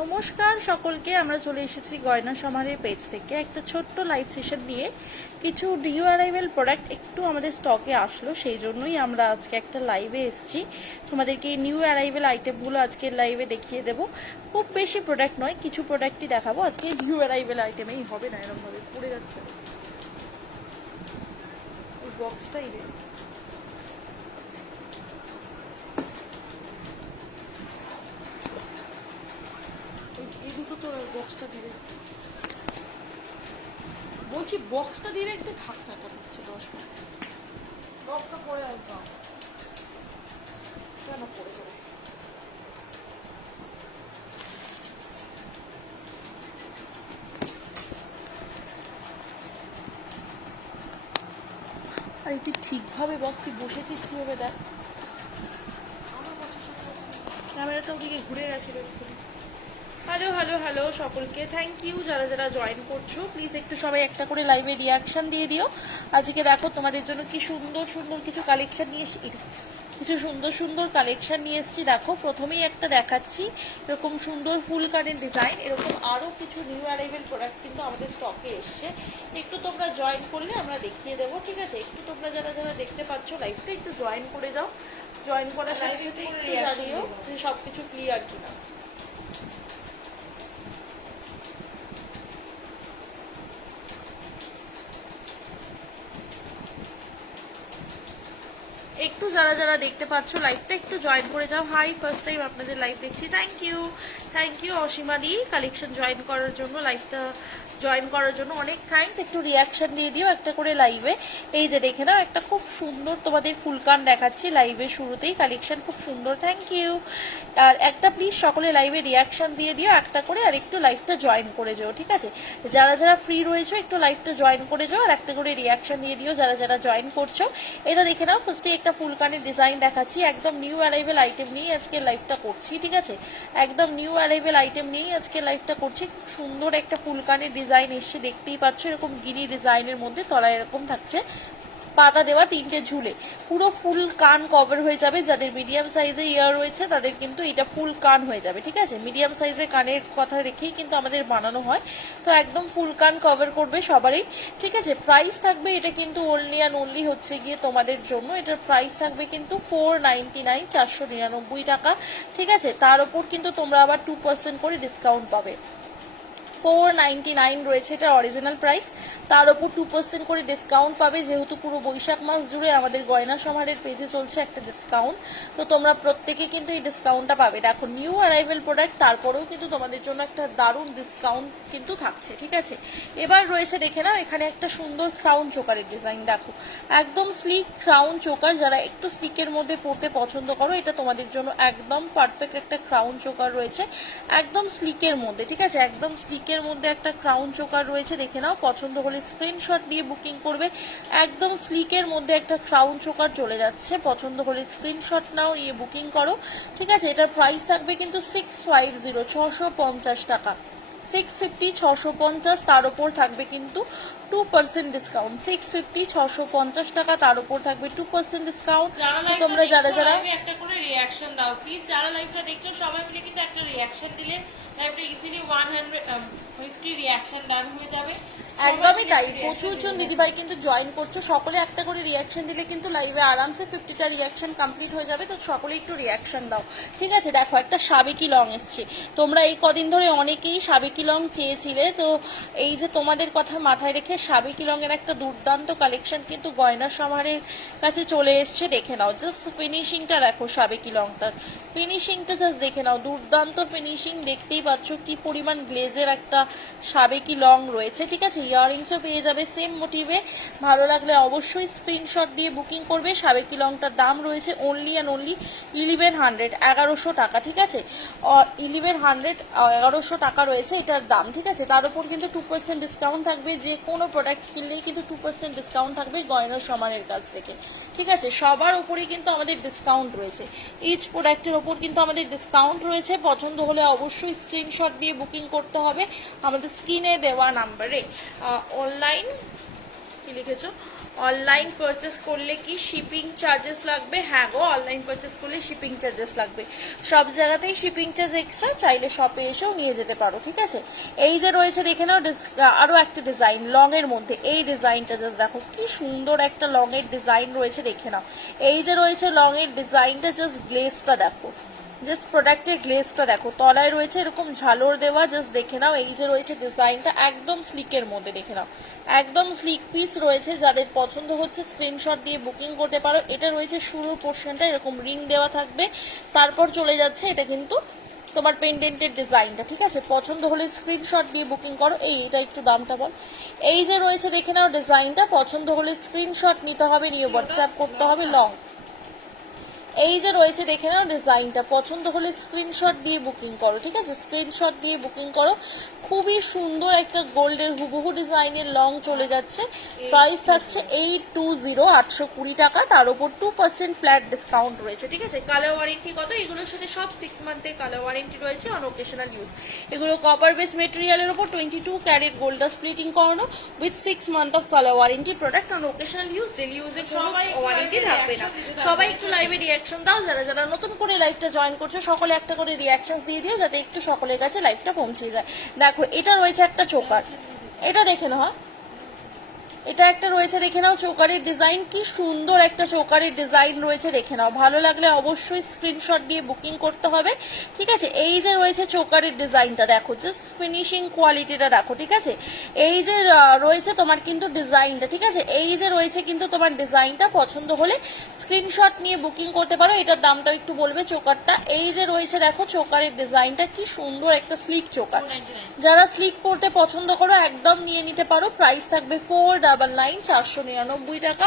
নমস্কার সকলকে, আমরা চলে এসেছি গয়না সমাহারের পেজ থেকে একটা ছোট্ট লাইভ সেশন নিয়ে। কিছু নিউ অ্যারাইভেল প্রোডাক্ট একটু আমাদের স্টকে আসলো, সেই জন্যই আমরা আজকে একটা লাইভে এসেছি। তোমাদেরকে নিউ অ্যারাইভেল আইটেমগুলো আজকের লাইভে দেখিয়ে দেবো। খুব বেশি প্রোডাক্ট নয়, কিছু প্রোডাক্টই দেখাবো আজকে। নিউ অ্যারাইভেল আইটেমেই হবে না, এরকমভাবে পড়ে যাচ্ছে ওই বক্সটাই রে। এই দুটো তোর বক্সটা দিলে বলছি, বক্সটা দিয়ে একটু ঢাকনাটা দিচ্ছে 10 মিনিট। বক্সটা পরে একদম কেন পড়ে যাবে। আর তুই ঠিকভাবে বস, তুই বসেছিস কিভাবে দেখ। আমার বসার সাথে ক্যামেরাটা ওদিকে ঘুরে গেছিল একটু। হ্যালো হ্যালো হ্যালো সকলকে, থ্যাংক ইউ যারা যারা জয়েন করছো। প্লিজ একটু সবাই একটা করে লাইভে রিয়াকশান দিয়ে দিও। আজকে দেখো তোমাদের জন্য কি সুন্দর সুন্দর কিছু কালেকশন নিয়ে এসেছি। দেখো প্রথমেই একটা দেখাচ্ছি, এরকম সুন্দর ফুল কানের ডিজাইন, এরকম আরও কিছু নিউ অ্যারাইভেল প্রোডাক্ট কিন্তু আমাদের স্টকে এসছে। একটু তোমরা জয়েন করলে আমরা দেখিয়ে দেবো, ঠিক আছে? একটু তোমরা যারা যারা দেখতে পাচ্ছ লাইভটা একটু জয়েন করে যাও। জয়েন করার সাথে সাথে একটু জানিও যে সব কিছু ক্লিয়ার কিনা। একটু যারা যারা দেখতে পাচ্ছ লাইভটা একটু জয়েন করে যাও। হাই, ফার্স্ট টাইম আপনাদের লাইভ দেখছি, thank you Asima di collection join করার জন্য, লাইভটা জয়েন করার জন্য অনেক থ্যাঙ্কস। একটু রিয়াকশন দিয়ে দিও একটা করে লাইভে। এই যে দেখে নাও, একটা খুব সুন্দর তোমাদের ফুলকান দেখাচ্ছি লাইভের শুরুতেই, কালেকশন খুব সুন্দর, থ্যাংক ইউ। আর একটা প্লিজ সকলে লাইভে রিয়াকশন দিয়ে দিও একটা করে, আর একটু লাইভটা জয়েন করে যাও, ঠিক আছে? যারা যারা ফ্রি রয়েছে একটু লাইভটা জয়েন করে যাও আর একটা করে রিয়াকশন দিয়ে দিও যারা যারা জয়েন করছো। এটা দেখে নাও, ফার্স্টে একটা ফুলকানের ডিজাইন দেখাচ্ছি, একদম নিউ অ্যারাইভেল আইটেম নিয়ে আজকে লাইভটা করছি, ঠিক আছে? একদম নিউ অ্যারাইভেল আইটেম নিয়েই আজকে লাইভটা করছি। খুব সুন্দর একটা ফুলকানের ডিজাইন এসছে, দেখতেই পাচ্ছ, এরকম গিরি ডিজাইনের মধ্যে তলায় এরকম থাকছে পাতা দেওয়া তিনটে ঝুলে, পুরো ফুল কান কভার হয়ে যাবে। যাদের মিডিয়াম সাইজের ইয়ার রয়েছে তাদের কিন্তু এটা ফুল কান হয়ে যাবে, ঠিক আছে? মিডিয়াম সাইজের কানের কথা রেখেই কিন্তু আমাদের বানানো হয়, তো একদম ফুল কান কভার করবে সবারই, ঠিক আছে? প্রাইস থাকবে এটা কিন্তু অনলি অ্যান্ড অনলি হচ্ছে গিয়ে তোমাদের জন্য, এটার প্রাইস থাকবে কিন্তু 499, 499 টাকা, ঠিক আছে? তার উপর কিন্তু তোমরা আবার 2% করে ডিসকাউন্ট পাবে। 499 রয়েছে এটা অরিজিনাল প্রাইস, তার উপর 2% করে ডিসকাউন্ট পাবে, যেহেতু পুরো বৈশাখ মাস জুড়ে আমাদের গয়না সমাহারের পেজে চলছে একটা ডিসকাউন্ট, তো তোমরা প্রত্যেকে কিন্তু এই ডিসকাউন্টটা পাবে। দেখো নিউ অ্যারাইভেল প্রোডাক্ট, তারপরেও কিন্তু তোমাদের জন্য একটা দারুণ ডিসকাউন্ট কিন্তু থাকছে, ঠিক আছে? এবার রয়েছে দেখে নাও, এখানে একটা সুন্দর ক্রাউন চোকারের ডিজাইন, দেখো একদম স্লিক ক্রাউন চোকার। যারা একটু স্লিকের মধ্যে পড়তে পছন্দ করো, এটা তোমাদের জন্য একদম পারফেক্ট একটা ক্রাউন চোকার রয়েছে, একদম স্লিকের মধ্যে, ঠিক আছে? একদম স্লিকের মধ্যে একটা ক্রাউন চোকার রয়েছে, দেখে নাও। পছন্দ হলে স্ক্রিনশট দিয়ে বুকিং করবে। একদম স্লিকের মধ্যে একটা ক্রাউন চোকার চলে যাচ্ছে, পছন্দ হলে স্ক্রিনশট নাও, নিয়ে বুকিং করো, ঠিক আছে? এটার প্রাইস থাকবে কিন্তু 650, 650 টাকা, 650, 650, তার উপর থাকবে কিন্তু 2% ডিসকাউন্ট। 650, 650 টাকা, তার উপর থাকবে 2% ডিসকাউন্ট। তোমরা যারা যারা একটা করে রিঅ্যাকশন দাও প্লিজ, যারা লাইভটা দেখছো সবাই মিলে কিন্তু একটা রিঅ্যাকশন দিলে লাইভটা ইজিলি 150 রিঅ্যাকশন ডান হয়ে যাবে। একদমই তাই, প্রচুর জন দিদিভাই কিন্তু জয়েন করছো, সকলে একটা করে রিয়াকশন দিলে কিন্তু লাইভে আরামসে 50টা রিয়াকশন কমপ্লিট হয়ে যাবে, তো সকলে একটু রিয়াকশন দাও, ঠিক আছে? দেখো একটা সাবেকি লং এসছে, তোমরা এই কদিন ধরে অনেকেই সাবেকি লং চেয়েছিলে, তো এই যে তোমাদের কথা মাথায় রেখে সাবেকি লংয়ের একটা দুর্দান্ত কালেকশন কিন্তু গয়না সমাহারের কাছে চলে এসছে। দেখে নাও জাস্ট ফিনিশিংটা, দেখো সাবেকি লংটার ফিনিশিংটা জাস্ট দেখে নাও, দুর্দান্ত ফিনিশিং, দেখতেই পাচ্ছ কি পরিমাণ গ্লেজের একটা সাবেকি লং রয়েছে, ঠিক আছে? ইয়াররিংসও পেয়ে যাবে সেম মোটিভে। ভালো লাগলে অবশ্যই স্ক্রিনশট দিয়ে বুকিং করবে। সাবেকি লংটার দাম রয়েছে অনলি অ্যান্ড অনলি 1100, 1100 টাকা, ঠিক আছে? 1100, 1100 টাকা রয়েছে এটার দাম, ঠিক আছে? তার উপর কিন্তু 2% ডিসকাউন্ট থাকবে, যে কোনো প্রোডাক্ট কিনলেই কিন্তু 2% ডিসকাউন্ট থাকবে গয়না সমানের কাছ থেকে, ঠিক আছে? সবার উপরেই কিন্তু আমাদের ডিসকাউন্ট রয়েছে, ইচ প্রোডাক্টের ওপর কিন্তু আমাদের ডিসকাউন্ট রয়েছে। পছন্দ হলে অবশ্যই স্ক্রিনশট দিয়ে বুকিং করতে হবে আমাদের স্ক্রিনে দেওয়া নাম্বারে। অনলাইন কি লিখেছো? অনলাইন পারচেস করলে কি শিপিং চার্জেস লাগবে? হ্যাঁ গো, অনলাইন পারচেস করলে শিপিং চার্জেস লাগবে। সব জায়গাতেই শিপিং চার্জ এক্সট্রা, চাইলে শপে এসেও নিয়ে যেতে পারো, ঠিক আছে। এই যে রয়েছে দেখে নাও আরো একটা ডিজাইন লং এর মধ্যে। এই ডিজাইনটা জাস্ট দেখো কি সুন্দর একটা লং এর ডিজাইন রয়েছে, দেখে নাও। এই যে রয়েছে লং এর ডিজাইনটা, জাস্ট গ্লেজটা দেখো, জাস্ট প্রোডাক্টের গ্লেজটা দেখো, তলায় রয়েছে এরকম ঝালর দেওয়া, জাস্ট দেখে নাও। এই যে রয়েছে ডিজাইনটা একদম স্লিকের মধ্যে, দেখে নাও একদম স্লিক পিস রয়েছে। যাদের পছন্দ হচ্ছে স্ক্রিনশট দিয়ে বুকিং করতে পারো। এটা রয়েছে শুরুর পোর্শনটা এরকম রিং দেওয়া থাকবে, তারপর চলে যাচ্ছে এটা কিন্তু তোমার পেন্ডেন্টের ডিজাইনটা, ঠিক আছে। পছন্দ হলে স্ক্রিনশট দিয়ে বুকিং করো। এটা একটু দামটা বল। এই যে রয়েছে দেখে নাও ডিজাইনটা, পছন্দ হলে স্ক্রিনশট নিতে হবে, নিয়ে হোয়াটসঅ্যাপ করতে হবে লং। এই যে রয়েছে দেখে নাও ডিজাইনটা, পছন্দ হলে স্ক্রিনশট দিয়ে বুকিং করো, ঠিক আছে। স্ক্রিনশট দিয়ে বুকিং করো। খুবই সুন্দর একটা গোল্ডের হুবহু ডিজাইনের লং চলে যাচ্ছে। প্রাইস থাকছে 820, 820 টাকা। তার উপর 2% ফ্ল্যাট ডিসকাউন্ট রয়েছে, ঠিক আছে। কালার ওয়ারেন্টি কত? এগুলোর সাথে সব 6 মান্থের কালার ওয়ারেন্টি রয়েছে অন ওকেশনাল ইউজ। এগুলো কপার বেস মেটেরিয়ালের উপর 22 ক্যারেট গোল্ড স্প্লিটিং করানো with 6 month of colour warranty. Product on occasional use, daily ইউজের কোনো ওয়ারেন্টি থাকবে না। সবাই একটু লাইভে রিয়াকশন দাও, যারা যারা নতুন করে লাইভটা জয়েন করছো সকলে একটা করে রিয়াকশন দিয়ে দিও, যাতে একটু সকলের কাছে লাইভটা পৌঁছে যায়। দেখো এটা রয়েছে একটা চোকার, এটা দেখে নাও। এটা একটা রয়েছে দেখে নাও চোকারের ডিজাইন, কি সুন্দর একটা চোকারের ডিজাইন রয়েছে, দেখে নাও। ভালো লাগলে অবশ্যই স্ক্রিনশট দিয়ে বুকিং করতে হবে, ঠিক আছে। এই যে রয়েছে চোকারের ডিজাইনটা দেখো, জাস্ট ফিনিশিং কোয়ালিটিটা দেখো, ঠিক আছে। এই যে রয়েছে তোমার কিন্তু ডিজাইনটা, ঠিক আছে। এই যে রয়েছে কিন্তু তোমার ডিজাইনটা, পছন্দ হলে স্ক্রিনশট নিয়ে বুকিং করতে পারো। এটার দামটা একটু বলবে চোকারটা। এই যে রয়েছে দেখো চোকারের ডিজাইনটা, কি সুন্দর একটা স্লিক চোকার। যারা স্লিক করতে পছন্দ করো একদম নিয়ে নিতে পারো। প্রাইস থাকবে 499, 499 টাকা।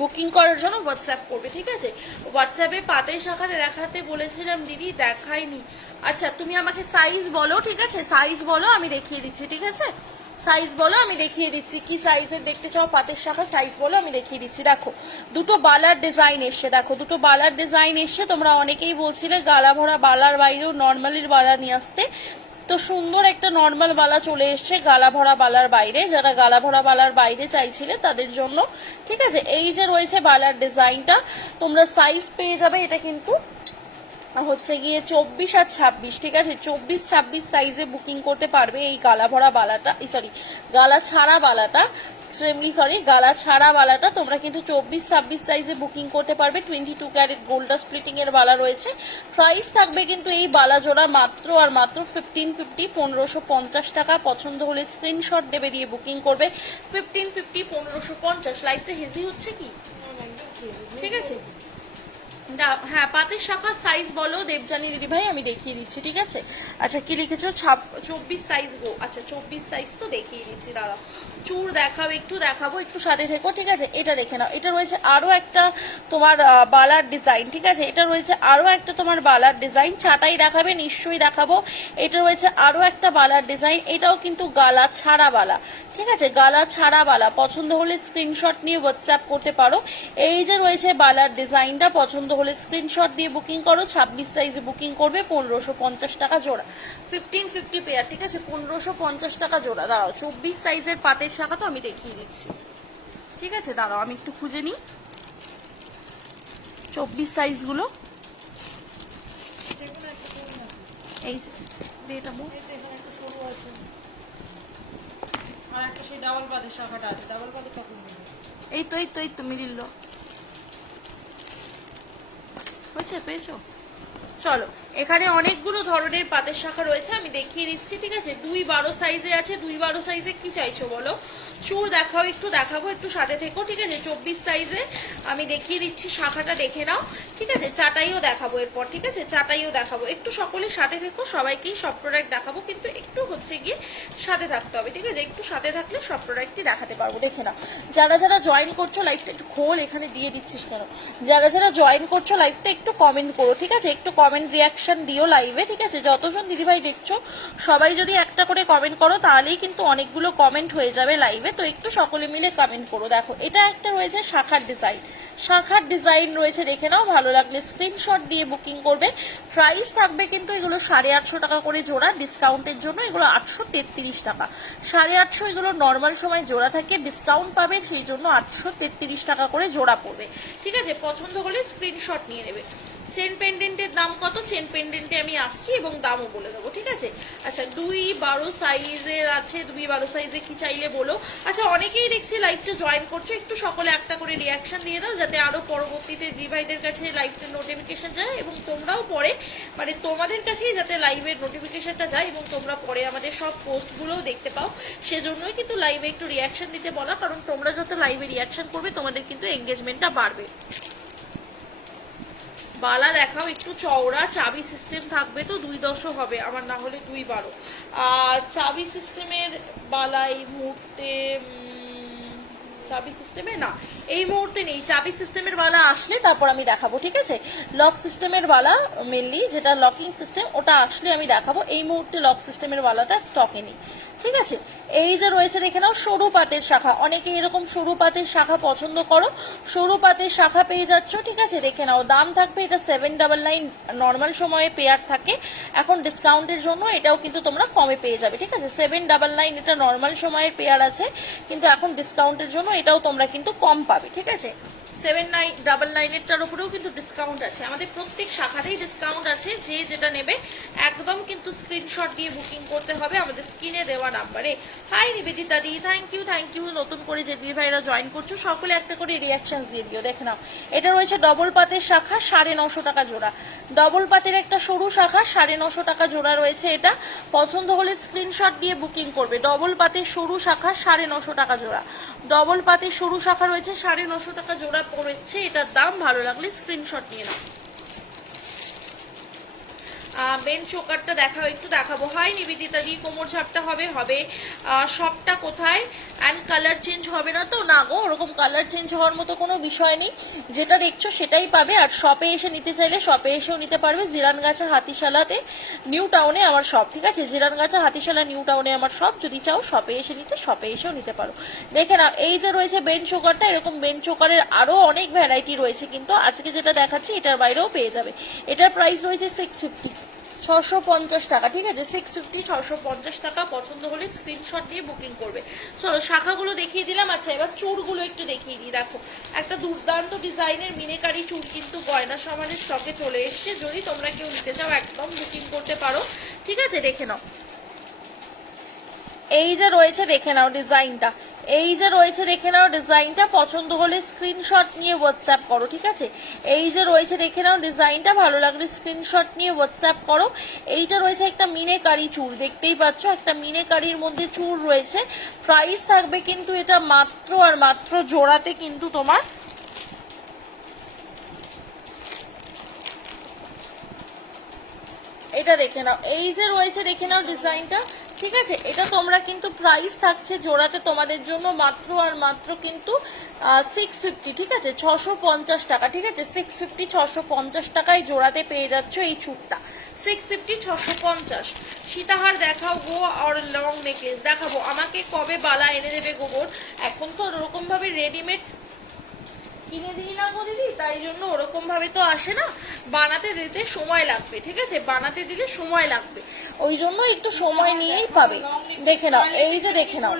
বুকিং করার জন্য হোয়াটসঅ্যাপ করবে, ঠিক আছে। হোয়াটসঅ্যাপে পাতের শাখাতে দেখাতে বলেছিলাম দিদি, দেখাইনি। আচ্ছা তুমি আমাকে সাইজ বলো, ঠিক আছে। সাইজ বলো, আমি দেখিয়ে দিচ্ছি, ঠিক আছে। সাইজ বলো, আমি দেখিয়ে দিচ্ছি কি সাইজের দেখতে চাও পাতের শাখা। সাইজ বলো, আমি দেখিয়ে দিচ্ছি। দেখো দুটো বালার ডিজাইন এসছে, দেখো দুটো বালার ডিজাইন এসছে। তোমরা অনেকেই বলছিলে গালা ভরা বালার বাইরেও নর্মালির বালা নিয়ে আসতে, তো সুন্দর একটা নর্মাল বালা চলে এসছে গালা ভরা বালার বাইরে। যারা গালা ভরা বালার বাইরে চাইছিলে তাদের জন্য, ঠিক আছে। এই যে রয়েছে বালার ডিজাইনটা, তোমরা সাইজ পেয়ে যাবে। এটা কিন্তু হচ্ছে গিয়ে 24 আর 26, ঠিক আছে। 24-26 সাইজে বুকিং করতে পারবে এই গালা ভরা বালাটা, সরি গালা ছাড়া বালাটা, গালা ছাড়া বালাটা তোমরা কিন্তু 24-26 সাইজে বুকিং করতে পারবে। 22 ক্যারেট গোল্ড স্প্লিটিং এর বালা রয়েছে। প্রাইস থাকবে কিন্তু এই বালা জোড়া মাত্র আর মাত্র 1550, 1550 টাকা। পছন্দ হলে স্ক্রিনশট দেবে, দিয়ে বুকিং করবে। 1550, 1550। লাইভটা হেজি হচ্ছে কি? ঠিক আছে। হ্যাঁ পাতের শাখার সাইজ বলো দেবজানী দিদি ভাই, আমি দেখিয়ে দিচ্ছি, ঠিক আছে। আচ্ছা কি লিখেছো? 24 সাইজ গো। আচ্ছা 24 সাইজ তো দেখিয়ে দিচ্ছি, দাঁড়াও। চুর দেখাবো, একটু দেখাবো, একটু সাথে থেকো, ঠিক আছে। এটা দেখে নাও। এটা রয়েছে আরো একটা তোমার বালার ডিজাইন, ঠিক আছে। এটা রয়েছে আরো একটা তোমার বালার ডিজাইন। ছাটাই দেখাবে, নিশ্চয়ই দেখাবো। এটা রয়েছে আরো একটা বালার ডিজাইন, এটাও কিন্তু গালা ছাড়া বালা, ঠিক আছে। গালা ছাড়া বালা। পছন্দ হলে স্ক্রিনশট নিয়ে হোয়াটসঅ্যাপ করতে পারো। এই যে রয়েছে বালার ডিজাইনটা, পছন্দ হলে স্ক্রিনশট দিয়ে বুকিং করো। 26 সাইজে বুকিং করবে, 1550 টাকা জোড়া। 1550 পেয়ার, ঠিক আছে। 1550 টাকা জোড়া। দাঁড়াও 24 সাইজের পাতের শাখা তো আমি দেখিয়ে দিচ্ছি, ঠিক আছে। দাঁড়াও আমি একটু খুঁজে নিই 24 সাইজগুলো। এই যে এটা এই তো মিলিল হয়েছে, পেয়েছো? চলো এখানে অনেকগুলো ধরনের পাতের শাখা রয়েছে, আমি দেখিয়ে দিচ্ছি, ঠিক আছে। 2-12 সাইজে আছে। 2-12 সাইজে কি চাইছো বলো? চুর দেখাও, একটু দেখাবো, একটু সাথে থেকো, ঠিক আছে। 24 সাইজে আমি দেখিয়ে দিচ্ছি, শাখাটা দেখে নাও, ঠিক আছে। চাটাইও দেখাবো এরপর, ঠিক আছে। চাটাইও দেখাবো, একটু সকলে সাথে থেকো। সবাইকেই সব প্রোডাক্ট দেখাবো, কিন্তু একটু হচ্ছে গিয়ে সাথে থাকতে হবে, ঠিক আছে। একটু সাথে থাকলে সব প্রোডাক্টই দেখাতে পারবো। দেখে নাও যারা যারা জয়েন করছো লাইভটা একটু খোল, এখানে দিয়ে দিচ্ছিস কেন? যারা যারা জয়েন করছো লাইভটা একটু কমেন্ট করো, ঠিক আছে। একটু কমেন্ট রিয়াকশন দিও লাইভে, ঠিক আছে। যতজন দিদিভাই দেখছো সবাই যদি একটা করে কমেন্ট করো তাহলেই কিন্তু অনেকগুলো কমেন্ট হয়ে যাবে লাইভে, তো একটু সকলে মিলে কমেন্ট করো। দেখো এটা একটা রয়েছে শাখার ডিজাইন, শাখার ডিজাইন রয়েছে, দেখে নাও, ভালো লাগলে স্ক্রিনশট দিয়ে বুকিং করবে। প্রাইস থাকবে কিন্তু এগুলো 850 টাকা করে জোড়া, ডিসকাউন্টের জন্য এগুলো 833 টাকা। 850 এগুলো নর্মাল সময় জোড়া থাকে, ডিসকাউন্ট পাবে সেই জন্য 833 টাকা করে জোড়া পড়বে। ঠিক আছে, পছন্দ হলে স্ক্রিনশট নিয়ে নেবে। চেন পেন্ডেন্টের দাম কত, চেন পেন্ডেন্টে আমি আসছি এবং দামও বলে দেবো। ঠিক আছে, আচ্ছা 2-12 সাইজের আছে, 2-12 সাইজে কি চাইলে বলো। আচ্ছা অনেকেই দেখছি লাইভটা জয়েন করছো, একটু সকলে একটা করে রিয়াকশন দিয়ে দাও যাতে আরো পরবর্তীতে দিদিভাইদের কাছে লাইভের নোটিফিকেশন যায় এবং তোমরাও পরে মানে তোমাদের কাছেই যাতে লাইভের নোটিফিকেশনটা যায় এবং তোমরা পরে আমাদের সব পোস্টগুলোও দেখতে পাও। সেজন্যই কিন্তু লাইভে একটু রিয়াকশন দিতে বলা, কারণ তোমরা যত লাইভে রিয়াকশন করবে তোমাদের কিন্তু এঙ্গেজমেন্টটা বাড়বে। বালা দেখাও একটু চওড়া, চাবি সিস্টেম থাকবে তো 2-10 হবে আমার, না হলে 2-12। আর চাবি সিস্টেমের বালা এই মুহূর্তে চাবি সিস্টেমে না, এই মুহূর্তে নেই। চাবি সিস্টেমের বালা আসলে তারপর আমি দেখাবো। ঠিক আছে, লক সিস্টেমের বালা মেনলি যেটা লকিং সিস্টেম ওটা আসলে আমি দেখাবো, এই মুহূর্তে লক সিস্টেমের বালাটা স্টকে নেই। ঠিক আছে, এই যে রয়েছে দেখে নাও সরু পাতের শাখা, অনেকে এরকম সরু পাতের শাখা পছন্দ করো, সরু পাতের শাখা পেয়ে যাচ্ছ। ঠিক আছে, দেখে নাও, দাম থাকবে এটা 799, নর্মাল সময়ে পেয়ার থাকে, এখন ডিসকাউন্টের জন্য এটাও কিন্তু তোমরা কমে পেয়ে যাবে। ঠিক আছে, 799 এটা নর্মাল সময়ের পেয়ার আছে, কিন্তু এখন ডিসকাউন্টের জন্য এটাও তোমরা কিন্তু কম পাবে। ঠিক আছে, 799-এরটার উপরেও কিন্তু ডিসকাউন্ট আছে, আমাদের প্রত্যেক শাখাতেই ডিসকাউন্ট আছে। যে যেটা নেবে একদম কিন্তু স্ক্রিনশট দিয়ে বুকিং করতে হবে আমাদের স্ক্রিনে দেওয়া নাম্বারে। Hi Nivedita di, thank you নতুন করে যে দিদি ভাইরা জয়েন করছো সকলে একটা করে রিয়াকশন দিয়ে দিও। দেখে নাও, এটা রয়েছে ডবল পাতের শাখা, 950 টাকা জোড়া। ডবল পাতের একটা সরু শাখা, 950 টাকা জোড়া রয়েছে। এটা পছন্দ হলে স্ক্রিনশট দিয়ে বুকিং করবে। ডবল পাতের সরু শাখা 950 টাকা জোড়া, ডবল পাতের সরু শাখা রয়েছে 950 টাকা জোড়া পড়েছে, এটার দাম ভালো লাগলে স্ক্রিনশট নিয়ে নাও। বেন চোকারটা দেখাও, একটু দেখাবো। হাই নিবেদিতা দি, কোমর ঝাপটা হবে সবটা কোথায় অ্যান্ড কালার চেঞ্জ হবে না তো? না গো, ওরকম কালার চেঞ্জ হওয়ার মতো কোনো বিষয় নেই, যেটা দেখছো সেটাই পাবে। আর শপে এসে নিতে চাইলে শপে এসেও নিতে পারবে, জিরানগাছা হাতিশালাতে নিউ টাউনে আমার শপ। ঠিক আছে, জিরানগাছা হাতিশালা নিউ টাউনে আমার শপ, যদি চাও শপে এসে নিতে শপে এসেও নিতে পারো। দেখে নাও, এই যে রয়েছে বেন চোকারটা, এরকম বেন চোকারের আরো অনেক ভ্যারাইটি রয়েছে, কিন্তু আজকে যেটা দেখাচ্ছি এটার বাইরেও পেয়ে যাবে। এটার প্রাইস রয়েছে 650, 650 টাকা। ঠিক আছে, 650, 650 টাকা। পছন্দ হলে স্ক্রিনশট দিয়ে বুকিং করবে। চলো শাখাগুলো দেখিয়ে দিলাম। আচ্ছা এবার চুড়গুলো একটু দেখিয়ে দিই। দেখো, একটা দুর্দান্ত ডিজাইনের মিনেকারি চুড় কিন্তু গয়না সমানের স্টকে চলে এসছে, যদি তোমরা কেউ নিতে চাও একদম বুকিং করতে পারো। ঠিক আছে, দেখে নাও, এই যে রয়েছে দেখে নাও ডিজাইনটা, এই যে রয়েছে দেখে নাও ডিজাইনটা, পছন্দ হলে স্ক্রিনশট নিয়ে হোয়াটসঅ্যাপ করো। ঠিক আছে, এই যে রয়েছে দেখে নাও ডিজাইনটা, ভালো লাগলে স্ক্রিনশট নিয়ে হোয়াটসঅ্যাপ করো। এইটা রয়েছে একটা মিনেকারি চুড়, দেখতেই পাচ্ছ একটা মিনেকারির মধ্যে চুড় রয়েছে। প্রাইস থাকবে কিন্তু এটা মাত্র আর মাত্র জোড়াতে কিন্তু তোমার এটা দেখে নাও, এই যে রয়েছে দেখে নাও ডিজাইনটা। ঠিক আছে, এটা তোমরা কিন্তু প্রাইস থাকছে জোড়াতে তোমাদের জন্য মাত্র আর মাত্র কিন্তু 650। ঠিক আছে, 650 টাকা। ঠিক আছে, 650, 650 টাকায় জোড়াতে পেয়ে যাচ্ছ এই চুড়টা, 650, 650। সীতাহার দেখাও গো, আর লং নেকলেস দেখাবো। আমাকে কবে বালা এনে দেবে গোবর? এখন তো ওরকম ভাবে রেডিমেড কিনে দিই না গো দিদি, তাই জন্য ওরকম ভাবে তো আসে না, বানাতে দিতে সময় লাগবে। ঠিক আছে, বানাতে দিলে সময় লাগবে, ওই জন্য একটু সময় নিয়েই পাবে। দেখে নাও, এই যে দেখে নাও,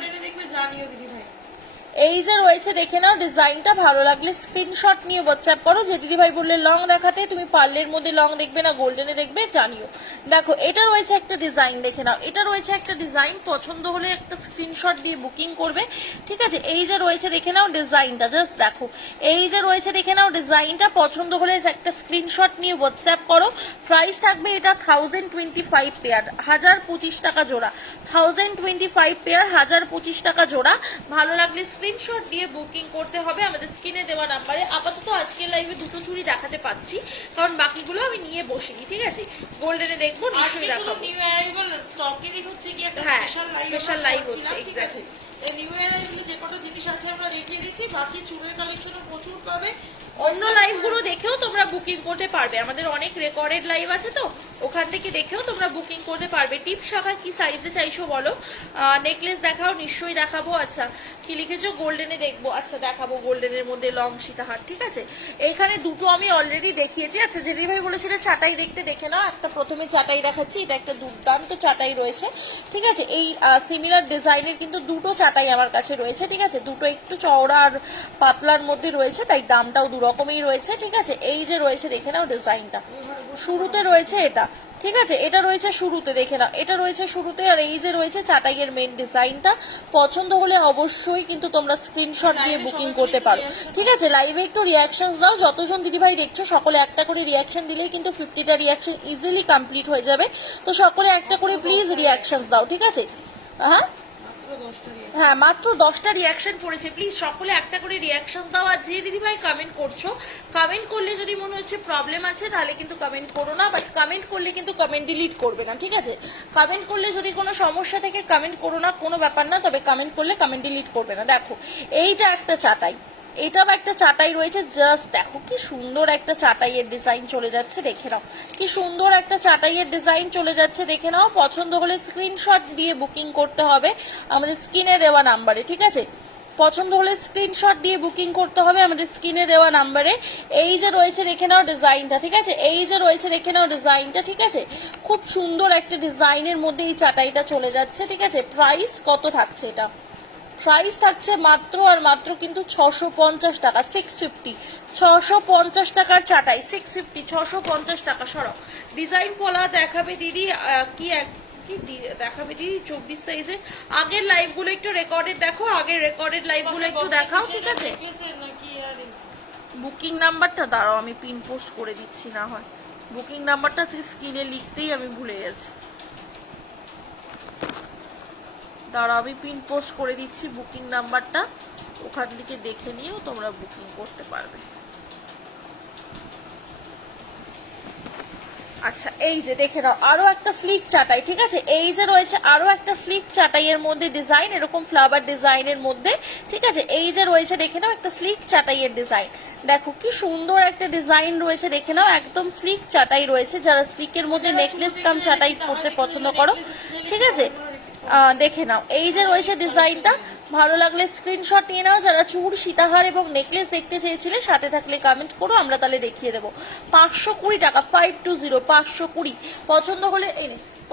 এই যে রয়েছে দেখে নাও ডিজাইনটা, ভালো লাগলে স্ক্রিনশট নিয়ে হোয়াটসঅ্যাপ করো। যে দিদি ভাই বললে লং দেখাতে, তুমি পার্লের মধ্যে লং দেখবে না গোল্ডেনে দেখবে, জানিও। দেখো, এটা রয়েছে একটা ডিজাইন, দেখে নাও, এটা রয়েছে একটা ডিজাইন, পছন্দ হলে একটা স্ক্রিনশট দিয়ে বুকিং করবে। ঠিক আছে, এই যে রয়েছে দেখে নাও ডিজাইনটা, জাস্ট দেখো, এই যে রয়েছে দেখে নাও ডিজাইনটা, পছন্দ হলে একটা স্ক্রিনশট নিয়ে হোয়াটসঅ্যাপ করো। প্রাইস থাকবে এটা 1025 পেয়ার, 1025 টাকা জোড়া, 1025 পেয়ার, 1025 টাকা জোড়া। ভালো লাগলে স্ক্রিনশট দিয়ে বুকিং করতে হবে আমাদের স্ক্রিনে দেওয়া নাম্বারে। আপাতত আজকের লাইভে দুটো চুড়ি দেখাতে পাচ্ছি, কারণ বাকিগুলো আমি নিয়ে বসিনি। ঠিক আছে, গোল্ডেনে দেখবো, নিশ্চয়ই দেখাবো। হ্যাঁ, স্পেশাল লাইভ হচ্ছে, এক্স্যাক্টলি। নিউ অ্যারাইভেলে যে কটা জিনিস আছে আমরা দেখিয়ে দিচ্ছি, বাকি চুলের কালেকশনও প্রচুর পাবে। অন্য লাইভগুলো দেখেও তোমরা বুকিং করতে পারবে, আমাদের অনেক রেকর্ডেড লাইভ আছে তো ওখান থেকে দেখেও তোমরা বুকিং করতে পারবে। টিপ শাখা কি সাইজে চাইছো বলো? নেকলেস দেখাও, নিশ্চয়ই দেখাবো। আচ্ছা কি লিখেছো? গোল্ডেনে দেখবো, আচ্ছা দেখাবো। গোল্ডেনের মধ্যে লং সীতাহার, ঠিক আছে। এইখানে দুটো আমি অলরেডি দেখিয়েছি। আচ্ছা দিদি ভাই বলেছিলে চাটাই দেখতে, দেখে নাও। একটা প্রথমে চাটাই দেখাচ্ছি, এটা একটা দুর্দান্ত চাটাই রয়েছে, ঠিক আছে। এই সিমিলার ডিজাইনের কিন্তু দুটো চাটাই আমার কাছে রয়েছে, ঠিক আছে। দুটো একটু চওড়া আর পাতলার মধ্যে রয়েছে, তাই দামটাও দু রকমই রয়েছে, ঠিক আছে। এই যে রয়েছে দেখে নাও ডিজাইনটা, শুরুতে রয়েছে এটা, ঠিক আছে। এটা রয়েছে শুরুতে, দেখে নাও, এটা রয়েছে শুরুতে। আর এই যে রয়েছে চাটাইয়ের মেন ডিজাইনটা। পছন্দ হলে অবশ্যই কিন্তু তোমরা স্ক্রিনশট দিয়ে বুকিং করতে পারো, ঠিক আছে। লাইভে একটু রিয়াকশন দাও, যতজন দিদিভাই দেখছো সকলে একটা করে রিয়াকশন দিলেই কিন্তু 50টা রিয়াকশন ইজিলি কমপ্লিট হয়ে যাবে। তো সকলে একটা করে প্লিজ রিয়াকশন দাও, ঠিক আছে। হ্যাঁ হ্যাঁ, মাত্র 10টা রিয়াকশন পড়েছে, প্লিজ সকলে একটা করে রিয়াকশন দাও। আর যে দিদিভাই কমেন্ট করছো, কমেন্ট করলে যদি মনে হচ্ছে প্রবলেম আছে তাহলে কিন্তু কমেন্ট করো না, বাট কমেন্ট করলে কিন্তু কমেন্ট ডিলিট করবে না, ঠিক আছে। কমেন্ট করলে যদি কোনো সমস্যা থেকে কমেন্ট করো না, কোনো ব্যাপার না, তবে কমেন্ট করলে কমেন্ট ডিলিট করবে না। দেখো এইটা একটা চাটাই, এটাও একটা চাটাই রয়েছে, জাস্ট দেখো কি সুন্দর একটা চাটাইয়ের ডিজাইন চলে যাচ্ছে, দেখে নাও কি সুন্দর একটা চাটাইয়ের ডিজাইন চলে যাচ্ছে, দেখে নাও। পছন্দ হলে স্ক্রিনশট দিয়ে বুকিং করতে হবে আমাদের স্ক্রিনে দেওয়া নাম্বারে, ঠিক আছে। পছন্দ হলে স্ক্রিনশট দিয়ে বুকিং করতে হবে আমাদের স্ক্রিনে দেওয়া নাম্বারে। এই যে রয়েছে দেখে নাও ডিজাইনটা, ঠিক আছে। এই যে রয়েছে দেখে নাও ডিজাইনটা, ঠিক আছে। খুব সুন্দর একটা ডিজাইনের মধ্যে এই চাটাইটা চলে যাচ্ছে, ঠিক আছে। প্রাইস কত থাকছে? এটা প্রাইস থাকছে মাত্র আর মাত্র কিন্তু 650 টাকা, 650, 650 টাকার চাটাই, 650, 650 টাকা। সরো ডিজাইন পলা দেখাবে দিদি, কি দেখাবে দিদি 24 সাইজে। আগের লাইভগুলো একটু রেকর্ডেড দেখো, আগের রেকর্ডেড লাইভগুলো একটু দেখাও, ঠিক আছে। বুকিং নাম্বারটা দাঁড়াও আমি পিন পোস্ট করে দিচ্ছি, না হয় বুকিং নাম্বারটা স্ক্রিনে লিখতেই আমি ভুলে গেছি। দাঁড়াও আমি পিন পোস্ট করে দিচ্ছি বুকিং নাম্বারটা, ওখান থেকে দেখে নিয়েও তোমরা বুকিং করতে পারবে। আচ্ছা এই যে দেখে নাও আরো একটা স্লিক চাটাই, ঠিক আছে। এই যে রয়েছে আরো একটা স্লিক চাটাইয়ের মধ্যে ডিজাইন, এরকম ফ্লাওয়ার ডিজাইনের মধ্যে, ঠিক আছে। এই যে রয়েছে দেখে নাও একটা স্লিক চাটাইয়ের ডিজাইন, দেখো কি সুন্দর একটা ডিজাইন রয়েছে, দেখে নাও একদম স্লিক চাটাই রয়েছে। যারা স্লিকের মধ্যে নেকলেস কাম চাটাই করতে পছন্দ করো, ঠিক আছে, দেখে নাও। এই যে রয়েছে ডিজাইনটা, ভালো লাগলে স্ক্রিনশট নিয়ে নাও। যারা চূড় সীতাহার এবং নেকলেস দেখতে চেয়েছিলে সাথে থাকলে কমেন্ট করো, আমরা তাহলে দেখিয়ে দেবো। 520 টাকা, 520, 520। পছন্দ হলে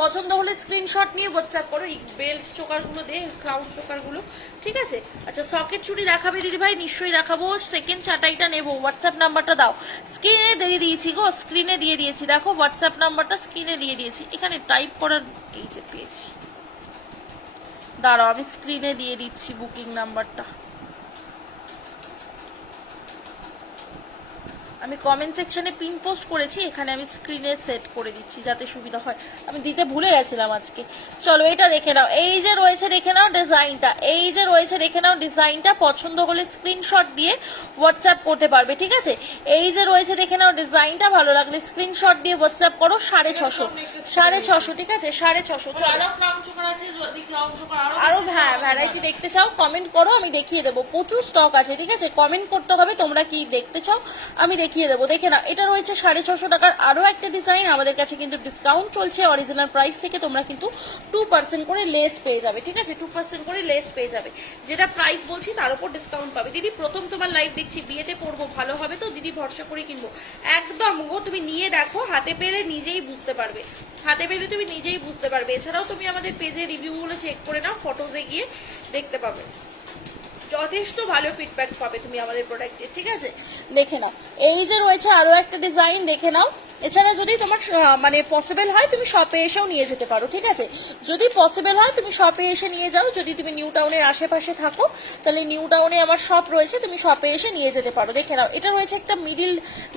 পছন্দ হলে স্ক্রিনশট নিয়ে হোয়াটসঅ্যাপ করো। এই বেল্ট চোকারগুলো দে, ক্রাউন চোকারগুলো, ঠিক আছে। আচ্ছা সকেট চুড়ি দেখাবে দিদি ভাই? নিশ্চয়ই দেখাবো। সেকেন্ড চাটাইটা নেবো, হোয়াটসঅ্যাপ নাম্বারটা দাও। স্ক্রিনে দিয়ে দিয়েছি গো, স্ক্রিনে দিয়ে দিয়েছি, দেখো হোয়াটসঅ্যাপ নাম্বারটা স্ক্রিনে দিয়ে দিয়েছি। এখানে টাইপ করার এই যে পেয়েছি, দাঁড়াও আমি স্ক্রিনে দিয়ে দিচ্ছি বুকিং নাম্বারটা। আমি কমেন্ট সেকশনে পিন পোস্ট করেছি, এখানে আমি স্ক্রিনে সেট করে দিচ্ছি যাতে সুবিধা হয়, আমি দিতে ভুলে গেছিলাম আজকে। চলো এটা দেখে নাও, এই যে রয়েছে দেখে নাও ডিজাইনটা, এই যে রয়েছে দেখে নাও ডিজাইনটা। পছন্দ হলে স্ক্রিনশট দিয়ে হোয়াটসঅ্যাপ করতে পারবে, ঠিক আছে। এই যে রয়েছে দেখে নাও ডিজাইনটা, ভালো লাগলে স্ক্রিনশট দিয়ে হোয়াটসঅ্যাপ করো। 650, 650, ঠিক আছে, 650। চলো আরো হ্যাঁ ভ্যারাইটি দেখতে চাও কমেন্ট করো, আমি দেখিয়ে দেবো। প্রচুর স্টক আছে, ঠিক আছে, কমেন্ট করতে হবে তোমরা কি দেখতে চাও, আমি দেখিয়ে দেবো। দেখে না এটা রয়েছে 650 টাকার আরো একটা ডিজাইন। আমাদের কাছে কিন্তু ডিসকাউন্ট চলছে, অরিজিনাল প্রাইস থেকে তোমরা কিন্তু 2% করে লেস পেয়ে যাবে, ঠিক আছে, 2% করে লেস পেয়ে যাবে। যেটা প্রাইস বলছি তার উপর ডিসকাউন্ট পাবে। দিদি প্রথম তোমার লাইভ দেখছি, বিয়েতে পরবো, ভালো হবে তো দিদি? ভরসা করে কিনবো একদম গো, তুমি নিয়ে দেখো, হাতে পেলে নিজেই বুঝতে পারবে, হাতে পেলে তুমি নিজেই বুঝতে পারবে। এছাড়াও তুমি আমাদের পেজে রিভিউগুলো চেক করে নাও, ফটোজে গিয়ে দেখতে পাবে, যথেষ্ট ভালো ফিডব্যাক পাবে তুমি আমাদের প্রোডাক্টের, ঠিক আছে। দেখে নাও এই যে রয়েছে আরো একটা ডিজাইন, দেখে নাও। এছাড়া যদি তোমার মানে পসিবল হয় তুমি শপে এসেও নিয়ে যেতে পারো, ঠিক আছে। যদি পসিবল হয় তুমি শপে এসে নিয়ে যাও। যদি তুমি নিউ টাউনের আশেপাশে থাকো তাহলে নিউ টাউনে আমার শপ রয়েছে, তুমি শপে এসে নিয়ে যেতে পারো। দেখে নাও এটা রয়েছে একটা মিডিল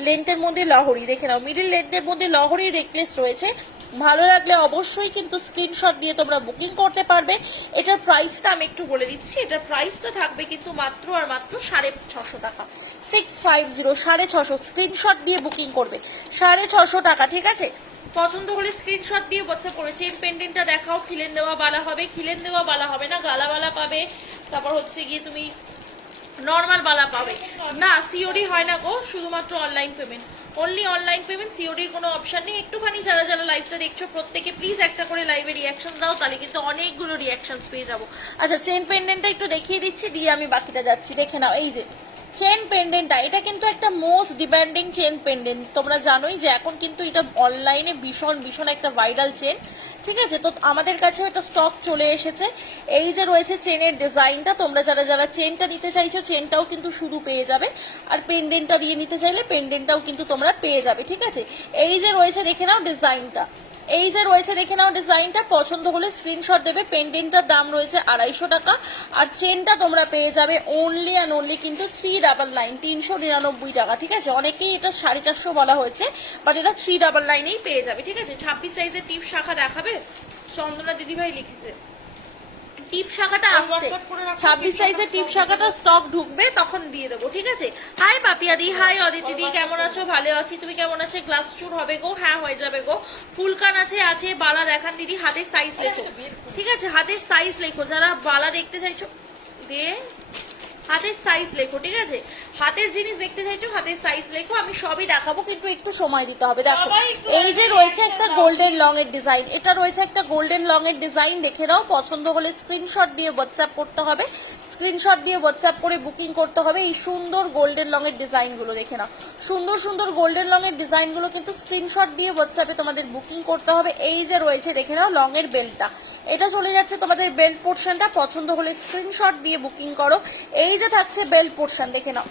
লেন্থের মধ্যে লহরি, দেখে নাও মিডিল লেন্থের মধ্যে লহরি নেকলেস রয়েছে। ভালো লাগলে অবশ্যই কিন্তু স্ক্রিনশট দিয়ে তোমরা বুকিং করতে পারবে। এটার প্রাইসটা আমি একটু বলে দিচ্ছি, এটার প্রাইসটা থাকবে কিন্তু মাত্র আর মাত্র 650 টাকা, 650, 650। স্ক্রিনশট দিয়ে বুকিং করবে, 650 টাকা, ঠিক আছে। পছন্দ হলে স্ক্রিনশট দিয়ে হোয়াটসঅ্যাপ করে। চেন পেন্ডেন্টটা দেখাও, খিলেন দেওয়া বালা হবে, খিলেন দেওয়া বালা হবে না, গালাবালা পাবে, তারপর হচ্ছে গিয়ে তুমি নর্মাল বালা পাবে না। সিওডি হয় না গো, শুধুমাত্র online payment, only online payment, সিওডির কোনো অপশন নেই। একটুখানি যারা যারা লাইভটা দেখছো প্রত্যেকে প্লিজ একটা করে লাইভে রিয়াকশন দাও, তাহলে কিন্তু অনেকগুলো রিয়াকশনস পেয়ে যাবো। আচ্ছা চেন পেন্ডেন্টটা একটু দেখিয়ে দিচ্ছি, দিয়ে আমি বাকিটা যাচ্ছি। দেখে নাও এই যে চেন পেন্ডেন্টটা, এটা কিন্তু একটা মোস্ট ডিমান্ডিং চেন পেন্ডেন্ট। তোমরা জানোই যে এখন কিন্তু এটা অনলাইনে ভীষণ ভীষণ একটা ভাইরাল চেন, ঠিক আছে? তো আমাদের কাছে একটা স্টক চলে এসেছে। এই যে রয়েছে চেনের ডিজাইনটা, তোমরা যারা যারা চেনটা নিতে চাইছো চেনটাও কিন্তু শুরু পেয়ে যাবে, আর পেন্ডেন্টটা দিয়ে নিতে চাইলে পেন্ডেন্টটাও কিন্তু তোমরা পেয়ে যাবে, ঠিক আছে? এই যে রয়েছে দেখে নাও ডিজাইনটা, এই যে রয়েছে দেখে নাও ডিজাইনটা, পছন্দ হলে স্ক্রিনশট দেবে। পেন্ডেন্টটার দাম রয়েছে 250 টাকা, আর চেনটা তোমরা পেয়ে যাবে অনলি অ্যান্ড অনলি কিন্তু 399, 399 টাকা, ঠিক আছে? অনেকেই এটা 450 বলা হয়েছে, বাট এটা 399এই পেয়ে যাবে, ঠিক আছে? 26 সাইজের টিপ শাখা দেখাবে, চন্দনা দিদিভাই লিখেছে। টিপ শাখাটা আসছে, 26 সাইজের টিপ শাখাটা স্টক ঢুকবে তখন দিয়ে দেবো, ঠিক আছে? হাই পাপিয়াদি, হাই অদিতি দি, কেমন আছো? ভালো আছি, তুমি কেমন আছো? গ্লাস চুর হবে গো? হ্যাঁ হয়ে যাবে গো। ফুলকান আছে, আছে বালা দেখান দিদি, হাতের সাইজ লেখো, ঠিক আছে? হাতের সাইজ লেখো, যারা বালা দেখতে চাইছো দিয়ে হাতের সাইজ লেখো, ঠিক আছে? হাতের জিনিস দেখতে চাইছো হাতের সাইজ লেখো, আমি সবই দেখাবো, কিন্তু একটু সময় দিতে হবে। দেখো এই যে রয়েছে একটা গোল্ডেন লং এর ডিজাইন, এটা রয়েছে একটা গোল্ডেন লং এর ডিজাইন, দেখে নাও। পছন্দ হলে স্ক্রিনশট দিয়ে হোয়াটসঅ্যাপ করতে হবে, স্ক্রিনশট দিয়ে হোয়াটসঅ্যাপ করে বুকিং করতে হবে। এই সুন্দর গোল্ডেন লং এর ডিজাইনগুলো দেখে নাও, সুন্দর সুন্দর গোল্ডেন লং এর ডিজাইনগুলো কিন্তু স্ক্রিনশট দিয়ে হোয়াটসঅ্যাপে তোমাদের বুকিং করতে হবে। এই যে রয়েছে দেখে নাও লং এর বেল্টটা, এটা চলে যাচ্ছে তোমাদের বেল্ট পোর্শনটা, পছন্দ হলে স্ক্রিনশট দিয়ে বুকিং করো। এই যে থাকছে বেল্ট পোর্শন, দেখে নাও,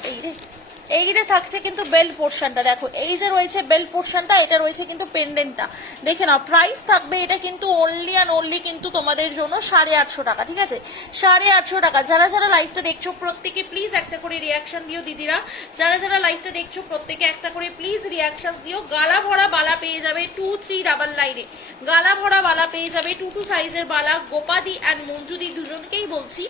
এই যে থাকছে কিন্তু বেল্ট পোর্শনটা, দেখো এই যে রয়েছে বেল্ট পোর্শনটা, এটা রয়েছে কিন্তু পেন্ডেন্টটা, দেখে নাও। প্রাইস থাকবে এটা কিন্তু অনলি অ্যান্ড অনলি কিন্তু তোমাদের জন্য 850 টাকা, ঠিক আছে? 850 টাকা। যারা যারা লাইভটা দেখছো প্রত্যেকে প্লিজ একটা করে রিয়াকশন দিও দিদিরা, যারা যারা লাইভটা দেখছো প্রত্যেকে একটা করে প্লিজ রিয়াকশন দিও। গালা ভরা বালা পেয়ে যাবে 2399 এ, গালা ভরা বালা পেয়ে যাবে 22 সাইজের বালা। গোপাদি অ্যান্ড মঞ্জুদি দুজনকেই বলছি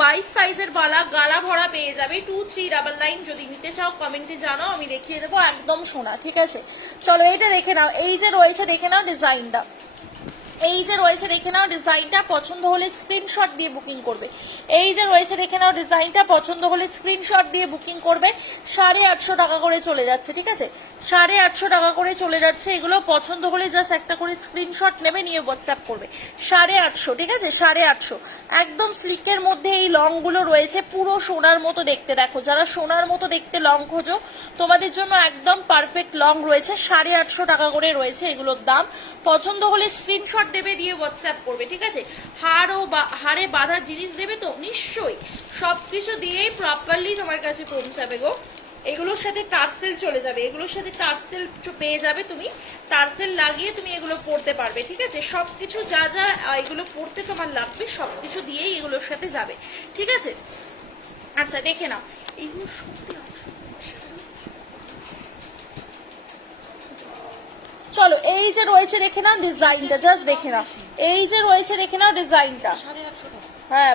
22 সাইজের বালা গালা ভরা পেয়ে যাবে 2399। যদি নিতে চাও কমেন্টে জানাও, আমি দেখিয়ে দেবো, একদম সোনা, ঠিক আছে? চলো এটা দেখে নাও, এই যে রয়েছে দেখে নাও ডিজাইনটা, এই যে রয়েছে দেখে নাও ডিজাইনটা, পছন্দ হলে স্ক্রিনশট দিয়ে বুকিং করবে। এই যে রয়েছে দেখে নাও ডিজাইনটা, পছন্দ হলে স্ক্রিনশট দিয়ে বুকিং করবে। 850 টাকা করে চলে যাচ্ছে, ঠিক আছে? 850 টাকা করে চলে যাচ্ছে। এগুলো পছন্দ হলে জাস্ট একটা করে স্ক্রিনশট নেবে, নিয়ে হোয়াটসঅ্যাপ করবে। 850, ঠিক আছে? 850 একদম স্লিকের মধ্যে এই লংগুলো রয়েছে, পুরো সোনার মতো দেখতে। দেখো যারা সোনার মতো দেখতে লং খোঁজো তোমাদের জন্য একদম পারফেক্ট লং রয়েছে। 850 টাকা করে রয়েছে এগুলোর দাম। পছন্দ হলে স্ক্রিনশট দেবে, দিয়ে হোয়াটসঅ্যাপ করবে, ঠিক আছে? হাড়ে বাঁধা জিনিস দেবে তো নিশ্চয়ই, সবকিছু দিয়েই প্রপারলি তোমার কাছে পৌঁছাবে গো। এগুলোর সাথে টার্সেল চলে যাবে, এগুলোর সাথে টার্সেল পেয়ে যাবে, তুমি টার্সেল লাগিয়ে তুমি এগুলো পরতে পারবে, ঠিক আছে? সবকিছু যা যা এগুলো পরতে তোমার লাগবে সবকিছু দিয়েই এগুলোর সাথে যাবে, ঠিক আছে? আচ্ছা দেখে নাও, এগুলো সত্যি চলো এই যে রয়েছে দেখে নাও ডিজাইনটা, জাস্ট দেখে নাও, এই যে রয়েছে দেখে নাও ডিজাইনটা, হ্যাঁ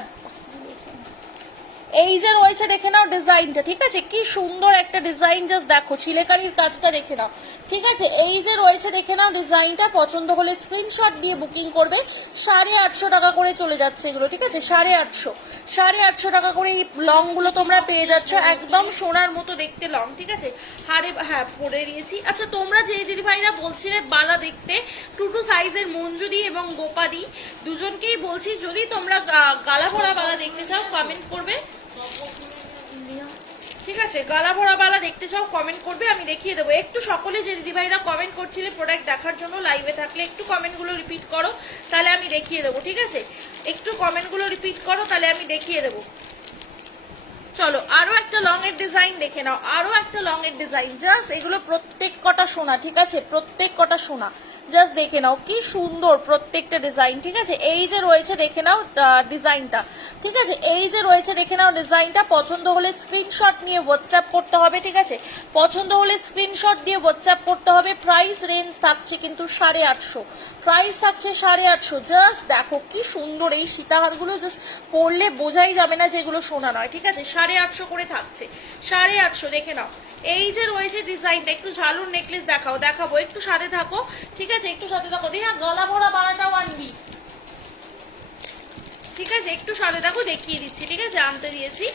এই যে রয়েছে দেখে নাও ডিজাইনটা, ঠিক আছে? কি সুন্দর একটা ডিজাইন, জাস্ট দেখো ছিলেকারির কাজটা দেখে নাও, ঠিক আছে? এই যে রয়েছে দেখে নাও ডিজাইনটা, পছন্দ হলে স্ক্রিনশট দিয়ে বুকিং করবে। 850 টাকা করে চলে যাচ্ছে এগুলো, ঠিক আছে? 850 টাকা করে এই লং গুলো তোমরা পেয়ে যাচ্ছ, একদম সোনার মতো দেখতে লং, ঠিক আছে? হ্যাঁ পরে দিয়েছি। আচ্ছা তোমরা যে দিদি ভাইরা বলছিলে বালা দেখতে, 22 সাইজের মঞ্জুদি এবং গোপাদি দুজনকেই বলছি, যদি তোমরা গালা ভরা বালা দেখতে চাও কমেন্ট করবে, ঠিক আছে? গালা ভরা বালা দেখতে চাও কমেন্ট করবে, আমি দেখিয়ে দেবো। একটু সকলে যে দিদিভাইরা কমেন্ট করছিলে প্রোডাক্ট দেখার জন্য লাইভে থাকলে একটু কমেন্টগুলো রিপিট করো, তাহলে আমি দেখিয়ে দেবো, ঠিক আছে? একটু কমেন্টগুলো রিপিট করো, তাহলে আমি দেখিয়ে দেবো। চলো আরো একটা লং এর ডিজাইন দেখে নাও, আরো একটা লং এর ডিজাইন, জাস্ট এগুলো প্রত্যেক কটা সোনা, ঠিক আছে? প্রত্যেক কটা সোনা, জাস্ট দেখে নাও কি সুন্দর প্রত্যেকটা ডিজাইন, ঠিক আছে? এই যে রয়েছে দেখে নাও ডিজাইনটা, ঠিক আছে? এই যে রয়েছে দেখে নাও ডিজাইনটা, পছন্দ হলে স্ক্রিনশট নিয়ে হোয়াটসঅ্যাপ করতে হবে, ঠিক আছে? পছন্দ হলে স্ক্রিনশট দিয়ে হোয়াটসঅ্যাপ করতে হবে। প্রাইস রেঞ্জ থাকছে কিন্তু 850, প্রাইস থাকছে 850। জাস্ট দেখো কি সুন্দর এই সীতাহারগুলো, জাস্ট পরলে বোঝাই যাবে না যেগুলো সোনা নয়, ঠিক আছে? 850 করে থাকছে, 850 দেখে নাও। এই যে রয়েছে ডিজাইনটা, একটু ঝালুর নেকলেস দেখাবো, একটু সাথে থাকো, ঠিক আছে? একটু সাথে থাকো। হ্যাঁ গলা ভরা বালাটাও আনবি, ঠিক আছে, একটু সাথে দেখো, দেখিয়ে দিচ্ছি। ঠিক আছে, আনতে দিয়েছি,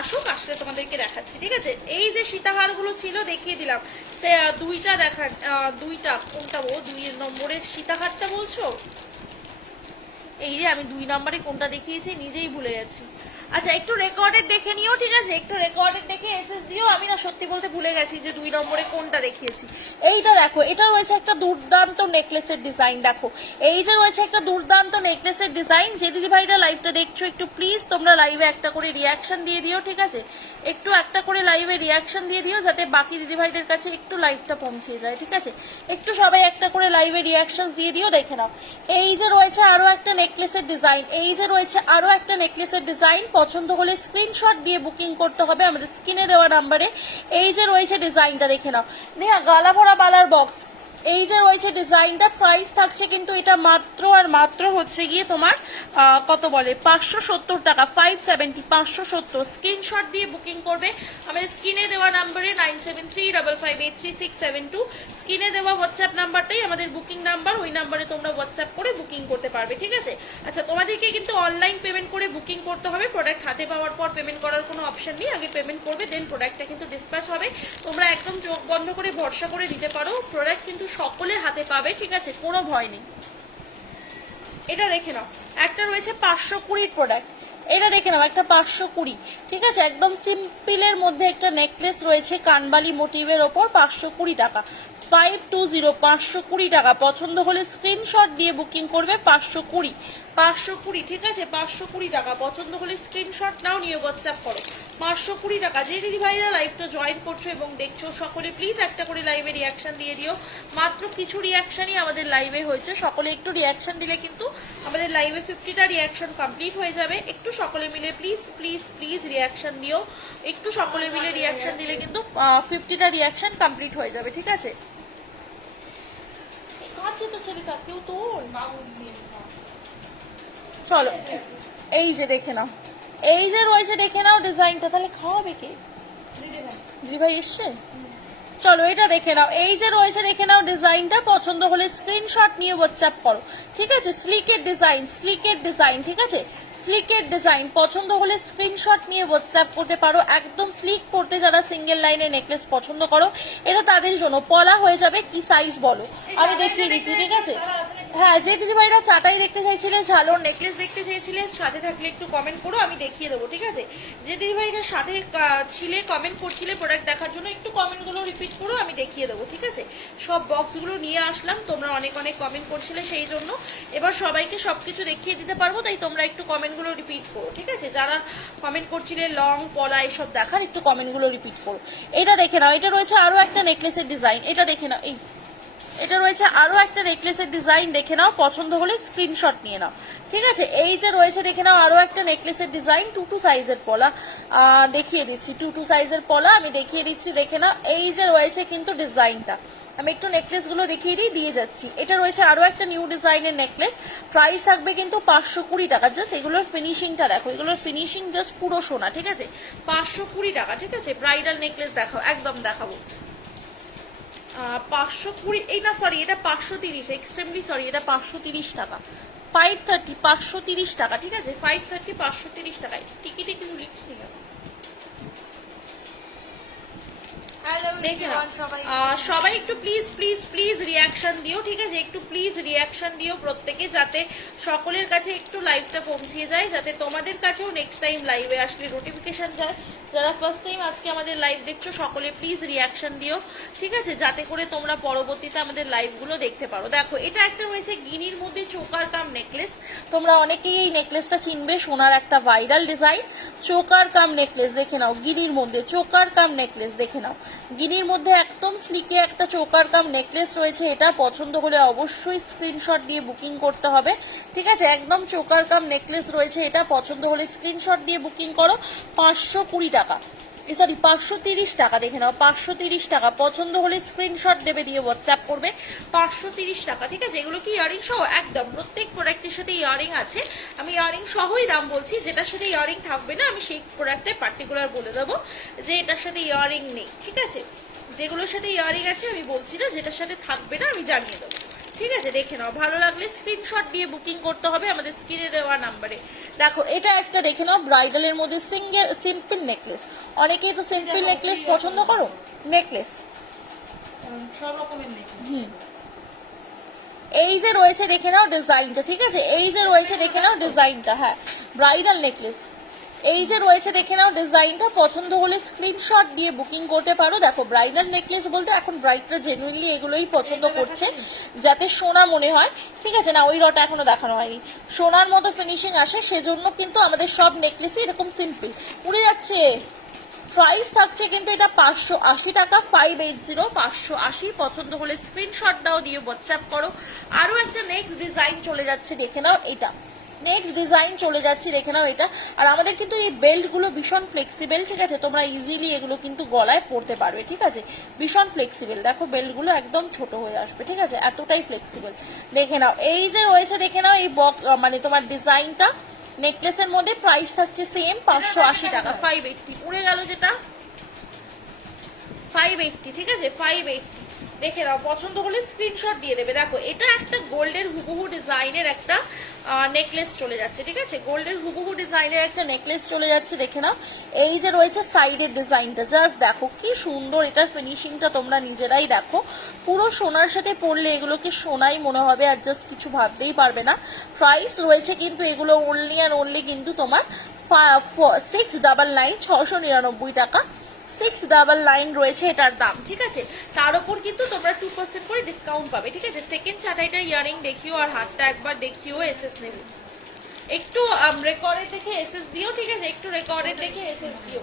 আসুক, আসলে তোমাদেরকে দেখাচ্ছি। ঠিক আছে, এই যে সীতাহারগুলো ছিল দেখিয়ে দিলাম, সে দুইটা দেখার, দুইটা কোনটা, ও 2 নম্বরের সীতাহারটা বলছো? এই যে আমি 2 নম্বরে কোনটা দেখিয়েছি নিজেই ভুলে গেছি। আচ্ছা, একটু রেকর্ডেড দেখে নিও। ঠিক আছে, একটু রেকর্ডেড দেখে এসএস দিও। আমি না সত্যি বলতে ভুলে গেছি যে 2 নম্বরে কোনটা দেখিয়েছি। এইটা দেখো, এটা রয়েছে একটা দুর্দান্ত নেকলেসের ডিজাইন। দেখো, এই যে রয়েছে একটা দুর্দান্ত নেকলেসের ডিজাইন। যে দিদি ভাইরা লাইভটা দেখছো, একটু প্লিজ তোমরা লাইভে একটা করে রিয়াকশন দিয়ে দিও। ঠিক আছে, একটু একটা করে লাইভে রিয়াকশন দিয়ে দিও, যাতে বাকি দিদি ভাইদের কাছে একটু লাইভটা পৌঁছে যায়। ঠিক আছে, একটু সবাই একটা করে লাইভে রিয়াকশন দিয়ে দিও। দেখে নাও, এই যে রয়েছে আরো একটা নেকলেসের ডিজাইন, এই যে রয়েছে আরো একটা নেকলেসের ডিজাইন। পছন্দ হলে স্ক্রিনশট দিয়ে বুকিং করতে হবে আমাদের স্ক্রিনে দেওয়া নাম্বারে। এই যে রয়েছে ডিজাইনটা, দেখে নাও, নেহা গালা ভরা বালার বক্স। এই যে রয়েছে ডিজাইনটা, প্রাইস থাকছে কিন্তু এটা মাত্র আর মাত্র হচ্ছে গিয়ে তোমার কত বলে 570 টাকা, 570, 570। স্ক্রিনশট দিয়ে বুকিং করবে আমাদের স্ক্রিনে দেওয়া নাম্বারে 9735583672। স্ক্রিনে দেওয়া হোয়াটসঅ্যাপ নাম্বারটাই আমাদের বুকিং নাম্বার, ওই নাম্বারে তোমরা হোয়াটসঅ্যাপ করে বুকিং করতে পারবে। ঠিক আছে, আচ্ছা, তোমাদেরকে কিন্তু অনলাইন পেমেন্ট করে বুকিং করতে হবে। প্রোডাক্ট হাতে পাওয়ার পর পেমেন্ট করার কোনো অপশন নেই, আগে পেমেন্ট করবে, দেন প্রোডাক্টটা কিন্তু ডিসপ্যাচ হবে। তোমরা একদম চোখ বন্ধ করে ভরসা করে দিতে পারো, প্রোডাক্ট কিন্তু সকলে হাতে পাবে। ঠিক আছে, কোনো ভয় নেই। এটা দেখে নাও, একটা রয়েছে 520 প্রোডাক্ট, এটা দেখে নাও একটা 520। ঠিক আছে, একদম সিম্পলের মধ্যে একটা নেকলেস রয়েছে কানবালি মোটিভের ওপর, 520 টাকা, 520, 520 টাকা। পছন্দ হলে স্ক্রিনশট দিয়ে বুকিং করবে, 520, 520। ঠিক আছে, 520 টাকা। পছন্দ হলে স্ক্রিনশট নাও, নিয়ে হোয়াটসঅ্যাপ করো, 520 টাকা। যে দিদি ভাইরা লাইভটা জয়েন করছো এবং দেখছো, সকলে প্লিজ একটা করে লাইভে রিয়াকশন দিয়ে দিও। মাত্র কিছু রিয়াকশনই আমাদের লাইভে হয়েছে, সকলে একটু রিয়াকশন দিলে কিন্তু আমাদের লাইভে 50টা রিয়াকশন কমপ্লিট হয়ে যাবে। একটু সকলে মিলে প্লিজ প্লিজ প্লিজ রিয়াকশন দিও, একটু সকলে মিলে রিয়াকশন দিলে কিন্তু 50টা রিয়াকশন কমপ্লিট হয়ে যাবে। ঠিক আছে, কাছে তো ছেলেটা কেউ তো চলো, এই যে দেখে নাও, এই যে রয়েছে দেখে নাও ডিজাইনটা। তাহলে খাওয়াবে কে? দিদি ভাই এসছে, চলো এটা দেখে নাও। এই যে রয়েছে দেখে নাও ডিজাইনটা, পছন্দ হলে স্ক্রিনশট নিয়ে হোয়াটসঅ্যাপ করো। ঠিক আছে, স্লিকের ডিজাইন, স্লিকের ডিজাইন। ঠিক আছে, স্লিকের ডিজাইন, পছন্দ হলে স্ক্রিনশট নিয়ে হোয়াটসঅ্যাপ করতে পারো। একদম স্লিক করতে যারা সিঙ্গেল লাইনের নেকলেস পছন্দ করো, এটা তাদের জন্য। পলা হয়ে যাবে, কি সাইজ বলো, আমি দেখিয়ে দিচ্ছি। ঠিক আছে, হ্যাঁ, যে দিদি ভাইরা চাটাই দেখতে চাইছিলে, ঝালোর নেকলেস দেখতে চেয়েছিলে, সাথে থাকলে একটু কমেন্ট করো, আমি দেখিয়ে দেবো। ঠিক আছে, যে দিদি ভাইরা সাথে ছিলে, কমেন্ট করছিলে প্রোডাক্ট দেখার জন্য, একটু কমেন্টগুলো রিপিট করো, আমি দেখিয়ে দেবো। ঠিক আছে, সব বক্সগুলো নিয়ে আসলাম, তোমরা অনেক অনেক কমেন্ট করছিলে, সেই জন্য এবার সবাইকে সবকিছু দেখিয়ে দিতে পারবো, তাই তোমরা একটু কমেন্টগুলো রিপিট করো। ঠিক আছে, যারা কমেন্ট করছিলে লং পলা এইসব দেখার, একটু কমেন্টগুলো রিপিট করো। এটা দেখে নাও, এটা রয়েছে আরো একটা নেকলেসের ডিজাইন, এটা দেখে নাও। এটা রয়েছে আরো একটা নেকলেসের ডিজাইন, দেখে নাও, পছন্দ হলে স্ক্রিনশট নিয়ে নাও। ঠিক আছে, এই যে রয়েছে দেখে নাও আরো একটা নেকলেসের ডিজাইন, 2 সাইজের পলা, দেখিয়ে দিচ্ছি, 2 সাইজের পলা আমি দেখিয়ে দিচ্ছি। দেখে নাও, এই যে রয়েছে কিন্তু ডিজাইনটা, আমি একটু নেকলেসগুলো দেখিয়ে দিয়ে যাচ্ছি। এটা রয়েছে আরো একটা নিউ ডিজাইনের নেকলেস, প্রাইস থাকবে কিন্তু 520 টাকা। জাস্ট এগুলোর ফিনিশিংটা দেখো, এগুলোর ফিনিশিং জাস্ট পুরো সোনা। ঠিক আছে, 520 টাকা। ঠিক আছে, ব্রাইডাল নেকলেস দেখাও, একদম দেখাবো 520, এই না সরি, এটা 530, এক্সট্রিমলি সরি, এটা 530 টাকা, 530, 530 টাকা। ঠিক আছে, 530, 530 টাকায়। টিকিটে কিছু লিখছি না, দেখে নাও। সবাই একটু প্লিজ প্লিজ প্লিজ রিয়াকশন দিও। ঠিক আছে, একটু প্লিজ রিয়াকশন দিও প্রত্যেকে, যাতে সকলের কাছে একটু লাইভটা পৌঁছিয়ে যায়, যাতে তোমাদের কাছেও নেক্সট টাইম লাইভে আসলে নোটিফিকেশন যায়। যারা ফার্স্ট টাইম আজকে আমাদের লাইভ দেখছো, সকলে প্লিজ রিয়াকশন দিও। ঠিক আছে, যাতে করে তোমরা পরবর্তীতে আমাদের লাইভগুলো দেখতে পারো। দেখো, এটা একটা হয়েছে গিনির মধ্যে চোকার কাম নেকলেস, তোমরা অনেকেই এই নেকলেসটা চিনবে, সোনার একটা ভাইরাল ডিজাইন, চোকার কাম নেকলেস। দেখে নাও, গিনির মধ্যে চোকার কাম নেকলেস, দেখে নাও, গিনির মধ্যে একদম স্লিকে একটা চোকার কাম নেকলেস রয়েছে। এটা পছন্দ হলে অবশ্যই স্ক্রিনশট দিয়ে বুকিং করতে হবে। ঠিক আছে, একদম চোকার কাম নেকলেস রয়েছে, এটা পছন্দ হলে স্ক্রিনশট দিয়ে বুকিং করো। 520 টাকা, সরি 530 টাকা। দেখে নাও, 530 টাকা। পছন্দ হলে স্ক্রিনশট দেবে, দিয়ে হোয়াটসঅ্যাপ করবে, 530 টাকা। ঠিক আছে, এগুলো কি ইয়ারিং সহ? একদম, প্রত্যেক প্রোডাক্টের সাথে ইয়ারিং আছে। আমি ইয়ারিং সহই দাম বলছি, যেটার সাথে ইয়ারিং থাকবে না আমি সেই প্রোডাক্টে পার্টিকুলার বলে দেবো যে এটার সাথে ইয়ারিং নেই। ঠিক আছে, যেগুলোর সাথে ইয়ারিং আছে আমি বলছি না, যেটার সাথে থাকবে না আমি জানিয়ে দেবো। ঠিক আছে, দেখে নাও, ভালো লাগলে স্ক্রিনশট দিয়ে বুকিং করতে হবে আমাদের স্ক্রিনে দেওয়া নাম্বারে। দেখো এটা একটা দেখে নাও, ব্রাইডালের মধ্যে সিম্পল নেকলেস। অনেকেই তো সিম্পল নেকলেস পছন্দ করো, নেকলেস সব রকমের নেই। এই যে রয়েছে দেখে নাও ডিজাইনটা, ঠিক আছে, এই যে রয়েছে দেখে নাও ডিজাইনটা, হ্যাঁ ব্রাইডাল নেকলেস। এই যে রয়েছে দেখে নাও ডিজাইনটা, পছন্দ হলে স্ক্রিনশট দিয়ে বুকিং করতে পারো। দেখো ব্রাইডাল নেকলেস বলতে এখন ব্রাইডরা জেনুইনলি এগুলোই পছন্দ করছে, যাতে সোনা মনে হয়, ঠিক আছে। না ওই রটা এখনো দেখানো হয়নি, সোনার মতো ফিনিশিং আসে, সেজন্য কিন্তু আমাদের সব নেকলেসই এরকম সিম্পল। উড়ে যাচ্ছে। প্রাইস থাকছে কিন্তু এটা 580 টাকা, 580 580। পছন্দ হলে স্ক্রিনশট দাও, দিয়ে হোয়াটসঅ্যাপ করো। আরও একটা নেক্সট ডিজাইন চলে যাচ্ছে, দেখে নাও এটা, নেক্সট ডিজাইন চলে যাচ্ছে দেখে নাও এটা। আর আমাদের কিন্তু এই বেল্টগুলো ভীষণ ফ্লেক্সিবল, ঠিক আছে, তোমরা ইজিলি এগুলো কিন্তু গলায় পরতে পারবে, ঠিক আছে, ভীষণ ফ্লেক্সিবল। দেখো বেল্টগুলো একদম ছোট হয়ে আসবে, ঠিক আছে, এতটাই ফ্লেক্সিবল। দেখে নাও এই যে রয়েছে দেখে নাও এই মানে তোমার ডিজাইনটা নেকলেসের মধ্যে। প্রাইস থাকছে সেম 580 টাকা, 580। উড়ে গেল যেটা, 580, ঠিক আছে, 580। দেখে নাও, পছন্দ হলে স্ক্রিনশট দিয়ে দেবে। দেখো এটা একটা গোল্ডের হুবহু ডিজাইনের একটা নেকলেস চলে যাচ্ছে, ঠিক আছে, গোল্ডের হুবহু ডিজাইনের একটা নেকলেস চলে যাচ্ছে। দেখে নাও এই যে রয়েছে সাইডের ডিজাইনটা, জাস্ট দেখো কি সুন্দর, এটা ফিনিশিংটা তোমরা নিজেরাই দেখো। পুরো সোনার সাথে পরলে এগুলোকে সোনাই মনে হবে, আর জাস্ট কিছু ভাবতেই পারবে না। প্রাইস রয়েছে কিন্তু এগুলো অনলি অ্যান্ড অনলি কিন্তু তোমার 699, 699 টাকা, 699 রয়েছে এটার দাম, ঠিক আছে। তার উপর কিন্তু তোমরা 2% করে ডিসকাউন্ট পাবে, ঠিক আছে। সেকেন্ড চাটাইটা ইয়ারিং দেখিও, আর হাতটা একবার দেখিও, এসএস নেবে একটু, রেকর্ডের দেখে এসএস দিও, ঠিক আছে, একটু রেকর্ডের দেখে এসএস দিও।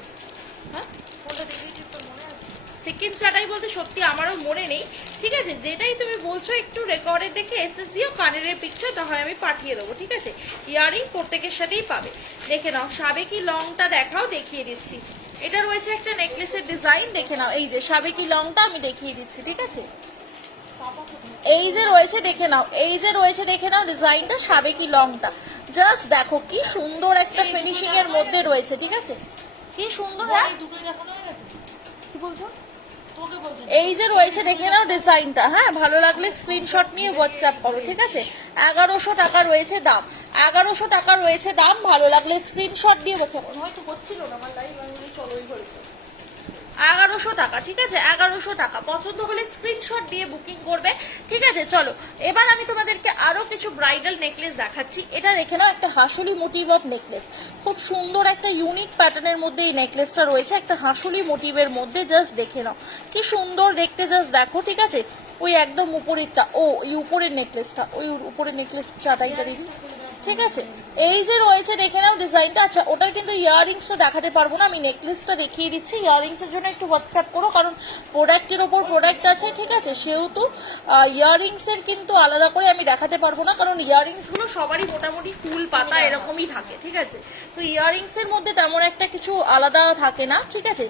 হ্যাঁ কোনটা দেখেছিস তোর মনে আছে? সেকেন্ড চাটাই বলতে সত্যি আমারও মনে নেই, ঠিক আছে, যেটাই তুমি বলছো একটু রেকর্ডের দেখে এসএস দিও, কানের পিকচার না হয় আমি পাঠিয়ে দেবো, ঠিক আছে। ইয়ারিং প্রত্যেকের সাথেই পাবে। দেখে নাও সাবেকি লংটা দেখাও, দেখিয়ে দিচ্ছি। এটা রয়েছে একটা নেকলেসের ডিজাইন, দেখে নাও এই যে সাবেকি লংটা আমি দেখিয়ে দিচ্ছি, ঠিক আছে। এই যে রয়েছে দেখে নাও, এই যে রয়েছে দেখে নাও ডিজাইনটা, সাবেকি লংটা, জাস্ট দেখো কি সুন্দর একটা ফিনিশিং এর মধ্যে রয়েছে, ঠিক আছে, কি সুন্দর। হ্যাঁ দুটো দেখানো হয়ে গেছে, কি বলছো? তোকে বলছি। এই যে রয়েছে দেখে নাও ডিজাইনটা, হ্যাঁ ভালো লাগলে স্ক্রিনশট নিয়ে হোয়াটসঅ্যাপ করো, ঠিক আছে। 1100 টাকা রয়েছে দাম, 1100 টাকা রয়েছে দাম, ভালো লাগলে স্ক্রিনশট দিয়ে হোয়াটসঅ্যাপ করো। হয়তো হচ্ছিল না আমার লাইভ, আমি চলো ওই ঘরে চলো। 1100 টাকা, ঠিক আছে, 1100 টাকা। পছন্দ হলে স্ক্রিনশট দিয়ে বুকিং করবে, ঠিক আছে। চলো এবার আমি তোমাদেরকে আরো কিছু ব্রাইডাল নেকলেস দেখাচ্ছি। এটা দেখে নাও একটা হাসুলি মোটিভ অফ নেকলেস, খুব সুন্দর একটা ইউনিক প্যাটার্নের মধ্যে এই নেকলেসটা রয়েছে, একটা হাসুলি মোটিভের মধ্যে, জাস্ট দেখে নাও কি সুন্দর দেখতে, জাস্ট দেখো, ঠিক আছে। ওই একদম উপরেরটা, ওই উপরের নেকলেসটা, ওই উপরের নেকলেস চাটাইটা দিবি, ঠিক আছে। এই যে রয়েছে দেখে নাও ডিজাইনটা। আচ্ছা ওটার কিন্তু ইয়াররিংসটা দেখাতে পারবো না, আমি নেকলেসটা দেখিয়ে দিচ্ছি। ইয়াররিংসের জন্য একটু হোয়াটসঅ্যাপ করো, কারণ প্রোডাক্টের ওপর প্রোডাক্ট আছে, ঠিক আছে, সেহেতু ইয়াররিংসের কিন্তু আলাদা করে আমি দেখাতে পারবো না, কারণ ইয়াররিংসগুলো সবারই মোটামুটি ফুল পাতা এরকমই থাকে, ঠিক আছে। তো ইয়াররিংসের মধ্যে তেমন একটা কিছু আলাদা থাকে না, ঠিক আছে।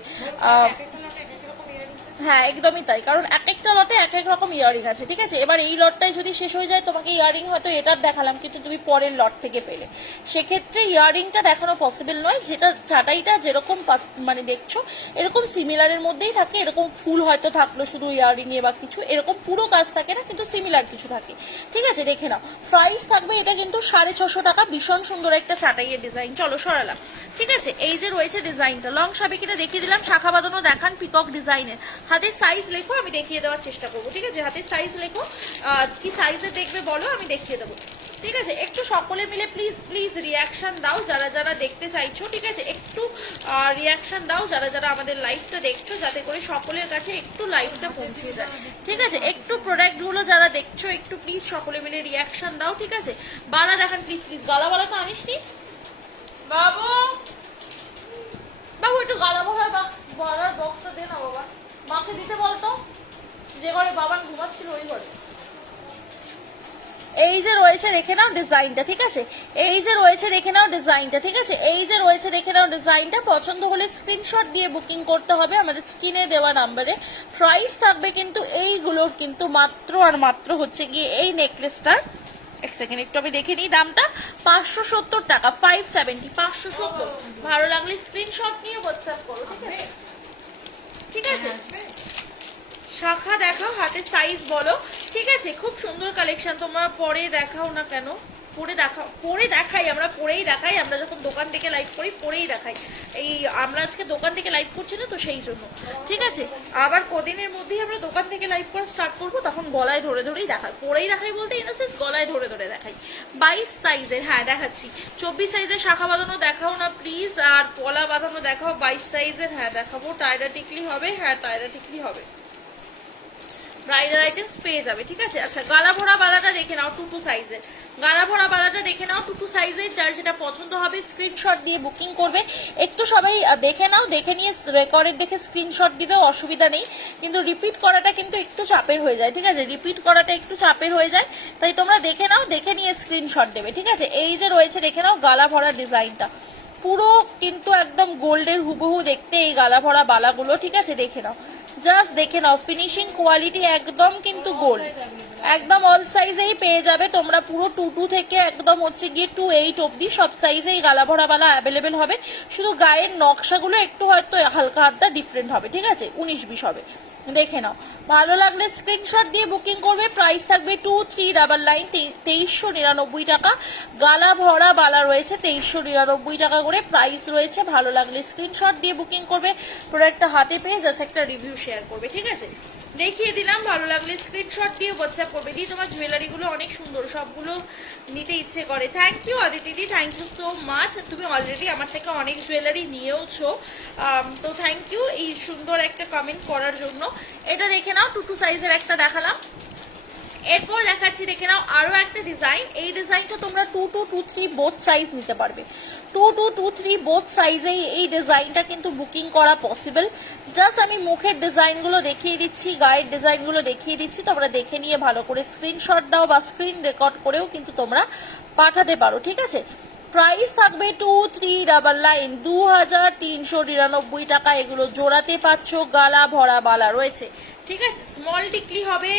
হ্যাঁ একদমই তাই, কারণ এক একটা লটে এক এক রকম ইয়ারিং আছে, ঠিক আছে। এবার এই লটটাই যদি শেষ হয়ে যায়, তোমাকে ইয়ারিং হয়তো এটার দেখালাম কিন্তু তুমি পরের লট থেকে পেলে, সেক্ষেত্রে ইয়ারিংটা দেখানো পসিবল নয়। যেটা চাটাইটা যেরকম মানে দেখছো এরকম সিমিলারের মধ্যেই থাকে, এরকম ফুল হয়তো থাকলো শুধু ইয়ারিং এ বা কিছু, এরকম পুরো কাজ থাকে না, কিন্তু সিমিলার কিছু থাকে, ঠিক আছে। দেখে নাও প্রাইস থাকবে এটা কিন্তু 650 টাকা। ভীষণ সুন্দর একটা চাটাইয়ের ডিজাইন, চলো সরালাম, ঠিক আছে। এই যে রয়েছে ডিজাইনটা, লং সাবেকিটা দেখিয়ে দিলাম, শাখা বাঁধানো দেখান পিকক ডিজাইনের। হাতের সাইজ লেখো, আমি দেখিয়ে দেওয়ার চেষ্টা করবো, ঠিক আছে। হাতের সাইজ লেখো, কি সাইজে দেখবে বলো, আমি দেখিয়ে দেবো, ঠিক আছে। একটু সকলে মিলে প্লিজ প্লিজ রিয়াকশন দাও, যারা যারা দেখতে চাইছো, ঠিক আছে, একটু রিয়াকশন দাও যারা যারা আমাদের লাইভটা দেখছো, যাতে করে সকলের কাছে একটু লাইভটা পৌঁছে যায়, ঠিক আছে। একটু প্রোডাক্টগুলো যারা দেখছো একটু প্লিজ সকলে মিলে রিয়াকশন দাও, ঠিক আছে। বালা দেখান প্লিজ প্লিজ, গালা বালাটা আনিস নি বাবু, বাবু একটু গালা ভরা বলার বক্সটা দে না বাবা, মাকে দিতে বলতো, যে ঘরে বাবান ঘুমাচ্ছিল ওই ঘরে। এই যে রয়েছে দেখে নাও ডিজাইনটা, ঠিক আছে। এই যে রয়েছে দেখে নাও ডিজাইনটা, ঠিক আছে। এই যে রয়েছে দেখে নাও ডিজাইনটা, পছন্দ হলে স্ক্রিনশট দিয়ে বুকিং করতে হবে আমাদের স্ক্রিনে দেওয়া নাম্বারে। প্রাইস থাকবে কিন্তু এইগুলোর কিন্তু মাত্র আর মাত্র হচ্ছে গিয়ে এই নেকলেসটার, এক সেকেন্ড একটু আমি দেখে নিই দামটা, 570 টাকা, 570, 570। ভালো লাগলে স্ক্রিনশট নিয়ে হোয়াটসঅ্যাপ করো, ঠিক আছে, ঠিক আছে। শাখা দেখাও, হাতের সাইজ বলো, ঠিক আছে, খুব সুন্দর কালেকশন। তোমরা পরে দেখাও না কেন, পরে দেখাই, আমরা পরেই দেখাই, আমরা যখন দোকান থেকে লাইভ করি পরেই দেখাই। এই আমরা আজকে দোকান থেকে লাইভ করছি না তো সেই জন্য, ঠিক আছে। আবার কদিনের মধ্যেই আমরা দোকান থেকে লাইভ করা স্টার্ট করবো, তখন গলায় ধরে ধরেই দেখাই, পরেই দেখাই বলতে ইন দ্য সেন্স গলায় ধরে ধরে দেখাই। 22 সাইজের, হ্যাঁ দেখাচ্ছি। 24 সাইজের শাখা বাঁধানো দেখাও না প্লিজ, আর পলা বাঁধানো দেখাও 22 সাইজের। হ্যাঁ দেখাবো। টায়রা টিকলি হবে, হ্যাঁ টায়রা টিকলি হবে। ব্রাইডাল আইটেমস পেয়ে যাবে, ঠিক আছে। আচ্ছা, গালা ভরা বালাটা দেখে নাও 22 সাইজের। গালা ভরা বালাটা দেখে নাও 22 সাইজের। যার যেটা পছন্দ হবে স্ক্রিনশট দিয়ে বুকিং করবে। একটু সবাই দেখে নাও, দেখে নিয়ে রেকর্ডের দেখে স্ক্রিনশট দিতেও অসুবিধা নেই, কিন্তু রিপিট করাটা কিন্তু একটু চাপের হয়ে যায়, ঠিক আছে। রিপিট করাটা একটু চাপের হয়ে যায়, তাই তোমরা দেখে নাও, দেখে নিয়ে স্ক্রিনশট দেবে, ঠিক আছে। এই যে রয়েছে দেখে নাও গালা ভরা ডিজাইনটা, পুরো কিন্তু একদম গোল্ডের হুবহু দেখতে এই গালা ভরা বালাগুলো, ঠিক আছে। দেখে নাও, জাস্ট দেখে নাও, ফিনিশিং কোয়ালিটি একদম কিন্তু গোল্ড, একদম অল সাইজেই পেয়ে যাবে তোমরা। পুরো 22 থেকে একদম হচ্ছে গিয়ে 28 অবধি সব সাইজেই গালা ভরা বালা অ্যাভেলেবেল হবে। শুধু গায়ের নকশাগুলো একটু হয়তো হালকা হালকা ডিফারেন্ট হবে, ঠিক আছে, 19-20 হবে। দেখে নাও, ভালো লাগলে স্ক্রিনশট দিয়ে বুকিং করবে। প্রাইস থাকবে 2399, 2399 টাকা। গালা ভরা বালা রয়েছে 2399 টাকা করে প্রাইস রয়েছে। ভালো লাগলে স্ক্রিনশট দিয়ে বুকিং করবে, প্রোডাক্টটা হাতে পেয়ে জাস্ট একটা রিভিউ শেয়ার করবে, ঠিক আছে। দেখিয়ে দিলাম, ভালো লাগলে স্ক্রিনশট দিয়ে হোয়াটসঅ্যাপ করবে। দিয়ে তোমার জুয়েলারিগুলো অনেক সুন্দর, সবগুলো নিতে ইচ্ছে করে। থ্যাংক ইউ অদিতিদি, থ্যাংক ইউ সো মাচ। তুমি অলরেডি আমার থেকে অনেক জুয়েলারি নিয়েওছো, তো থ্যাংক ইউ এই সুন্দর একটা কমেন্ট করার জন্য। এটা দেখে নাও 22 সাইজের একটা দেখালাম। এরপর দেখাচ্ছি, দেখে নাও আরো একটা ডিজাইন। এই ডিজাইনটা তোমরা 22, 23 বোথ সাইজ নিতে পারবে। 22, 23 বোথ সাইজেই এই ডিজাইনটা কিন্তু বুকিং করা পসিবল। জাস্ট আমি মুখের ডিজাইনগুলো দেখিয়ে দিচ্ছি, গায়ের ডিজাইনগুলো দেখিয়ে দিচ্ছি, তোমরা দেখে নিয়ে ভালো করে স্ক্রিনশট দাও বা স্ক্রিন রেকর্ড করেও কিন্তু তোমরা পাঠাতে পারো, ঠিক আছে। প্রাইস থাকবে 2399, 2399 টাকা। এগুলো জোড়াতে পাচ্ছ, গালা ভরা বালা রয়েছে, ঠিক আছে। স্মল টিকলি হবে,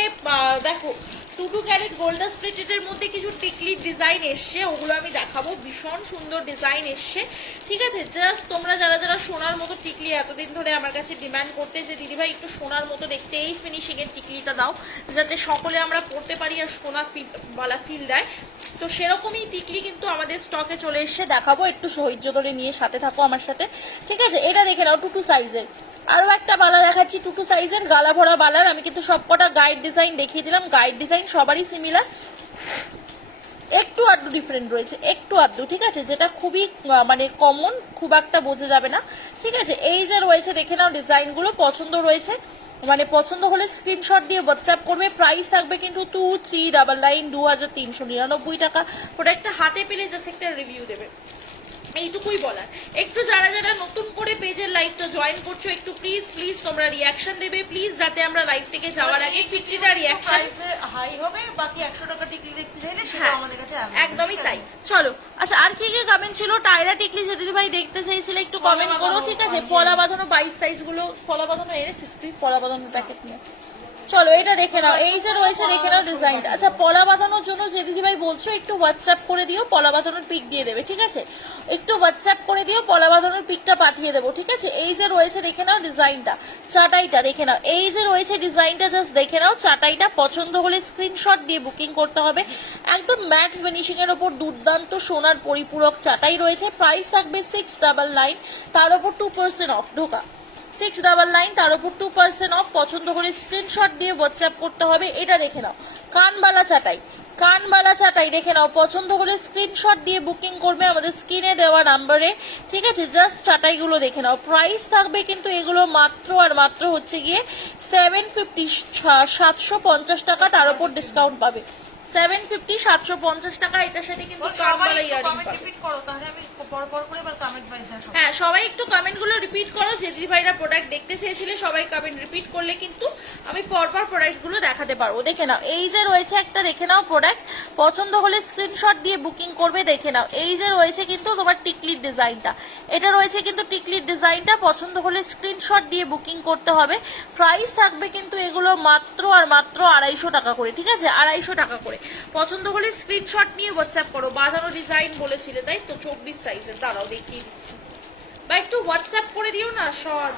দেখো 22 ক্যারেট গোল্ডাস প্লেটেডের মধ্যে কিছু টিকলির ডিজাইন এসছে, ওগুলো আমি দেখাবো। ভীষণ সুন্দর ডিজাইন এসছে, ঠিক আছে। জাস্ট তোমরা যারা যারা সোনার মতো টিকলি এতদিন ধরে আমার কাছে ডিমান্ড করতে যে দিদিভাই একটু সোনার মতো দেখতে এই ফিনিশিং এর টিকলিটা দাও, যাতে সকলে আমরা পড়তে পারি আর সোনা ফিল দেয়, তো সেরকমই টিকলি কিন্তু আমাদের স্টকে চলে এসে দেখাবো। একটু সহ্য ধরে নিয়ে সাথে থাকো আমার সাথে, ঠিক আছে। এটা দেখে নাও 22 সাইজের। আরো একটা বালা দেখাচ্ছি 22 সাইজের, গালা ভরা বালার। আমি কিন্তু সবকটা গাইড ডিজাইন দেখিয়ে দিলাম, গাইড ডিজাইন সবারই সিমিলার, একটু আধটু ডিফারেন্ট রয়েছে, একটু আধটু, ঠিক আছে, যেটা খুবই মানে কমন, খুব একটা বোঝা যাবে না, ঠিক আছে। এই যে রয়েছে দেখে নাও ডিজাইনগুলো, পছন্দ রয়েছে মানে পছন্দ হলে স্ক্রিনশট দিয়ে হোয়াটসঅ্যাপ করবে। প্রাইস থাকবে কিন্তু 2399, 2399 টাকা। প্রোডাক্টটা হাতে পেলে জাস্ট একটা রিভিউ দেবে, এইটুকুই বলার। একটু যারা যারা নতুন করে পেজের লাইভটা জয়েন করছো, একটু প্লিজ প্লিজ তোমরা রিয়াকশন দেবে প্লিজ, যাতে আমরা লাইভ থেকে যাওয়ার আগে টিকলিটা রিয়াকশন হাই হবে। বাকি 100 টাকা টিকলি দেখতে চাইলে সেটা আমাদের কাছে একদমই তাই। চলো, আচ্ছা আর কি কি কমেন্ট ছিল? টায়রা টিকলি যে দিদি ভাই দেখতে চাইছিল একটু কমেন্ট করো, ঠিক আছে। পলা বাঁধানো 22 সাইজ গুলো, পলা বাঁধানো এনেছিস তুই? পলা বাঁধানোর প্যাকেট নিয়ে চলো, এটা দেখে নাও। এই যে রয়েছে দেখে নাও ডিজাইনটা। আচ্ছা, পলা বাঁধানোর জন্য যে দিদি ভাই বলছো একটু হোয়াটসঅ্যাপ করে দিও, পলা বাঁধানোর পিক দিয়ে দেবে, ঠিক আছে। একটু হোয়াটসঅ্যাপ করে দিও, পলা বাঁধানোর পিকটা পাঠিয়ে দেবো, ঠিক আছে। এই যে রয়েছে দেখে নাও ডিজাইনটা, চাটাইটা দেখে নাও। এই যে রয়েছে ডিজাইনটা জাস্ট দেখে নাও, চাটাইটা পছন্দ হলে স্ক্রিনশট দিয়ে বুকিং করতে হবে। একদম ম্যাট ফিনিশিং এর ওপর দুর্দান্ত সোনার পরিপূরক চাটাই রয়েছে। প্রাইস থাকবে 699, তার উপর 2% অফ ঢোকা। 699, তার উপর 2% অফ। পছন্দ করে স্ক্রিনশট দিয়ে হোয়াটসঅ্যাপ করতে হবে। এটা দেখে নাও, কানবালা চাটাই, কানবালা চাটাই দেখে নাও। পছন্দ হলে স্ক্রিনশট দিয়ে বুকিং করবে আমাদের স্ক্রিনে দেওয়া নাম্বারে, ঠিক আছে। জাস্ট চাটাইগুলো দেখে নাও। প্রাইস থাকবে কিন্তু এগুলো মাত্র আর মাত্র হচ্ছে গিয়ে 750, 750 টাকা, তার উপর ডিসকাউন্ট পাবে। 750, 750 টাকা। এটার সাথে কিন্তু কানবালা ইয়ারিং পাবে। রিপিট করো, তাহলে আমি পরপর করে এবার কমেন্ট পাই। হ্যাঁ, সবাই একটু কমেন্টগুলো রিপিট করো। যে দিদি ভাইরা প্রোডাক্ট দেখতে চেয়েছিলে সবাই কমেন্ট রিপিট করলে কিন্তু আমি পরপর প্রোডাক্টগুলো দেখাতে পারবো। দেখে নাও, এই যে রয়েছে একটা, দেখে নাও প্রোডাক্ট। পছন্দ হলে স্ক্রিনশট দিয়ে বুকিং করবে। দেখে নাও, এই যে রয়েছে কিন্তু তোমার টিকলির ডিজাইনটা, এটা রয়েছে কিন্তু টিকলির ডিজাইনটা। পছন্দ হলে স্ক্রিনশট দিয়ে বুকিং করতে হবে। প্রাইস থাকবে কিন্তু এগুলো মাত্র আর মাত্র 250 টাকা করে, ঠিক আছে, 250 টাকা করে। পছন্দ হলে স্ক্রিনশট নিয়ে হোয়াটসঅ্যাপ করো। বাঁধানো ডিজাইন বলেছিলে তাই তো, 24 সাইজের। দাঁড়াও দেখিয়ে দিচ্ছি, বা একটু হোয়াটসঅ্যাপ করে দিও না,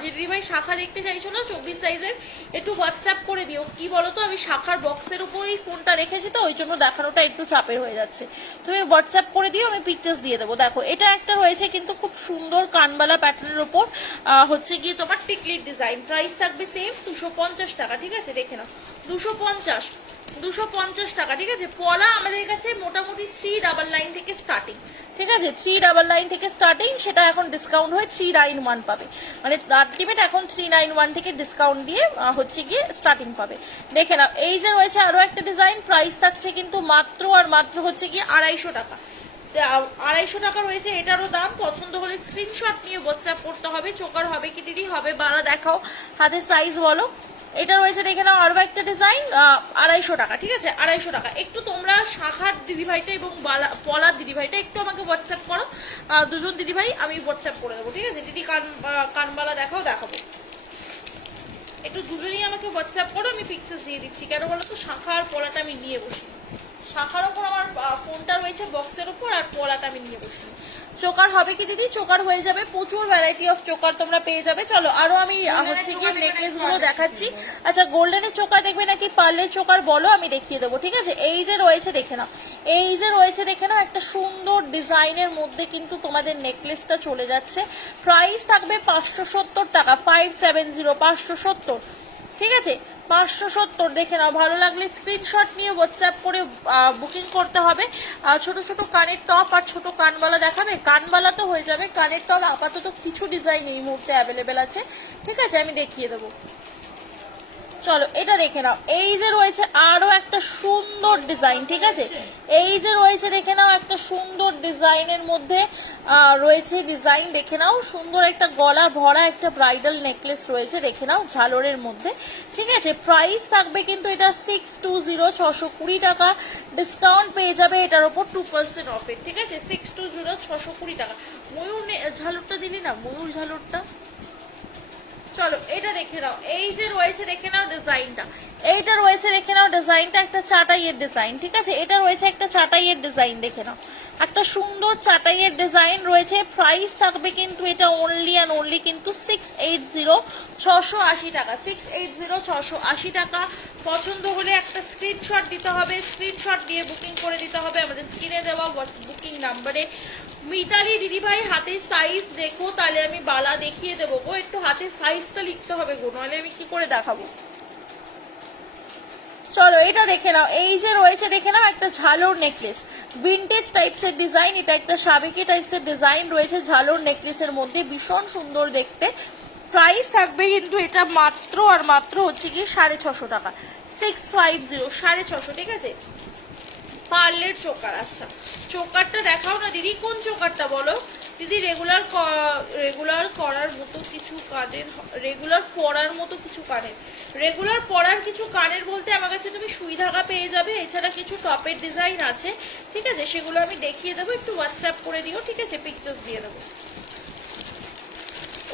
দিদি ভাই শাখা দেখতে চাইছো না 24 সাইজের, একটু হোয়াটসঅ্যাপ করে দিও। কি বলো তো, আমি শাখার বক্সের উপরেই ফোনটা রেখেছি তো ওই জন্য দেখানোটা একটু চাপের হয়ে যাচ্ছে। তুমি হোয়াটসঅ্যাপ করে দিও, আমি পিকচার্স দিয়ে দেবো। দেখো এটা একটা রয়েছে কিন্তু খুব সুন্দর কানবালা প্যাটার্নের ওপর হচ্ছে গিয়ে তোমার টিকলির ডিজাইন। প্রাইস থাকবে সেম 250 টাকা, ঠিক আছে? দেখে নাও 250 টাকা, ঠিক আছে? পলা আমাদের কাছে মোটামুটি 399 থেকে স্টার্টিং, ঠিক আছে? 399 থেকে স্টার্টিং, সেটা এখন ডিসকাউন্ট হয়ে 391 পাবে, মানে আলটিমেট এখন 391 থেকে ডিসকাউন্ট দিয়ে হচ্ছে গিয়ে স্টার্টিং পাবে। দেখে নাও এই যে রয়েছে আরো একটা ডিজাইন, প্রাইস থাকছে কিন্তু মাত্র আর মাত্র হচ্ছে গিয়ে 250 টাকা। 250 টাকা রয়েছে, এটারও দাম। পছন্দ হলে স্ক্রিনশট নিয়ে হোয়াটসঅ্যাপ করতে হবে। চোকার হবে কি দিদি? হবে। বাড়া দেখাও, হাতের সাইজ বলো। এটা রয়েছে দেখে নাও আরো একটা ডিজাইন, 250 টাকা, ঠিক আছে? 250 টাকা। একটু তোমরা শাখার দিদিভাইটা এবং পলার দিদিভাইটা একটু আমাকে হোয়াটসঅ্যাপ করো, দুজন দিদিভাই আমি হোয়াটসঅ্যাপ করে দেবো, ঠিক আছে? দিদি কানবালা দেখাও, দেখাবো। একটু দুজনেই আমাকে হোয়াটসঅ্যাপ করো, আমি পিকচার্স দিয়ে দিচ্ছি। কেন বলো তো, শাখা আর পলাটা আমি নিয়ে বসি, শাখার ওপর আমার ফোনটা রয়েছে বক্সের উপর, আর পলাটা আমি নিয়ে বসি। চোকার হবে কি দিদি? চোকার হয়ে যাবে, প্রচুর ভ্যারাইটি অফ চোকার তোমরা পেয়ে যাবে। চলো আরো আমি হচ্ছে গিয়ে নেকলেস গুলো দেখাচ্ছি। আচ্ছা, গোল্ডেনের চোকার দেখবে নাকি পার্লের চোকার বলো, আমি দেখিয়ে দেবো, ঠিক আছে? এই যে রয়েছে দেখে নাও, এই যে রয়েছে দেখে নাও, একটা সুন্দর ডিজাইনের মধ্যে কিন্তু তোমাদের নেকলেসটা চলে যাচ্ছে। প্রাইস থাকবে 570 টাকা, 570, 570, ঠিক আছে? 570 দেখে নাও। ভালো লাগলে স্ক্রিনশট নিয়ে হোয়াটসঅ্যাপ করে বুকিং করতে হবে। ছোট ছোট কানের টপ আর ছোট কানবালা দেখাবে? কানবালা তো হয়ে যাবে, কানের টপ আপাতত কিছু ডিজাইন এই মুহূর্তে অ্যাভেলেবেল আছে, ঠিক আছে? আমি দেখিয়ে দেবো। চলো এটা দেখে নাও, এই যে রয়েছে আরো একটা সুন্দর ডিজাইন, ঠিক আছে? এই যে রয়েছে দেখে নাও, একটা সুন্দর ডিজাইনের মধ্যে রয়েছে ডিজাইন, দেখে নাও। সুন্দর একটা গলা ভরা একটা ব্রাইডাল নেকলেস রয়েছে, দেখে নাও, ঝালরের মধ্যে, ঠিক আছে? প্রাইস থাকবে কিন্তু এটা 620, 620 টাকা। ডিসকাউন্ট পেয়ে যাবে এটার উপর 2% অফের, ঠিক আছে? 620, 620 টাকা। ময়ূর ঝালরটা দিলি না, ময়ূর ঝালরটা। চলো এটা দেখে নাও, এই যে রয়েছে দেখে নাও ডিজাইনটা, এইটা রয়েছে দেখে নাও ডিজাইনটা, একটা চাটাইয়ের ডিজাইন, ঠিক আছে? এটা রয়েছে একটা চাটাইয়ের ডিজাইন, দেখে নাও, একটা সুন্দর চাটাইয়ের ডিজাইন রয়েছে। প্রাইস থাকবে কিন্তু এটা অনলি অ্যান্ড অনলি কিন্তু 680, 680 টাকা, 680, 680 টাকা। পছন্দ হলে একটা স্ক্রিনশট দিতে হবে, স্ক্রিনশট দিয়ে বুকিং করে দিতে হবে আমাদের স্ক্রিনে দেওয়া বুকিং নাম্বারে। মিতালি দিদিভাই হাতের সাইজ দেখো, তাহলে আমি বালা দেখিয়ে দেবো গো। একটু হাতের সাইজটা লিখতে হবে গো, নাহলে আমি কি করে দেখাবো? চলো এটা দেখে নাও, এই যে রয়েছে দেখে নাও, একটা ঝালর নেকলেস, ভিনটেজ টাইপসের ডিজাইন। এটা একটা সাবেকি টাইপসের ডিজাইন রয়েছে ঝালর নেকলেসের মধ্যে, ভীষণ সুন্দর দেখতে। প্রাইস থাকবে কিন্তু এটা মাত্র আর মাত্র হচ্ছে কি 650 টাকা, 650, 650, ঠিক আছে? পার্লের চোকার। আচ্ছা, চোকারটা দেখাও না দিদি, কোন চোকারটা বলো দিদি? রেগুলার করার মতো কিছু কানের, রেগুলার পরার মতো কিছু কানের, রেগুলার পরার কিছু কানের বলতে আমার কাছে তুমি সুই ধাগা পেয়ে যাবে, এছাড়া কিছু টপের ডিজাইন আছে, ঠিক আছে? সেগুলো আমি দেখিয়ে দেবো, একটু হোয়াটসঅ্যাপ করে দিও, ঠিক আছে? পিকচার্স দিয়ে দেবো।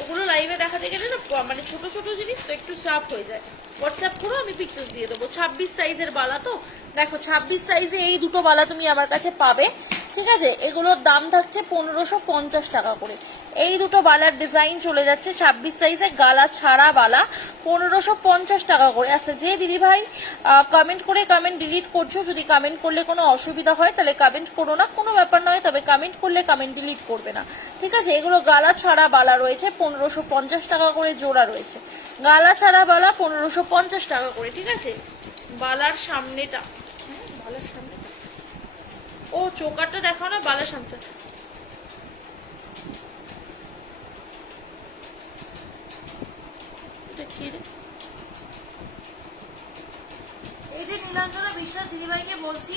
ওগুলো লাইভে দেখাতে গেলে না মানে ছোট ছোট জিনিস তো একটু চাপ হয়ে যায়। হোয়াটসঅ্যাপ করো, আমি পিকচার্স দিয়ে দেবো। 26 সাইজের বালা তো, দেখো 26 সাইজে এই দুটো বালা তুমি আমার কাছে পাবে, ঠিক আছে? এগুলোর দাম থাকছে 1550 টাকা করে। এই দুটো বালার ডিজাইন চলে যাচ্ছে 26 সাইজে, গালা ছাড়া বালা, 1550 টাকা করে। আচ্ছা, যে দিদি ভাই কমেন্ট করে কমেন্ট ডিলিট করছো, যদি কমেন্ট করলে কোনো অসুবিধা হয় তাহলে কমেন্ট করো না, কোনো ব্যাপার নয়, তবে কমেন্ট করলে কমেন্ট ডিলিট করবে না, ঠিক আছে? এগুলো গালা ছাড়া বালা রয়েছে, 1550 টাকা করে জোড়া রয়েছে। গালা ছাড়া বালা 1550 টাকা করে, ঠিক আছে? বালার সামনেটা, বালার সামনেটা, ও চোকারটা দেখাও না, বালার সামনেটা। এই যে নীলাঞ্জনা বিশ্বাস দিদিভাইকে বলছি,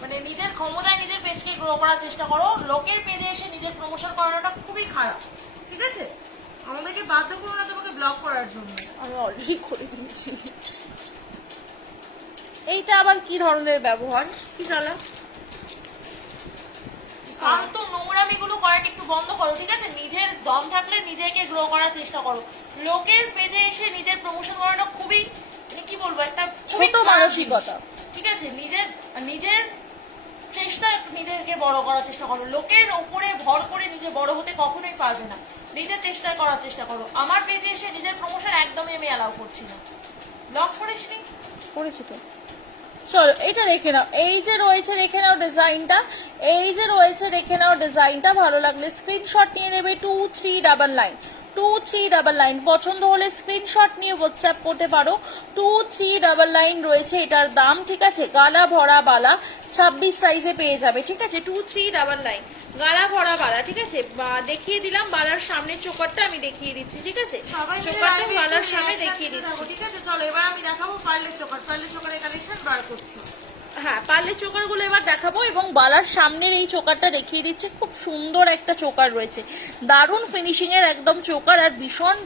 মানে নিজের ক্ষমতায় নিজের পেজকে গ্রো করার চেষ্টা করো। লোকের পেজে এসে নিজের প্রমোশন করানোটা খুবই খারাপ, ঠিক আছে? আমাদেরকে বাধ্য করো না তোমাকে ব্লক করার জন্য, আমি অলরেডি করে দিয়েছি। এইটা আবার কি ধরনের ব্যবহার, কি জ্বালা! ফালতু নোংরামিগুলো করাটা একটু বন্ধ করো, ঠিক আছে? নিজের দম থাকলে নিজেকে গ্রো করার চেষ্টা করো। লোকের পেজে এসে নিজের প্রমোশন করাটা খুবই, মানে কি বলবো, একটা ছোট মানসিকতা, ঠিক আছে? নিজের নিজের চেষ্টা নিজেকে বড় করার চেষ্টা করো, লোকের উপরে ভর করে নিজে বড় হতে কখনোই পারবে না, নিজের চেষ্টা করার চেষ্টা করো। আমার পেজে এসে নিজের প্রমোশন একদমই আমি অ্যালাউ করছি না। লক করিসনি? করেছি তো। চলো এটা দেখে নাও, এই যে রয়েছে দেখে নাও ডিজাইনটা, এই যে রয়েছে দেখে নাও ডিজাইনটা, ভালো লাগলে স্ক্রিনশট নিয়ে নেবে 2399 2399, পছন্দ হলে স্ক্রিনশট নিয়ে হোয়াটসঅ্যাপ করতে পারো। 2399 রয়েছে এটার দাম, ঠিক আছে। গালা ভরা বালা 26 সাইজে পেয়ে যাবে, ঠিক আছে। 2399 গালা ভরা বালা, ঠিক আছে। দেখিয়ে দিলাম বালার সামনের চোকারটা, আমি দেখিয়ে দিচ্ছি, ঠিক আছে। চোকারটা বালার সামনে দেখিয়ে দিচ্ছি, ঠিক আছে। চলো এবার আমি দেখাবো পার্লের চোকার। পার্লের চোকারের কালেকশন বার করছি। হ্যাঁ, পার্লের চোকারগুলো এবার দেখাবো এবং বালার সামনের এই চোকারটা দেখিয়ে দিচ্ছে। খুব সুন্দর একটা চোকার রয়েছে, দারুণ ফিনিশিং এর একদম চোকার, আর ভীষণ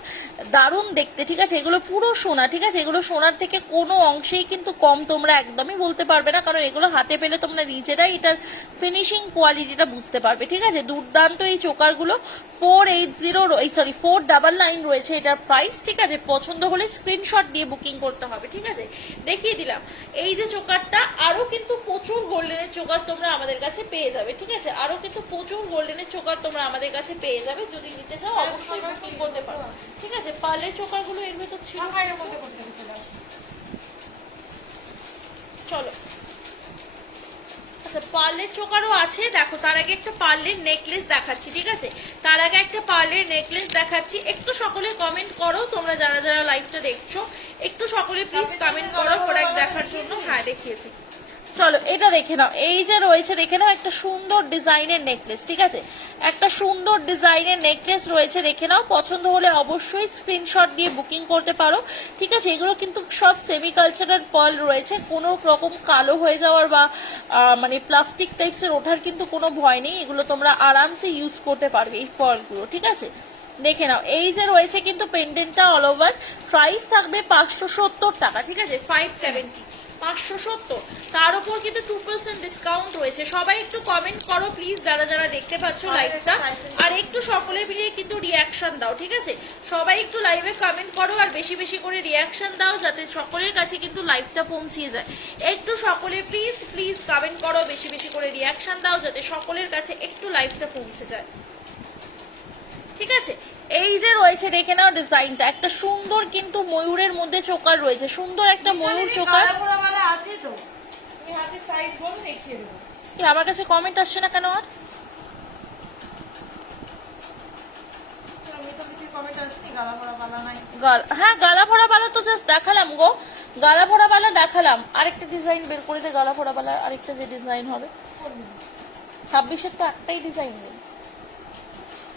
দারুণ দেখতে, ঠিক আছে। এগুলো পুরো সোনা, ঠিক আছে। এগুলো সোনার থেকে কোনো অংশেই কিন্তু কম তোমরা একদমই বলতে পারবে না, কারণ এগুলো হাতে পেলে তোমরা নিজেরাই এটার ফিনিশিং কোয়ালিটিটা বুঝতে পারবে, ঠিক আছে। দুর্দান্ত এই চোকারগুলো 499 রয়েছে এটার প্রাইস, ঠিক আছে। পছন্দ হলে স্ক্রিনশট দিয়ে বুকিং করতে হবে, ঠিক আছে। দেখিয়ে দিলাম এই যে চোকারটা, আরো কিন্তু প্রচুর গোল্ডেনের চোকার তোমরা আমাদের কাছে পেয়ে যাবে, ঠিক আছে। আরো কিন্তু প্রচুর গোল্ডেনের চোকার তোমরা আমাদের কাছে পেয়ে যাবে, যদি নিতে চাও অবশ্যই বুকিং করতে পারো, ঠিক আছে। পার্লের চোকারগুলো এর ভেতর ছিল, চলো। আচ্ছা, পার্লের চোকারও আছে, দেখো। তার আগে একটা পার্লের নেকলেস দেখাচ্ছি, ঠিক আছে। তার আগে একটা পার্লের নেকলেস দেখাচ্ছি। একটু সকলে কমেন্ট করো, তোমরা যারা যারা লাইভটা দেখছো, একটু সকলে প্লিজ কমেন্ট করো প্রোডাক্ট দেখার জন্য। হ্যাঁ, দেখিয়েছি। চলো এটা দেখে নাও, এই যে রয়েছে দেখে নাও একটা সুন্দর ডিজাইনের নেকলেস, ঠিক আছে। একটা সুন্দর ডিজাইনের নেকলেস রয়েছে, দেখে নাও। পছন্দ হলে অবশ্যই স্ক্রিনশট দিয়ে বুকিং করতে পারো, ঠিক আছে। এগুলো কিন্তু সব সেমি কালচারাল পার্ল রয়েছে, কোনো রকম কালো হয়ে যাওয়ার বা মানে প্লাস্টিক টাইপসের ওঠার কিন্তু কোনো ভয় নেই। এগুলো তোমরা আরামসে ইউজ করতে পারবে এই পার্লগুলো, ঠিক আছে। দেখে নাও, এই যে রয়েছে কিন্তু পেন্ডেন্টটা অল ওভার, প্রাইস থাকবে 570 টাকা, ঠিক আছে। 570, 570, তার উপর কিন্তু 2% ডিসকাউন্ট রয়েছে। সবাই একটু কমেন্ট করো প্লিজ, যারা যারা দেখতে পাচ্ছ লাইভটা, আর একটু সকলে মিলিয়ে কিন্তু রিয়াকশন দাও, ঠিক আছে। সবাই একটু লাইভে কমেন্ট করো আর বেশি বেশি করে রিয়াকশন দাও, যাতে সকলের কাছে কিন্তু লাইভটা পৌঁছিয়ে যায়। একটু সকলে প্লিজ প্লিজ কমেন্ট করো, বেশি বেশি করে রিয়াকশন দাও, যাতে সকলের কাছে একটু লাইভটা পৌঁছে যায়, ঠিক আছে। এই যে রয়েছে দেখে নাও ডিজাইনটা, একটা সুন্দর কিন্তু ময়ূরের মধ্যে চোকার রয়েছে, সুন্দর একটা ময়ূর চোকার আছে তো। তুমি হাতে সাইজ বলো, দেখিয়ে দেবো। কি আমার কাছে কমেন্ট আসছে না কেন? আর হ্যাঁ, গালা ভরা বালা তো জাস্ট দেখালাম গো, গালা ভরা বালা দেখালাম। আরেকটা ডিজাইন বের করে দে, গালা ভরা বালা আরেকটা যে ডিজাইন হবে। 26-এর তো একটাই ডিজাইন নেই।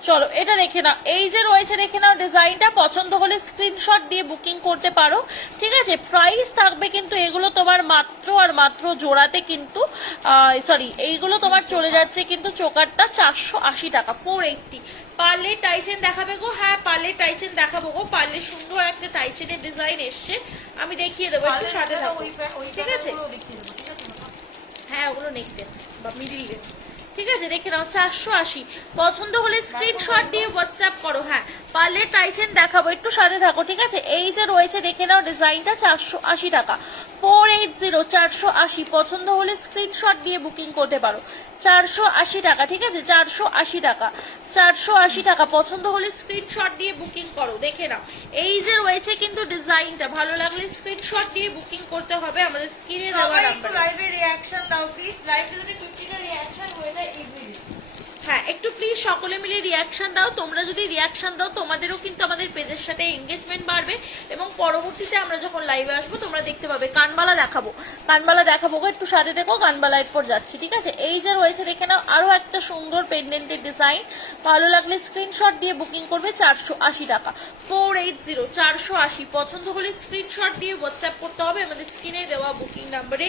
চলো এটা দেখে নাও, এই যে রয়েছে দেখে নাও ডিজাইনটা। পছন্দ হলে স্ক্রিনশট দিয়ে বুকিং করতে পারো, ঠিক আছে। প্রাইস থাকবে কিন্তু এগুলো তোমার মাত্র আর মাত্র জোড়াতে কিন্তু সরি, এইগুলো তোমার চলে যাচ্ছে কিন্তু চোকারটা 480 টাকা, 480। পার্লের টাইচেন দেখাবে গো? হ্যাঁ, পার্লের টাইচেন দেখাবো গো। পার্লের সুন্দর একটা টাইচেনের ডিজাইন এসছে, আমি দেখিয়ে দেবো, একটু সাথে থাকো, ঠিক আছে। হ্যাঁ, ওগুলো নেকলেস বা মিডিল, ঠিক আছে। দেখে নাও 480, পছন্দ হলে স্ক্রিনশট দিয়ে হোয়াটসঅ্যাপ করো। হ্যাঁ, পার্লের টাইচেন দেখাবো, একটু সাথে থাকো, ঠিক আছে। এই যে রয়েছে দেখে নাও ডিজাইনটা 480 টাকা, 480, 480। পছন্দ হলে স্ক্রিনশট দিয়ে বুকিং করতে পারো, 480 টাকা, ঠিক আছে। 480 টাকা, 480 টাকা। পছন্দ হলে স্ক্রিনশট দিয়ে বুকিং করো। দেখে নাও, এই যে রয়েছে কিন্তু ডিজাইনটা, ভালো লাগলে স্ক্রিনশট দিয়ে বুকিং করতে হবে আমাদের স্ক্রিনে দেওয়া নাম্বারে। লাইভে রিঅ্যাকশন দাও প্লিজ, লাইভে যদি 50টা রিঅ্যাকশন হয়ে যায় ইজিলি। হ্যাঁ, একটু প্লিজ সকলে মিলে রিয়াকশন দাও। তোমরা যদি রিয়াকশন দাও, তোমাদেরও কিন্তু আমাদের পেজের সাথে এঙ্গেজমেন্ট বাড়বে, এবং পরবর্তীতে আমরা যখন লাইভে আসবো তোমরা দেখতে পাবে। কানবালা দেখাবো, কানবালা দেখাবো গো, একটু সাথে দেখো, কানবালা এরপর যাচ্ছি, ঠিক আছে। এই যে রয়েছে দেখে নাও আরো একটা সুন্দর পেন্ডেন্টের ডিজাইন, ভালো লাগলে স্ক্রিনশট দিয়ে বুকিং করবে, 480 টাকা, 480, 480। পছন্দ হলে স্ক্রিনশট দিয়ে হোয়াটসঅ্যাপ করতে হবে আমাদের স্ক্রিনে দেওয়া বুকিং নাম্বারে,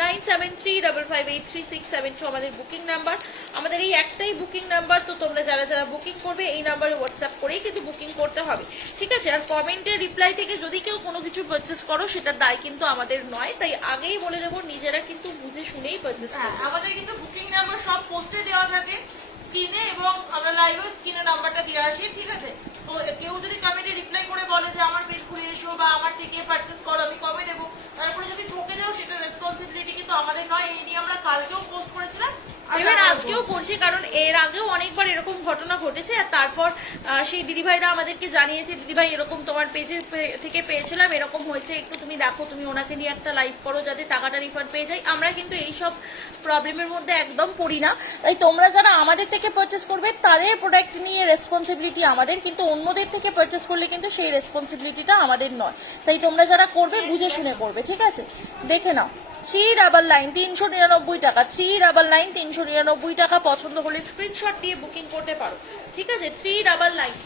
9735583672 আমাদের বুকিং নাম্বার। আমাদের এই একটাই বুকিং নাম্বার, তো তোমরা যারা যারা বুকিং করবে এই নাম্বারে হোয়াটসঅ্যাপ করেই কিন্তু বুকিং করতে হবে, ঠিক আছে। আর কমেন্টের রিপ্লাই থেকে যদি কেউ কোনো কিছু পারচেস করো, সেটার দায় কিন্তু আমাদের নয়, তাই আগেই বলে দেবো, নিজেরা কিন্তু বুঝে শুনেই পারচেস করবে। আমাদের কিন্তু বুকিং নাম্বার সব পোস্টে দেওয়া থাকে স্ক্রিনে, এবং আমরা লাইভে স্ক্রিনে নাম্বারটা দিয়ে আসি, ঠিক আছে। তো কেউ যদি কমেন্টে রিপ্লাই করে বলে যে আমার পেজ খুলে এসো বা আমার থেকে পারচেস করো, আমি কবে দেবো, তারপরে যদি ঠকে যাও সেটা রেসপন্স রেসপন্সিবিলিটি কিন্তু আমাদের নয়। এই নিয়ে আমরা কালকেও পোস্ট করেছিলাম, ইভেন আজকেও করছি, কারণ এর আগেও অনেকবার এরকম ঘটনা ঘটেছে। আর তারপর সেই দিদিভাইরা আমাদেরকে জানিয়েছে, দিদিভাই এরকম তোমার পেজে থেকে পেয়েছিলাম, এরকম হয়েছে, একটু তুমি দেখো, তুমি ওনাকে নিয়ে একটা লাইভ করো যাতে টাকাটা রিফান্ড পেয়ে যাই। আমরা কিন্তু এইসব প্রবলেমের মধ্যে একদম পড়ি না। তাই তোমরা যারা আমাদের থেকে পারচেস করবে তাদের প্রোডাক্ট নিয়ে রেসপন্সিবিলিটি আমাদের, কিন্তু অন্যদের থেকে পারচেস করলে কিন্তু সেই রেসপন্সিবিলিটিটা আমাদের নয়। তাই তোমরা যারা করবে বুঝে শুনে করবে, ঠিক আছে? দেখে নাও, 399 399 টাকা, 399 399 টাকা। পছন্দ হলে স্ক্রিনশট দিয়ে বুকিং করতে পারো, ঠিক আছে? 399।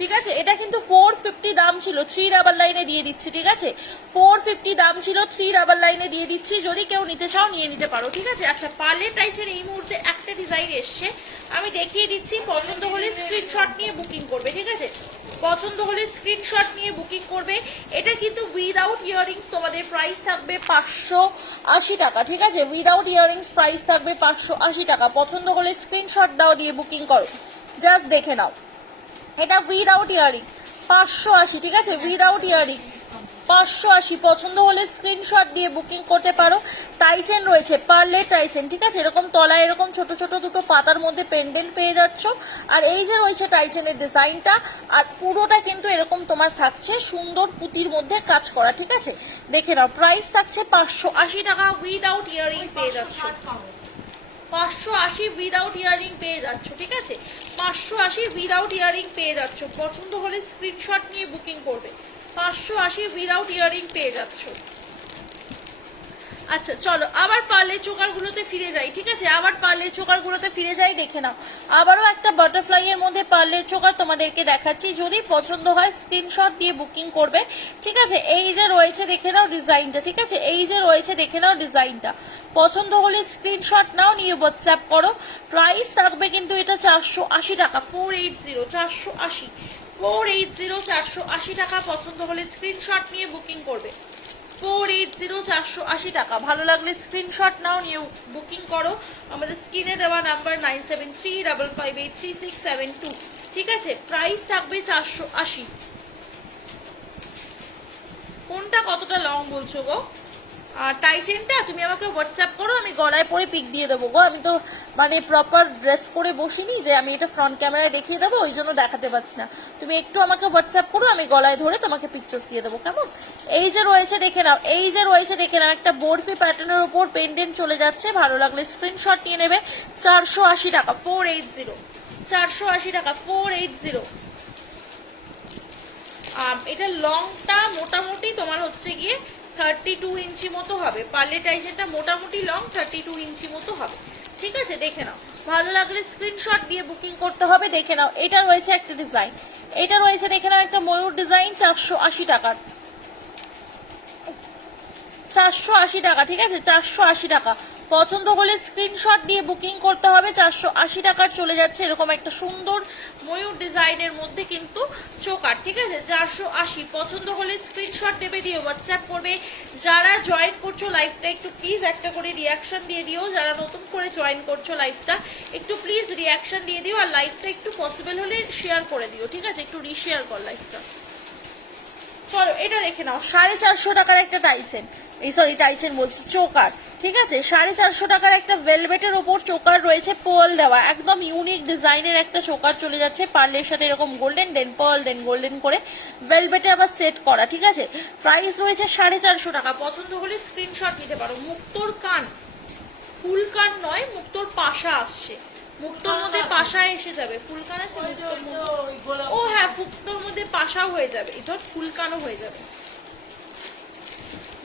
ঠিক আছে, এটা কিন্তু 450 দাম ছিল, 399 দিয়ে দিচ্ছি, ঠিক আছে? 450 দাম ছিল, 399 দিয়ে দিচ্ছি। যদি কেউ নিতে চাও নিয়ে নিতে পারো, ঠিক আছে? আচ্ছা, পার্লের টাইচের এই মুহূর্তে একটা ডিজাইন এসছে, আমি দেখিয়ে দিচ্ছি। পছন্দ হলে স্ক্রিনশট নিয়ে বুকিং করবে, ঠিক আছে? পছন্দ হলে স্ক্রিনশট নিয়ে বুকিং করবে। এটা কিন্তু উইদাউট ইয়াররিংস, তোমাদের প্রাইস থাকবে 580 টাকা, ঠিক আছে? উইদাউট ইয়াররিংস প্রাইস থাকবে 580 টাকা। পছন্দ হলে স্ক্রিনশট দাও, দিয়ে বুকিং করো। জাস্ট দেখে নাও, এটা উইদাউট ইয়ারিং 580, ঠিক আছে? Without earring 580। পছন্দ হলে স্ক্রিনশট দিয়ে বুকিং করতে পারো। টাইচেন রয়েছে, পার্লের টাইচেন, ঠিক আছে? এরকম তলায় এরকম ছোট ছোট দুটো পাতার মধ্যে পেন্ডেন্ট পেয়ে যাচ্ছ। আর এই যে রয়েছে টাইচেনের ডিজাইনটা, আর পুরোটা কিন্তু এরকম তোমার থাকছে সুন্দর পুঁতির মধ্যে কাজ করা, ঠিক আছে? দেখে নাও, প্রাইস থাকছে 580 টাকা, উইদাউট ইয়ারিং পেয়ে যাচ্ছ। 580 উইদাউট ইয়ারিং পেয়ে যাচ্ছ, ঠিক আছে? 580 উইদাউট ইয়ারিং পেয়ে যাচ্ছ। পছন্দ হলে স্ক্রিনশট নিয়ে বুকিং করবে। 580 উইদাউট ইয়ারিং পেয়ে যাচ্ছ। আচ্ছা চলো আবার পার্লের চোকারগুলোতে ফিরে যাই, ঠিক আছে? আবার পার্লের চোকারগুলোতে ফিরে যাই, দেখে নাও। আবারও একটা বাটারফ্লাই এর মধ্যে পার্লের চোকার তোমাদেরকে দেখাচ্ছি। যদি পছন্দ হয় স্ক্রিনশট দিয়ে বুকিং করবে, ঠিক আছে? এই যে রয়েছে দেখে নাও ডিজাইনটা, ঠিক আছে? এই যে রয়েছে দেখে নাও ডিজাইনটা। পছন্দ হলে স্ক্রিনশট নাও, নিয়ে হোয়াটসঅ্যাপ করো। প্রাইস থাকবে কিন্তু এটা 480 টাকা, 480 480 480 480 টাকা। পছন্দ হলে স্ক্রিনশট নিয়ে বুকিং করবে। 480 480 টাকা। ভালো লাগলে স্ক্রিনশট নাও, নিয়ে বুকিং করো। আমাদের স্ক্রিনে দেওয়া নাম্বার 9735583672, ঠিক আছে? প্রাইস থাকবে 480। কোনটা কতটা লং বলছো গো? আর টাইচেনটা তুমি আমাকে হোয়াটসঅ্যাপ করো, আমি গলায় পরে পিক দিয়ে দেবো গো। আমি তো মানে প্রপার ড্রেস করে বসিনি যে আমি এটা ফ্রন্ট ক্যামেরায় দেখিয়ে দেবো, ওই জন্য দেখাতে পারছি না। তুমি একটু আমাকে হোয়াটসঅ্যাপ করো, আমি গলায় ধরে তোমাকে পিকচার্স দিয়ে দেবো, কেমন? এই যে রয়েছে দেখে নাও, এই যে রয়েছে দেখে নাও, একটা বরফি প্যাটার্নের উপর পেন্ডেন্ট চলে যাচ্ছে। ভালো লাগলে স্ক্রিনশট নিয়ে নেবে। 480 টাকা, 480 480 টাকা, 480। এটা লংটা মোটামুটি তোমার হচ্ছে গিয়ে 32 ইঞ্চি মতো হবে। পার্লের টাইচেনটা মোটামুটি লং 32 ইঞ্চি মতো হবে, ঠিক আছে? দেখে নাও, ভালো লাগলে স্ক্রিনশট দিয়ে বুকিং করতে হবে। দেখে নাও, এটা রয়েছে একটা ডিজাইন, এটা রয়েছে দেখে নাও একটা ময়ূর ডিজাইন, 480 টাকার, 480 টাকা, ঠিক আছে? 480 টাকা। পছন্দ হলে স্ক্রিনশট দিয়ে বুকিং করতে হবে। 480 টাকার চলে যাচ্ছে এরকম একটা সুন্দর ময়ূর ডিজাইনের মধ্যে কিন্তু চোকার, ঠিক আছে? 480। পছন্দ হলে স্ক্রিনশট দেবে, দিয়ে হোয়াটসঅ্যাপ করবে। যারা জয়েন করছো লাইভটা একটু প্লিজ একটা করে রিয়াকশন দিয়ে দিও। যারা নতুন করে জয়েন করছো লাইভটা একটু প্লিজ রিয়াকশন দিয়ে দিও। আর লাইভটা একটু পসিবল হলে শেয়ার করে দিও, ঠিক আছে? একটু রিশেয়ার কর লাইভটা। চলো এটা দেখে নাও, 450 টাকার একটা টাইচেন, এই সরি টাইচেন বলছি, চোকার, ঠিক আছে? 450 টাকার একটা ভেলভেটের ওপর চোকার রয়েছে, পার্ল দেওয়া, একদম ইউনিক ডিজাইনের একটা চোকার চলে যাচ্ছে। পার্লের সাথে এরকম গোল্ডেন দেন পার্ল দেন গোল্ডেন করে ভেলভেটে আবার সেট করা, ঠিক আছে? প্রাইস রয়েছে 450 টাকা। পছন্দ হলে স্ক্রিনশট নিতে পারো। মুক্তোর কান, ফুল কান নয়, মুক্তোর পাশা আসছে, মুক্তোর মধ্যে পাশা এসে যাবে। ফুলকান আছে মুক্তোর মধ্যে, ও হ্যাঁ, মুক্তোর মধ্যে পাশাও হয়ে যাবে, ধর ফুলকানও হয়ে যাবে,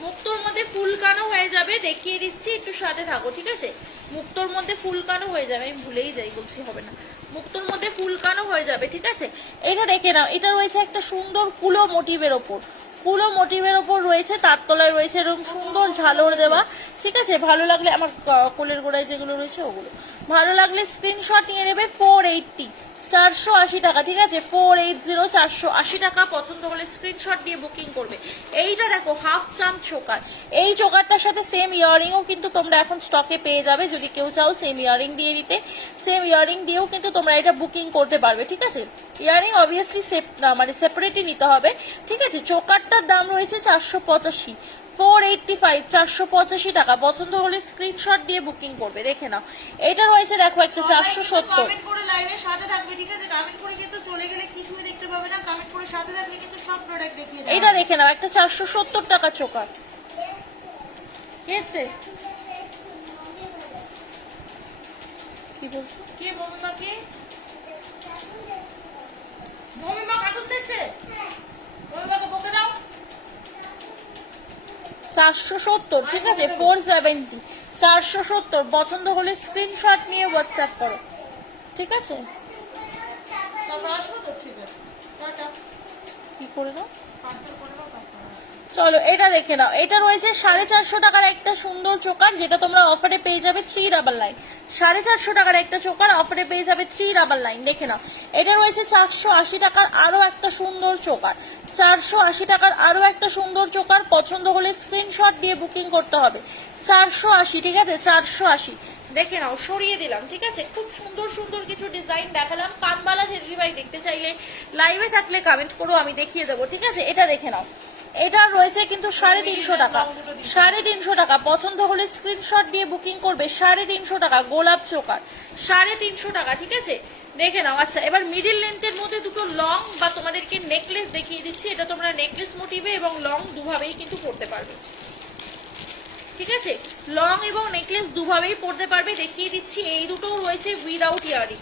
মুক্তোর মধ্যে ফুলকানও হয়ে যাবে। দেখিয়ে দিচ্ছি, একটু সাথে থাকো, ঠিক আছে? মুক্তোর মধ্যে ফুলকানও হয়ে যাবে, আমি ভুলেই যাই, বলছি হবে না। মুক্তোর মধ্যে ফুলকানও হয়ে যাবে, ঠিক আছে? এটা দেখে নাও, এটা রয়েছে একটা সুন্দর কুলো মোটিভের ওপর, কুলো মোটিভের ওপর রয়েছে, তার তলায় রয়েছে এরকম সুন্দর ঝালর দেওয়া, ঠিক আছে? ভালো লাগলে আমার কোলের গোড়ায় যেগুলো রয়েছে ওগুলো, ভালো লাগলে স্ক্রিনশট নিয়ে নেবে। 480 480 টাকা, ঠিক আছে 480, 480 টাকা। পছন্দ হলে স্ক্রিনশট দিয়ে বুকিং করবে। এইটা দেখো হাফ চাঁদ চোকার, এই চোকারটার সাথে সেম ইয়াররিংও কিন্তু তোমরা এখন স্টকে পেয়ে যাবে। যদি কেউ চাও সেম ইয়াররিং দিয়ে দিতে, সেম ইয়াররিং দিয়েও কিন্তু তোমরা এটা বুকিং করতে পারবে, ঠিক আছে। ইয়াররিং অবভিয়াসলি মানে সেপারেটই নিতে হবে, ঠিক আছে। চোকারটার দাম রয়েছে 485, 485, 485 টাকা। পছন্দ হলে স্ক্রিনশট দিয়ে বুকিং করবে। দেখে নাও, এটা রয়েছে দেখো একটা 470। কমেন্ট করে লাইভের সাথে থাকবে, ঠিক আছে। কমেন্ট করে কিন্তু চলে গেলে কিছুই দেখতে পাবে না, কমেন্ট করে সাথে থাকলে কিন্তু সব প্রোডাক্ট দেখিয়ে দেবে। এটা দেখে নাও, একটা 470 টাকা চোকার। কেতে কি বলছো? কে মমিমা? কে মমিমা? কার্টুন দেখছে? মমিমাকে বকে দাও। 470, ঠিক আছে 470, 470। পছন্দ হলে স্ক্রিনশট নিয়ে হোয়াটসঅ্যাপ করো, ঠিক আছে। তারপর আসবো তো, ঠিক আছে। টাটা। কি করে দাও? পার্সেল করে দাও তারপর। চলো এটা দেখে নাও, এটা রয়েছে 450 টাকার একটা সুন্দর চোকার, যেটা তোমরা অফারে পেয়ে যাবে 399। 450 টাকার একটা চোকার অফারে পেয়ে যাবে 399। দেখে নাও, এটা রয়েছে 480 টাকার আরো একটা সুন্দর চোকার, 480 টাকার আরো একটা সুন্দর চোকার। পছন্দ হলে স্ক্রিনশট দিয়ে বুকিং করতে হবে। 480, ঠিক আছে 480। দেখে নাও, সরিয়ে দিলাম, ঠিক আছে। খুব সুন্দর সুন্দর কিছু ডিজাইন দেখালাম। কানবালা দিদি ভাই দেখতে চাইলে লাইভে থাকলে কমেন্ট করো, আমি দেখিয়ে দেবো, ঠিক আছে। এটা দেখে নাও, এটা রয়েছে কিন্তু 350 টাকা, 350 টাকা। পছন্দ হলে স্ক্রিনশট দিয়ে বুকিং করবে। 350 টাকা গোলাপ চোকার, 350 টাকা, ঠিক আছে। দেখে নাও। আচ্ছা, এবার মিডিল লেন্থের মধ্যে দুটো লং বা তোমাদেরকে নেকলেস দেখিয়ে দিচ্ছি। এটা তোমরা নেকলেস মোটিভে এবং লং দুভাবেই কিন্তু পড়তে পারবে, ঠিক আছে। লং এবং নেকলেস দুভাবেই পড়তে পারবে, দেখিয়ে দিচ্ছি। এই দুটোও রয়েছে উইদাউট ইয়ারিং,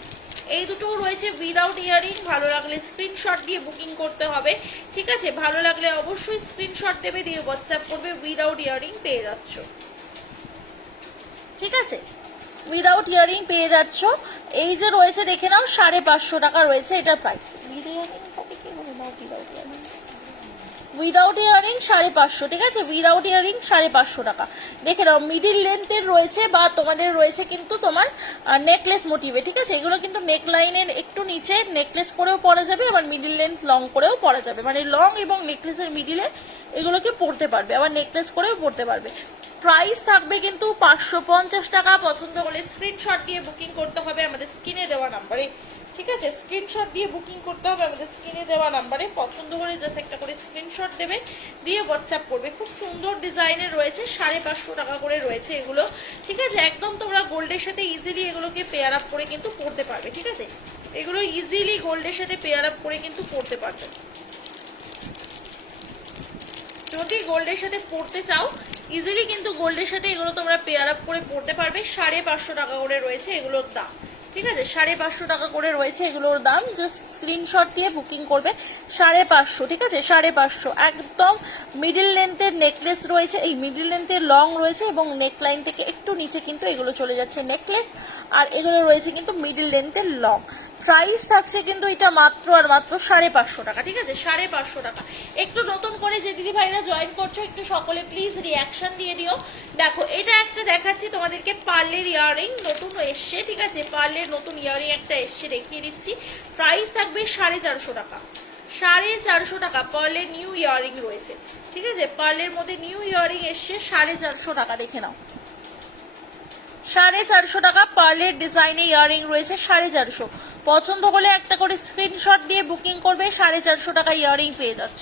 এই দুটোও রয়েছে উইদাউট ইয়ারিং। ভালো লাগলে স্ক্রিনশট দিয়ে বুকিং করতে হবে, ঠিক আছে। ভালো লাগলে অবশ্যই স্ক্রিনশট দেবে, দিয়ে হোয়াটসঅ্যাপ করবে। উইদাউট ইয়ারিং পেয়ে যাচ্ছ, ঠিক আছে। উইদাউট ইয়ারিং পেয়ে যাচ্ছ। এই যে রয়েছে দেখে নাও, 550 টাকা রয়েছে এটার প্রাইস। উইদাউট ইয়ারিং 550, ঠিক আছে। উইদাউট ইয়ারিং 550 টাকা। দেখে নাও, মিডিল লেন্থের রয়েছে বা তোমাদের রয়েছে কিন্তু তোমার নেকলেস মোটিভে, ঠিক আছে। এগুলো কিন্তু নেক লাইনের একটু নিচে নেকলেস করেও পরা যাবে, আবার মিডিল লেন্থ লং করেও পরা যাবে। মানে লং এবং নেকলেসের মিডিলে এগুলোকে পরতে পারবে, আবার নেকলেস করেও পরতে পারবে। প্রাইস থাকবে কিন্তু 550 টাকা। পছন্দ হলে স্ক্রিনশট দিয়ে বুকিং করতে হবে আমাদের স্ক্রিনে দেওয়া নাম্বারে, ঠিক আছে। স্ক্রিনশট দিয়ে বুকিং করতে হবে আমাদের স্ক্রিনে দেওয়া নাম্বারে। পছন্দ হলে জাস্ট একটা করে স্ক্রিনশট দেবে, দিয়ে হোয়াটসঅ্যাপ করবে। খুব সুন্দর ডিজাইনের রয়েছে, 550 টাকা করে রয়েছে এগুলো, ঠিক আছে। একদম তোমরা গোল্ডের সাথে ইজিলি এগুলোকে পেয়ার আপ করে কিন্তু পরতে পারবে, ঠিক আছে। এগুলো ইজিলি গোল্ডের সাথে পেয়ার আপ করে কিন্তু পরতে পারবে। যদি গোল্ডের সাথে পরতে চাও ইজিলি কিন্তু গোল্ডের সাথে এগুলো তোমরা পেয়ার আপ করে পরতে পারবে। 550 টাকা করে রয়েছে এগুলোর দাম, ঠিক আছে। 550 টাকা করে রয়েছে এগুলোর দাম। জাস্ট স্ক্রিনশট দিয়ে বুকিং করবে। 550, ঠিক আছে 550। একদম মিডিল লেন্থের নেকলেস রয়েছে, এই মিডিল লেন্থের লং রয়েছে এবং নেকলাইন থেকে একটু নিচে কিন্তু এগুলো চলে যাচ্ছে নেকলেস, আর এগুলো রয়েছে কিন্তু মিডিল লেন্থের লং। প্রাইস থাকছে কিন্তু এটা মাত্র আর মাত্র 550 টাকা, ঠিক আছে 550 টাকা। একটু নতুন করে যে দিদি ভাইরা জয়েন করছো একটু সকলে প্লিজ রিয়াকশন দিয়ে দিও। দেখো, এটা একটা দেখাচ্ছি তোমাদেরকে, পার্লের ইয়াররিং নতুন এসছে, ঠিক আছে। পার্লের নতুন ইয়াররিং একটা এসছে, দেখিয়ে দিচ্ছি। প্রাইস থাকবে 450 টাকা, 450 টাকা। পার্লের নিউ ইয়াররিং রয়েছে, ঠিক আছে। পার্লের মধ্যে নিউ ইয়াররিং এসছে, 450 টাকা। দেখে নাও, 450 টাকা। পার্লের ডিজাইনে ইয়াররিং রয়েছে 450। পছন্দ হলে একটা করে স্ক্রিনশট দিয়ে বুকিং করবে। 450 টাকা ইয়াররিং পেয়ে যাচ্ছ।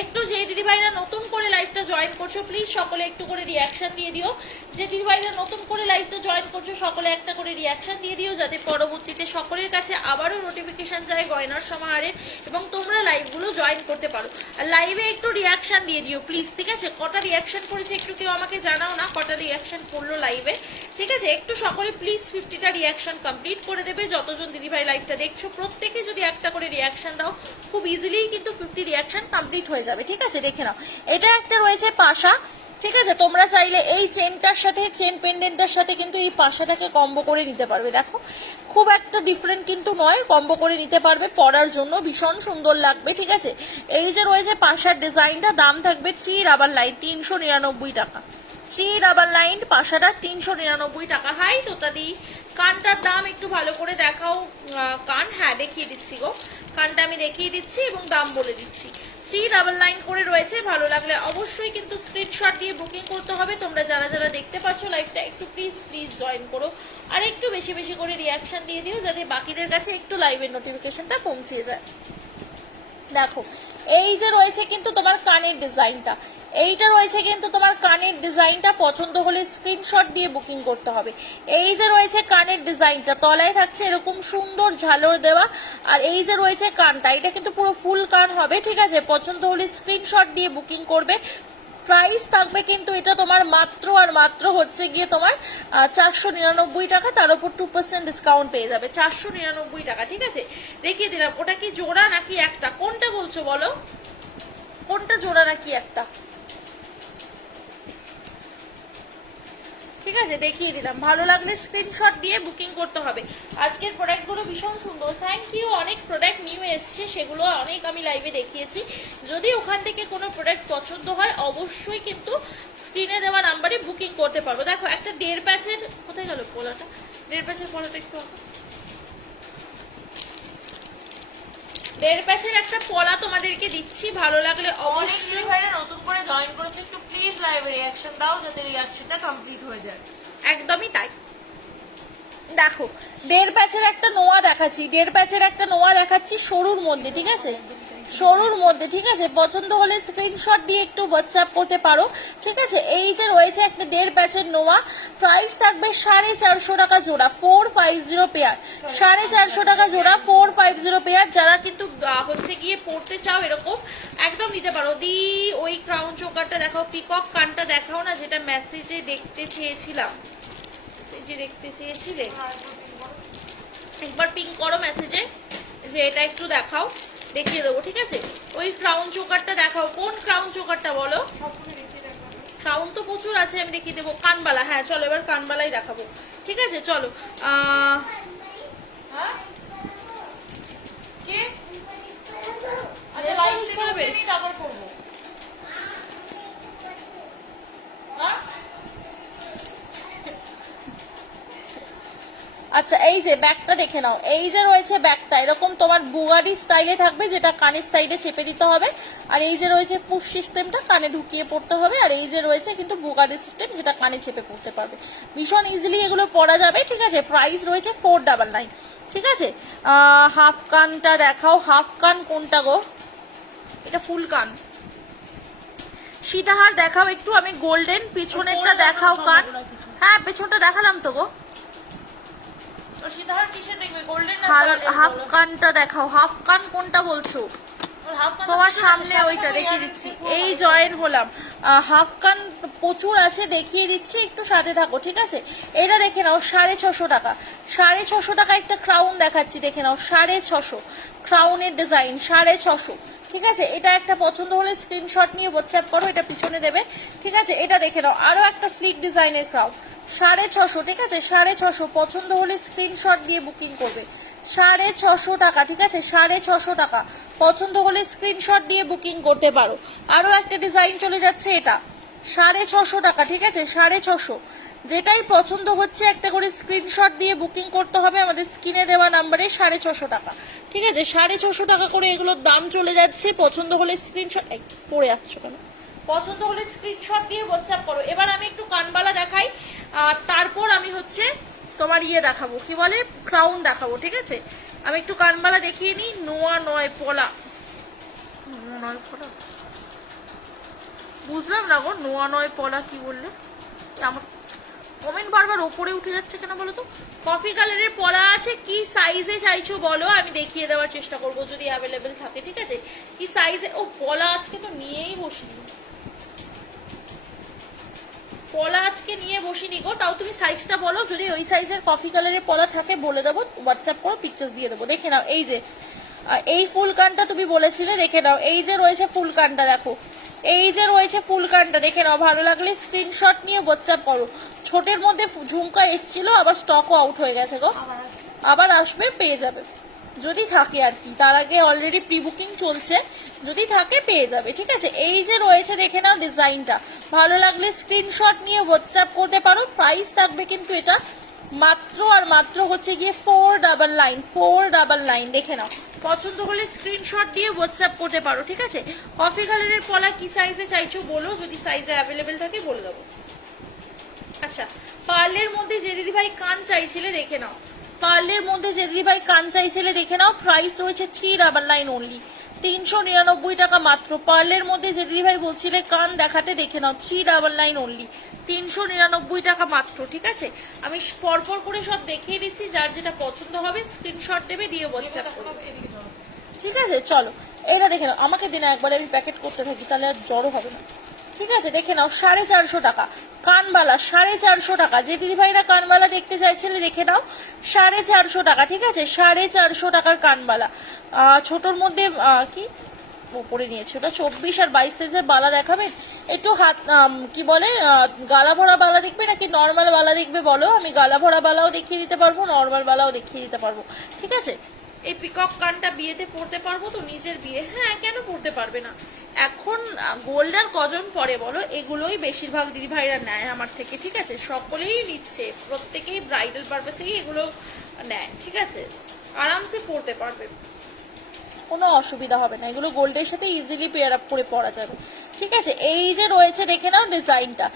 একটু যে দিদি ভাইরা নতুন করে লাইভটা জয়েন করছো প্লিজ সকলে একটু করে রিয়াকশন দিয়ে দিও। যে দিদি ভাইরা নতুন করে লাইভটা জয়েন করছো সকলে একটা করে রিয়াকশন দিয়ে দিও, যাতে পরবর্তীতে সকলের কাছে আবারও নোটিফিকেশন যায় গয়নার সমাহারের এবং তোমরা লাইভগুলো জয়েন করতে পারো। আর লাইভে একটু রিয়াকশন দিয়ে দিও প্লিজ, ঠিক আছে। কটা রিয়াকশন করেছে একটু কেউ আমাকে জানাও না, কটা রিয়াকশন করলো লাইভে, ঠিক আছে। একটু সকলে প্লিজ 50টা রিয়াকশন কমপ্লিট করে দেবে। যতজন দিদিভাই লাইভটা দেখছো প্রত্যেকে যদি একটা করে রিয়াকশন দাও খুব ইজিলি কিন্তু 50 রিয়াকশন কমপ্লিট হয়ে যাবে, ঠিক আছে। দেখে নাও, এটা একটা রয়েছে পাশা, ঠিক আছে। তোমরা চাইলে এই চেনটার সাথে, চেন পেন্ডেন্টটার সাথে কিন্তু এই পাশাটাকে কম্বো করে নিতে পারবে। দেখো, খুব একটা ডিফারেন্ট কিন্তু নয়, কম্বো করে নিতে পারবে, পরার জন্য ভীষণ সুন্দর লাগবে, ঠিক আছে। এই যে রয়েছে পাশার ডিজাইনটা, দাম থাকবে 399 টাকা, 399 পাশাটা 399 টাকা। হাই তোতাদি, কানটার দাম একটু ভালো করে দেখাও। কান হ্যাঁ দেখিয়ে দিচ্ছি গো, কানটা আমি দেখিয়ে দিচ্ছি এবং দাম বলে দিচ্ছি। 399 করে রয়েছে। ভালো লাগলে অবশ্যই কিন্তু স্ক্রিনশট দিয়ে বুকিং করতে হবে। তোমরা যারা যারা দেখতে পাচ্ছ লাইভটা একটু প্লিজ জয়েন করো আর একটু বেশি বেশি করে রিয়াকশন দিয়ে দিও, যাতে বাকিদের কাছে একটু লাইভের নোটিফিকেশনটা পৌঁছে যায়। দেখো এই যে রয়েছে কিন্তু তোমার কানের ডিজাইনটা, এইটা রয়েছে কিন্তু তোমার কানের ডিজাইনটা। পছন্দ হলে স্ক্রিনশট দিয়ে বুকিং করতে হবে। এই যে রয়েছে কানের ডিজাইনটা, তলায় থাকছে এরকম সুন্দর ঝালর দেওয়া, আর এই যে রয়েছে কানটা, এটা কিন্তু পুরো ফুল কান হবে, ঠিক আছে। পছন্দ হলে স্ক্রিনশট দিয়ে বুকিং করবে। প্রাইস থাকবে কিন্তু এটা তোমার মাত্র আর মাত্র হচ্ছে গিয়ে তোমার 499 টাকা, তার উপর 2% ডিসকাউন্ট পেয়ে যাবে। 499 টাকা, ঠিক আছে। দেখিয়ে দিলাম। ওটা কি জোড়া নাকি একটা, কোনটা বলছো বলো, কোনটা জোড়া নাকি একটা, ঠিক আছে দেখিয়ে দিলাম। ভালো লাগলে স্ক্রিনশট দিয়ে বুকিং করতে হবে। আজকের প্রোডাক্টগুলো ভীষণ সুন্দর, থ্যাংক ইউ। অনেক প্রোডাক্ট নিউ এসছে, সেগুলো অনেক আমি লাইভে দেখিয়েছি। যদি ওখান থেকে কোনো প্রোডাক্ট পছন্দ হয় অবশ্যই কিন্তু স্ক্রিনে দেওয়া নাম্বারে বুকিং করতে পারবো। দেখো একটা 1.5 প্যাচের, কোথায় গেল পলাটা, 1.5 প্যাচের পলাটা একটু 1.5 প্যাচের একটা পলা তোমাদেরকে দিচ্ছি। ভালো লাগলে অবশ্যই ভাইরা নতুন করে জয়েন করেছে, একটু প্লিজ লাইভে রিয়াকশন দাও যাতে রিয়াকশনটা কমপ্লিট হয়ে যায়। একদমই তাই। দেখো 1.5 প্যাচের একটা নোয়া দেখাচ্ছি, 1.5 প্যাচের একটা নোয়া দেখাচ্ছি সরুর মধ্যে, ঠিক আছে, সরুর মধ্যে, ঠিক আছে। পছন্দ হলে স্ক্রিনশট দিয়ে একটু হোয়াটসঅ্যাপ করতে পারো, ঠিক আছে। এই যে রয়েছে একটা 1.5 প্যাচের নোয়া, প্রাইস থাকবে 450 টাকা জোড়া, 450 পেয়ার, 450 টাকা জোড়া, 450 পেয়ার। যারা কিন্তু হচ্ছে গিয়ে পড়তে চাও এরকম একদম নিতে পারো। দি ওই ক্রাউন চোকারটা দেখাও, পিকক কানটা দেখাও না, যেটা মেসেজে দেখতে চেয়েছিলাম, মেসেজে দেখতে চেয়েছিলে, একবার পিঙ্ক করো মেসেজে যে এটা একটু দেখাও, দেখিয়ে দেবো, ঠিক আছে। ওই ক্রাউন চোকারটা দেখাও, কোন ক্রাউন চোকারটা বলো, ক্রাউন তো প্রচুর আছে, আমি দেখিয়ে দেবো। কানবালা, হ্যাঁ চলো এবার কানবালাই দেখাবো, ঠিক আছে চলো। কে আচ্ছা লাইভ হবে তারপর করবো। আচ্ছা এই যে ব্যাগটা দেখে নাও, এই যে রয়েছে ব্যাগটা এরকম তোমার বুগারি স্টাইলে থাকবে, যেটা কানের সাইডে চেপে দিতে হবে। আর এই যে রয়েছে পুশ সিস্টেমটা, কানে ঢুকিয়ে পড়তে হবে। আর এই যে রয়েছে কিন্তু বুগারি সিস্টেম, যেটা কানে চেপে পড়তে পারবে। ভীষণ ইজিলি এগুলো পরা যাবে, ঠিক আছে। প্রাইস রয়েছে 499, ঠিক আছে। হাফ কানটা দেখাও, হাফ কান কোনটা গো, এটা ফুল কান। সীতাহার দেখাও একটু, আমি গোল্ডেন পিছনেরটা দেখাও কান, হ্যাঁ পেছনটা দেখালাম তো গো। হাফ কানটা দেখাও, হাফ কান কোনটা বলছো, তোমার সামনে ওইটা দেখিয়ে দিচ্ছি। এই জয়েন হলাম, হাফ কান প্রচুর আছে, দেখিয়ে দিচ্ছি, একটু সাথে থাকো, ঠিক আছে। এটা দেখে নাও 650 টাকা, 650 টাকা একটা ক্রাউন দেখাচ্ছি, দেখে নাও 650 ক্রাউনের ডিজাইন 650, ঠিক আছে। এটা একটা পছন্দ হলে স্ক্রিনশট নিয়ে হোয়াটসঅ্যাপ করো, এটা পিছনে দেবে, ঠিক আছে। এটা দেখে নাও আরো একটা স্লিক ডিজাইনের ক্রাউন 650, ঠিক আছে, 650। পছন্দ হলে স্ক্রিনশট দিয়ে বুকিং করবে, 650 টাকা, ঠিক আছে, 650 টাকা। পছন্দ হলে স্ক্রিনশট দিয়ে বুকিং করতে পারো। আরো একটা ডিজাইন চলে যাচ্ছে, এটা 650 টাকা, ঠিক আছে, 650। যেটাই পছন্দ হচ্ছে একটা করে স্ক্রিনশট দিয়ে বুকিং করতে হবে আমাদের স্ক্রিনে দেওয়া নাম্বারে, 650 টাকা, ঠিক আছে। 650 টাকা করে এগুলোর দাম চলে যাচ্ছে। পছন্দ হলে স্ক্রিনশট, পড়ে যাচ্ছ কেন, পছন্দ হলে স্ক্রিনশট দিয়ে হোয়াটসঅ্যাপ করো। এবার আমি একটু কানবালা দেখাই, তারপর আমি হচ্ছে তোমার ইয়ে দেখাবো, কি বলে ক্রাউন দেখাবো, ঠিক আছে। আমি একটু কানবালা দেখিয়ে নিই। নোয়া নয় পলা, নোয়া নয় পলা বুঝলাম না গো, নোয়া নয় পলা কি বললে, আমার কমেন্ট বারবার ওপরে উঠে যাচ্ছে কেন বলো তো। কফি কালারের পলা আছে, কি সাইজে চাইছো বলো, আমি দেখিয়ে দেওয়ার চেষ্টা করবো যদি অ্যাভেলেবেল থাকে, ঠিক আছে। কি সাইজে, ও পলা আজকে তো নিয়েই বসিনি, পলা আজকে নিয়ে বসিনি গো, তাও তুমি সাইজটা বলো, যদি ওই সাইজের কফি কালারের পলা থাকে বলে দেবো, হোয়াটসঅ্যাপ করো, পিকচার্স দিয়ে দেবো। দেখে নাও এই যে এই ফুল কানটা তুমি বলেছিলে, দেখে নাও এই যে রয়েছে ফুল কানটা, দেখো এই যে রয়েছে ফুল কানটা, দেখে নাও। ভালো লাগলে স্ক্রিনশট নিয়ে হোয়াটসঅ্যাপ করো। ছোটের মধ্যে ঝুমকা এসেছিল, আবার স্টকও আউট হয়ে গেছে গো, আবার আসবে, পেয়ে যাবে। যদি থাকে আর কি, তার আগে অলরেডি প্রি বুকিং চলছে, যদি থাকে পেয়ে যাবে, ঠিক আছে। এই যে রয়েছে দেখে নাও ডিজাইনটা, ভালো লাগলে স্ক্রিনশট নিয়ে হোয়াটসঅ্যাপ করতে পারো। প্রাইস থাকবে কিন্তু এটা মাত্র আর মাত্র হচ্ছে গিয়ে 499 দেখে নাও। পছন্দ হলে স্ক্রিনশট দিয়ে হোয়াটসঅ্যাপ করতে পারো, ঠিক আছে। কফি কালারের পলা কি সাইজে চাইছো বলো, যদি সাইজে অ্যাভেলেবেল থাকে বলে দেবো। আচ্ছা, পার্লের মধ্যে যে দিদি ভাই কান চাইছিলে দেখে নাও, পার্লের মধ্যে যে দিদি ভাই কান চাইছিলে দেখে নাও, প্রাইস রয়েছে 399 অনলি, 399 টাকা মাত্র। পার্লের মধ্যে যে দিদি ভাই বলছিলে কান দেখাতে দেখে নাও, 399 অনলি, 399 টাকা মাত্র, ঠিক আছে। আমি পরপর করে সব দেখিয়ে দিচ্ছি, যার যেটা পছন্দ হবে স্ক্রিনশট দেবে, দিয়ে হোয়াটসঅ্যাপ করবে, ঠিক আছে। চলো এটা দেখে নাও, আমাকে দিনে একবার আমি প্যাকেট করতে থাকি, তাহলে আর জড়ো হবে না, ঠিক আছে। দেখে নাও 450 টাকা কানবালা, 450 টাকা। যে দিদি ভাইরা কানবালা দেখতে চাইছিলে দেখে নাও, 450 টাকা, ঠিক আছে। 450 টাকার কানবালা। ছোটর মধ্যে কি ওপরে নিয়েছে, ওটা 24 আর 22 সাইজের বালা দেখাবেন একটু। হাত কি বলে, গালা ভরা বালা দেখবে নাকি নর্মাল বালা দেখবে বলো, আমি গালা ভরা বালাও দেখিয়ে দিতে পারবো, নর্মাল বালাও দেখিয়ে দিতে পারবো, ঠিক আছে। এই পিকক কানটা বিয়েতে পরতে পারবো তো, নিজের বিয়ে, হ্যাঁ কেন পরতে পারবে না। এখন গোল্ড আর কজন পরে বলো, এগুলোই বেশিরভাগ দিদি ভাইরা নেয় আমার থেকে, ঠিক আছে। সকলেই নিচ্ছে, প্রত্যেকেই ব্রাইডাল পারপাসেই এগুলো নেয়, ঠিক আছে। আরামসে পরতে পারবে, কোনো অসুবিধা হবে না, এগুলো গোল্ডের সাথে ইজিলি পেয়ার আপ করে পরা যাবে, ঠিক আছে। এই যে রয়েছে দেখে নাও ডিজাইনটা,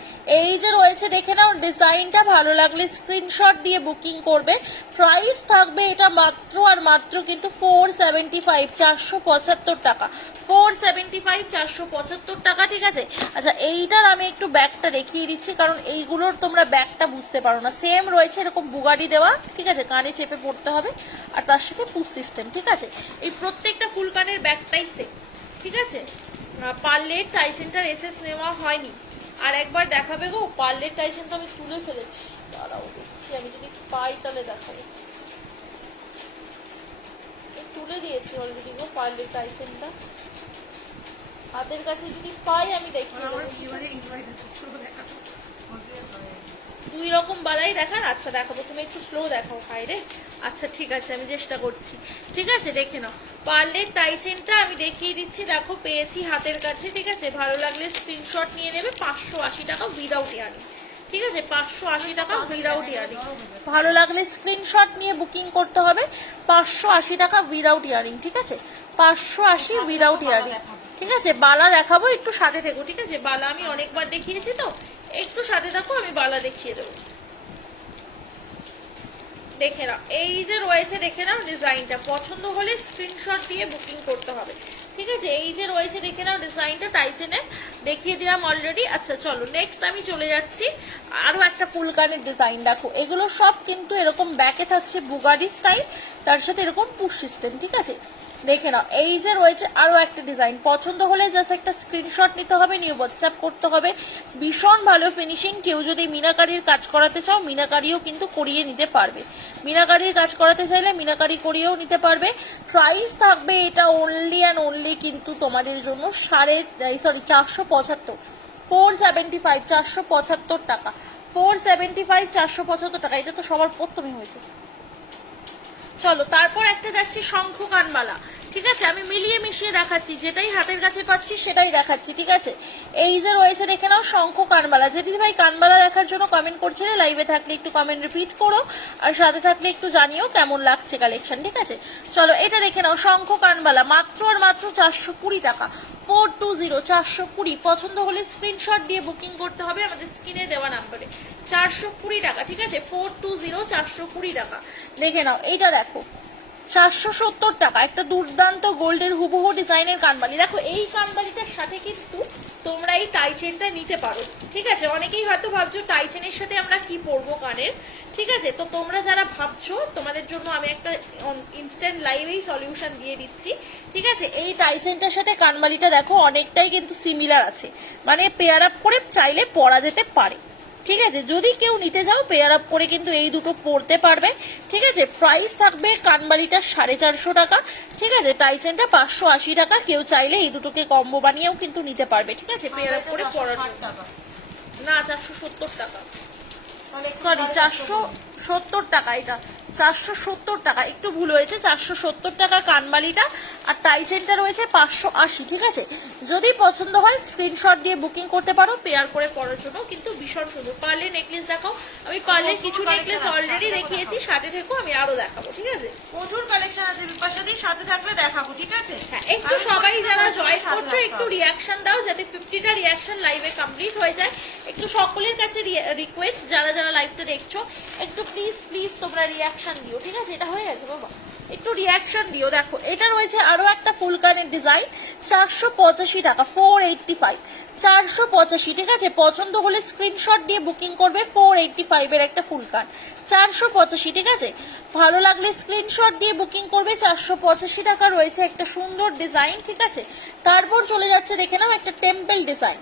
এই যে রয়েছে দেখে নাও ডিজাইনটা, ভালো লাগলে স্ক্রিনশট দিয়ে বুকিং করবে। প্রাইস থাকবে এটা মাত্র আর মাত্র কিন্তু 475, 475 টাকা, 475, 475 টাকা, ঠিক আছে। আচ্ছা, এইটার আমি একটু ব্যাগটা দেখিয়ে দিচ্ছি, কারণ এইগুলোর তোমরা ব্যাগটা বুঝতে পারো না। সেম রয়েছে এরকম বুগাড়ি দেওয়া, ঠিক আছে, কানে চেপে পড়তে হবে, আর তার সাথে পুশ সিস্টেম, ঠিক আছে। এই প্রত্যেকটা ফুল কানের ব্যাগটাই সেম, ঠিক আছে। পার্লের টাইসেনটার এসএস নেওয়া হয়নি, আর একবার দেখাবে গো। পার্লের টাইসেন তো আমি তুলে ফেলেছি, দাঁড়াও দেখছি, আমি যদি পাই তাহলে দেখাবো। তুলে দিয়েছি অলরেডি গো পার্লের টাইসেনটা, হাতের কাছে যদি পাই আমি দেখিয়ে দেবো। দুই রকম বালাই দেখান, আচ্ছা দেখাবো, তুমি একটু স্লো দেখাও, হাই রে। আচ্ছা ঠিক আছে, আমি চেষ্টা করছি, ঠিক আছে। দেখে নাও পার্লের টাইচেনটা আমি দেখিয়ে দিচ্ছি, দেখো পেয়েছি হাতের কাছে, ঠিক আছে। ভালো লাগলে স্ক্রিনশট নিয়ে নেবে, 580 টাকা উইদাউট ইয়ারিং, ঠিক আছে। 580 টাকা উইদাউট ইয়ারিং, ভালো লাগলে স্ক্রিনশট নিয়ে বুকিং করতে হবে। 580 টাকা উইদাউট ইয়ারিং, ঠিক আছে। 580 উইদাউট ইয়ারিং, ঠিক আছে। বালা দেখাবো, একটু সাথে থেকো, ঠিক আছে। বালা আমি অনেকবার দেখিয়েছি তো, একটু সাথে থাকো, আমি বালা দেখিয়ে দেবো। দেখে নাও এই যে রয়েছে দেখে নাও ডিজাইনটা, পছন্দ হলে স্ক্রিনশট দিয়ে বুকিং করতে হবে, ঠিক আছে। এই যে রয়েছে দেখে নাও ডিজাইনটা, টাইচেনের দেখিয়ে দিলাম অলরেডি। আচ্ছা চলো নেক্সট আমি চলে যাচ্ছি, আরো একটা ফুল কানের ডিজাইন দেখো। এগুলো সব কিন্তু এরকম ব্যাকে থাকছে বুগাডি স্টাইল, তার সাথে এরকম পুশ সিস্টেম, ঠিক আছে। দেখে নাও এই যে রয়েছে আরো একটা ডিজাইন, পছন্দ হলে জাস্ট একটা স্ক্রিনশট নিতে হবে, নিয়ে হোয়াটসঅ্যাপ করতে হবে। ভীষণ ভালো ফিনিশিং, কেউ যদি মিনাকারির কাজ করাতে চাও মিনাকারিও কিন্তু করিয়ে নিতে পারবে, মিনাকারির কাজ করাতে চাইলে মিনাকারি করিয়েও নিতে পারবে। প্রাইস থাকবে এটা অনলি অ্যান্ড অনলি কিন্তু তোমাদের জন্য 475, 475, 475 টাকা, 475, 475 টাকা। এটা তো সবার প্রথমে হয়েছে। চলো তারপর একটা যাচ্ছি শঙ্খ কানমালা, ঠিক আছে। আমি মিলিয়ে মিশিয়ে দেখাচ্ছি, যেটাই হাতের কাছে পাচ্ছি সেটাই দেখাচ্ছি, ঠিক আছে। এই যে রয়েছে দেখে নাও শঙ্খ কানমালা। যে দিদি ভাই কানমালা দেখার জন্য কমেন্ট করছিলে, লাইভে থাকলে একটু কমেন্ট রিপিট করো, আর সাথে থাকলে একটু জানিও কেমন লাগছে কালেকশন, ঠিক আছে। চলো এটা দেখে নাও শঙ্খ কানমালা, মাত্র আর মাত্র 420 টাকা, 420, 420। পছন্দ হলে স্ক্রিনশট দিয়ে বুকিং করতে হবে আমাদের স্ক্রিনে দেওয়া নাম্বারে, 420 টাকা, ঠিক আছে। 420, 420 টাকা। দেখে নাও এইটা দেখো 470 টাকা, একটা দুর্দান্ত গোল্ডের হুবহু ডিজাইনের কানবালি। দেখো এই কানবালিটার সাথে কিন্তু তোমরা এই টাইচেনটা নিতে পারো, ঠিক আছে। অনেকেই হয়তো ভাবছো টাইচেনের সাথে আমরা কি পরবো কানের, ঠিক আছে। তো তোমরা যারা ভাবছো তোমাদের জন্য আমি একটা ইনস্ট্যান্ট লাইভেই সলিউশন দিয়ে দিচ্ছি, ঠিক আছে। এই টাইচেনটার সাথে কানবালিটা দেখো অনেকটাই কিন্তু সিমিলার আছে, মানে পেয়ার আপ করে চাইলে পরা যেতে পারে, ঠিক আছে। যদি কেউ নিতে যাও পেয়ার আপ করে কিন্তু এই দুটো পরতে পারবে, ঠিক আছে। প্রাইস থাকবে কানবালিটা 450 টাকা, ঠিক আছে। টাইচেনটা 580 টাকা। কেউ চাইলে এই দুটোকে কম্বো বানিয়েও কিন্তু নিতে পারবে, ঠিক আছে, পেয়ার আপ করে পরার জন্য। না 470 টাকা, সরি 470 70 টাকা, এটা 470 টাকা, একটু ভুল হয়েছে, 470 টাকা কানবালিটা। আর টাইচেনটা রয়েছে 580, ঠিক আছে। যদি পছন্দ হয় স্ক্রিনশট দিয়ে বুকিং করতে পারো, পেয়ার করে পরার জন্য কিন্তু ভীষণ সুন্দর। পার্লের নেকলেস দেখাও, আমি পার্লের কিছু নেকলেস অলরেডি দেখিয়েছি, সাথে থেকো আমি আরো দেখাবো, ঠিক আছে। প্রচুর কালেকশন আছে বিপাশাদির, সাথে থাকলে দেখাবো, ঠিক আছে। হ্যাঁ, একটু সবাই যারা জয়েন করছো একটু রিয়াকশন দাও, যাতে 50টা রিয়াকশন লাইভে কমপ্লিট হয়ে যায়। একটু সকলের কাছে রিকোয়েস্ট, যারা যারা লাইভটা দেখছো একটু প্লিজ প্লিজ তোমরা রিয়াকশন দিও, ঠিক আছে। এটা হয়ে গেছে বাবা, একটু রিয়াকশন দিও। দেখো এটা রয়েছে আরো একটা ফুল কানের ডিজাইন, 485 টাকা, 485, 485, ঠিক আছে। পছন্দ হলে স্ক্রিনশট দিয়ে বুকিং করবে। 485 এর একটা ফুল কান, 485, ঠিক আছে। ভালো লাগলে স্ক্রিনশট দিয়ে বুকিং করবে। 485 টাকা রয়েছে একটা সুন্দর ডিজাইন, ঠিক আছে। তারপর চলে যাচ্ছে, দেখে নাও, একটা টেম্পল ডিজাইন।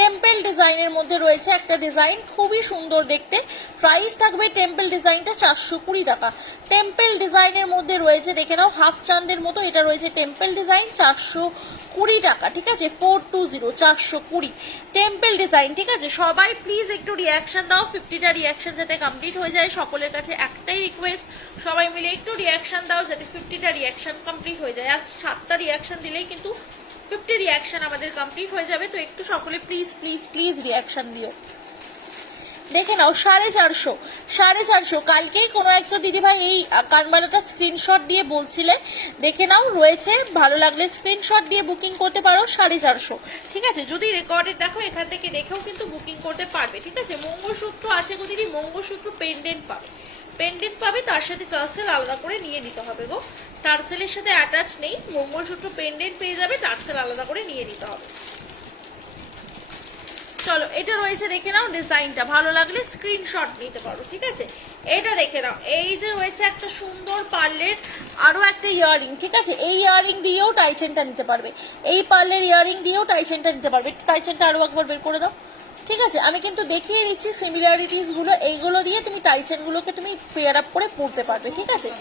টেম্পল ডিজাইনের মধ্যে রয়েছে একটা ডিজাইন, খুবই সুন্দর দেখতে। প্রাইস থাকবে টেম্পল ডিজাইনটা 420 টাকা। টেম্পল ডিজাইনের মধ্যে রয়েছে, দেখে নাও, হাফ চাঁদের মতো, এটা রয়েছে টেম্পল ডিজাইন, 420 টাকা, ঠিক আছে। 420, 420 টেম্পল ডিজাইন, ঠিক আছে। সবাই প্লিজ একটু রিয়াকশন দাও, 50টা রিয়াকশন যাতে কমপ্লিট হয়ে যায়। সকলের কাছে একটাই রিকোয়েস্ট, সবাই মিলে একটু রিয়াকশন দাও যাতে 50টা রিয়াকশন কমপ্লিট হয়ে যায়। আর 7টা রিয়াকশন দিলেই কিন্তু 50 রিয়াকশন আমাদের কমপ্লিট হয়ে যাবে। তো একটু সকলে প্লিজ প্লিজ প্লিজ রিয়াকশন দিও। দেখে নাও 450, 450। কালকেই কোনো একজন দিদিভাই এই কানবালাটা স্ক্রিনশট দিয়ে বলছিলে, দেখে নাও, রয়েছে। ভালো লাগলে স্ক্রিনশট দিয়ে বুকিং করতে পারো। 450, ঠিক আছে। যদি রেকর্ডেড দেখো, এখান থেকে দেখেও কিন্তু বুকিং করতে পারবে, ঠিক আছে। মঙ্গলসূত্র আছে গো দিদি, মঙ্গলসূত্র পেন্ডেন্ট পাবে, পেন্ডেন্ট পাবে, তার সাথে টার্সেল আলাদা করে নিয়ে নিতে হবে গো। টার্সেলের সাথে অ্যাটাচ নেই, মঙ্গলসূত্র পেন্ডেন্ট পেয়ে যাবে, টার্সেল আলাদা করে নিয়ে নিতে হবে। চলো এটা রয়েছে, দেখে নাও ডিজাইনটা, ভালো লাগলে স্ক্রিনশট নিতে পারো, ঠিক আছে। এটা দেখে নাও, এই যে রয়েছে একটা সুন্দর পার্লের আরো একটা ইয়াররিং, ঠিক আছে। এই ইয়াররিং দিয়েও টাইচেনটা নিতে পারবে, এই পার্লের ইয়াররিং দিয়েও টাইচেনটা নিতে পারবে। টাইচেনটা আরো একবার বের করে দাও, ঠিক আছে। আমি কিন্তু দেখিয়ে দিচ্ছি সিমিলারিটিস গুলো, এইগুলো দিয়ে তুমি টাইচেন গুলোকে তুমি পেয়ার আপ করে পড়তে পারবে, ঠিক আছে।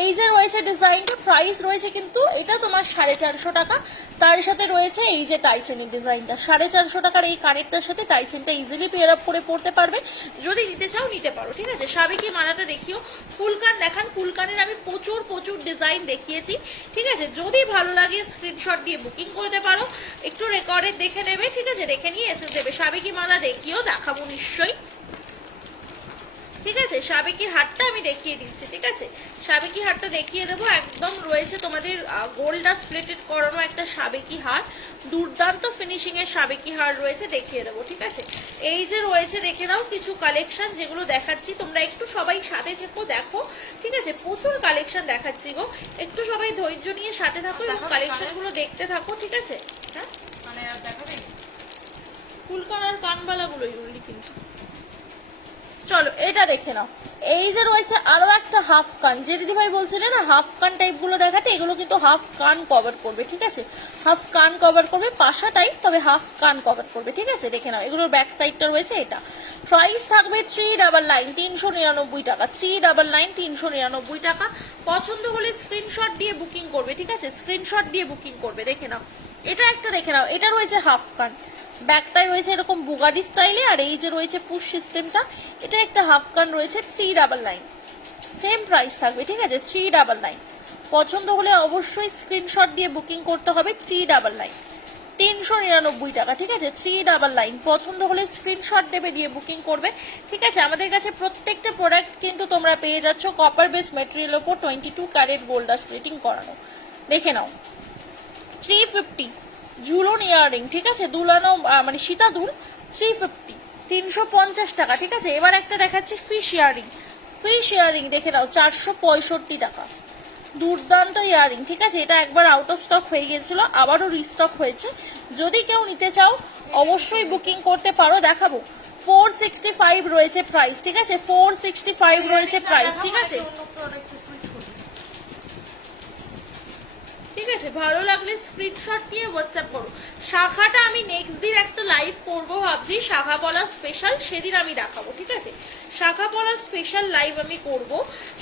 এই যে রয়েছে ডিজাইনটা, প্রাইস রয়েছে কিন্তু এটা তোমার 450 টাকা। তার সাথে রয়েছে এই যে টাইচেনের ডিজাইনটা, 450 টাকার এই কানেরটার সাথে টাইচেনটা ইজিলি পেয়ার আপ করে পড়তে পারবে। যদি নিতে চাও নিতে পারো, ঠিক আছে। সাবেকি মালাটা দেখিও, ফুলকান দেখান, ফুলকানের আমি প্রচুর প্রচুর ডিজাইন দেখিয়েছি, ঠিক আছে। যদি ভালো লাগে স্ক্রিনশট দিয়ে বুকিং করতে পারো, একটু রেকর্ডে দেখে নেবে, ঠিক আছে। দেখে নিয়ে এসে দেবে। সাবেকি মালা দেখিও, দেখাবো নিশ্চয়ই, ঠিক আছে। সাবেকির হারটা আমি দেখিয়ে দিচ্ছি, ঠিক আছে। সাবেকি হারটা দেখিয়ে দেবো, একদম রয়েছে তোমাদের গোল্ড ডাস্ট প্লেটেড করানো একটা সাবেকি হার, দুর্দান্ত ফিনিশিং এর সাবেকি হার রয়েছে, দেখিয়ে দেবো, ঠিক আছে। এই যে রয়েছে, দেখে নাও কিছু কালেকশন যেগুলো দেখাচ্ছি, তোমরা একটু সবাই সাথে থেকো, দেখো, ঠিক আছে। প্রচুর কালেকশন দেখাচ্ছি গো, একটু সবাই ধৈর্য নিয়ে সাথে থাকো এবং কালেকশন গুলো দেখতে থাকো, ঠিক আছে। হ্যাঁ, মানে আর দেখাবে ফুলকান আর কানবালা গুলোই উল্লি কিন্তু। চলো এটা দেখে নাও, এই যে রয়েছে আরো একটা হাফ কান, যে দিদিভাই বলছিলে না হাফ কান টাইপ গুলো দেখাতে, এগুলো কিন্তু হাফ কান কভার করবে, ঠিক আছে। হাফ কান কভার করবে, পাশা টাইপ, তবে হাফ কান কভার করবে, ঠিক আছে। দেখে নাও, এগুলোর ব্যাক সাইডটা রয়েছে এটা। প্রাইস থাকবে 399, 399 টাকা, 399, 399 টাকা। পছন্দ হলে স্ক্রিনশট দিয়ে বুকিং করবে, ঠিক আছে। স্ক্রিনশট দিয়ে বুকিং করবে। দেখে নাও এটা একটা, দেখে নাও, এটা রয়েছে হাফ কান, ব্যাকটাই রয়েছে এরকম বুগাডি স্টাইলে, আর এই যে রয়েছে পুশ সিস্টেমটা, এটা একটা হাফ কান রয়েছে, 399, সেম প্রাইস থাকবে, ঠিক আছে। 399, পছন্দ হলে অবশ্যই স্ক্রিনশট দিয়ে বুকিং করতে হবে। 399, 399 টাকা, ঠিক আছে। 399, পছন্দ হলে স্ক্রিনশট দেবে, দিয়ে বুকিং করবে, ঠিক আছে। আমাদের কাছে প্রত্যেকটা প্রোডাক্ট কিন্তু তোমরা পেয়ে যাচ্ছ কপার বেস মেটেরিয়াল ওপর 22 ক্যারেট গোল্ড ডাস্ট প্লেটিং করানো। দেখে নাও 350 ঝুলন ইয়াররিং, ঠিক আছে, দুলানো মানে সীতা দুল, 350, 350 টাকা, ঠিক আছে। এবার একটা দেখাচ্ছি ফিশ ইয়াররিং, ফিশ ইয়াররিং দেখে নাও 465 টাকা, দুর্দান্ত ইয়াররিং, ঠিক আছে। এটা একবার আউট অফ স্টক হয়ে গিয়েছিল, আবারও রিস্টক হয়েছে। যদি কেউ নিতে চাও অবশ্যই বুকিং করতে পারো। দেখাবো 465 রয়েছে প্রাইস, ঠিক আছে। 465 রয়েছে প্রাইস, ঠিক আছে, ঠিক আছে। ভালো লাগলে স্ক্রিনশট নিয়ে হোয়াটসঅ্যাপ করো। শাখাটা আমি নেক্সট দিন একটা লাইভ করবো ভাবছি, শাখা বলা স্পেশাল, সেদিন আমি দেখাবো, ঠিক আছে। শাখা পলা স্পেশাল লাইভ আমি করব,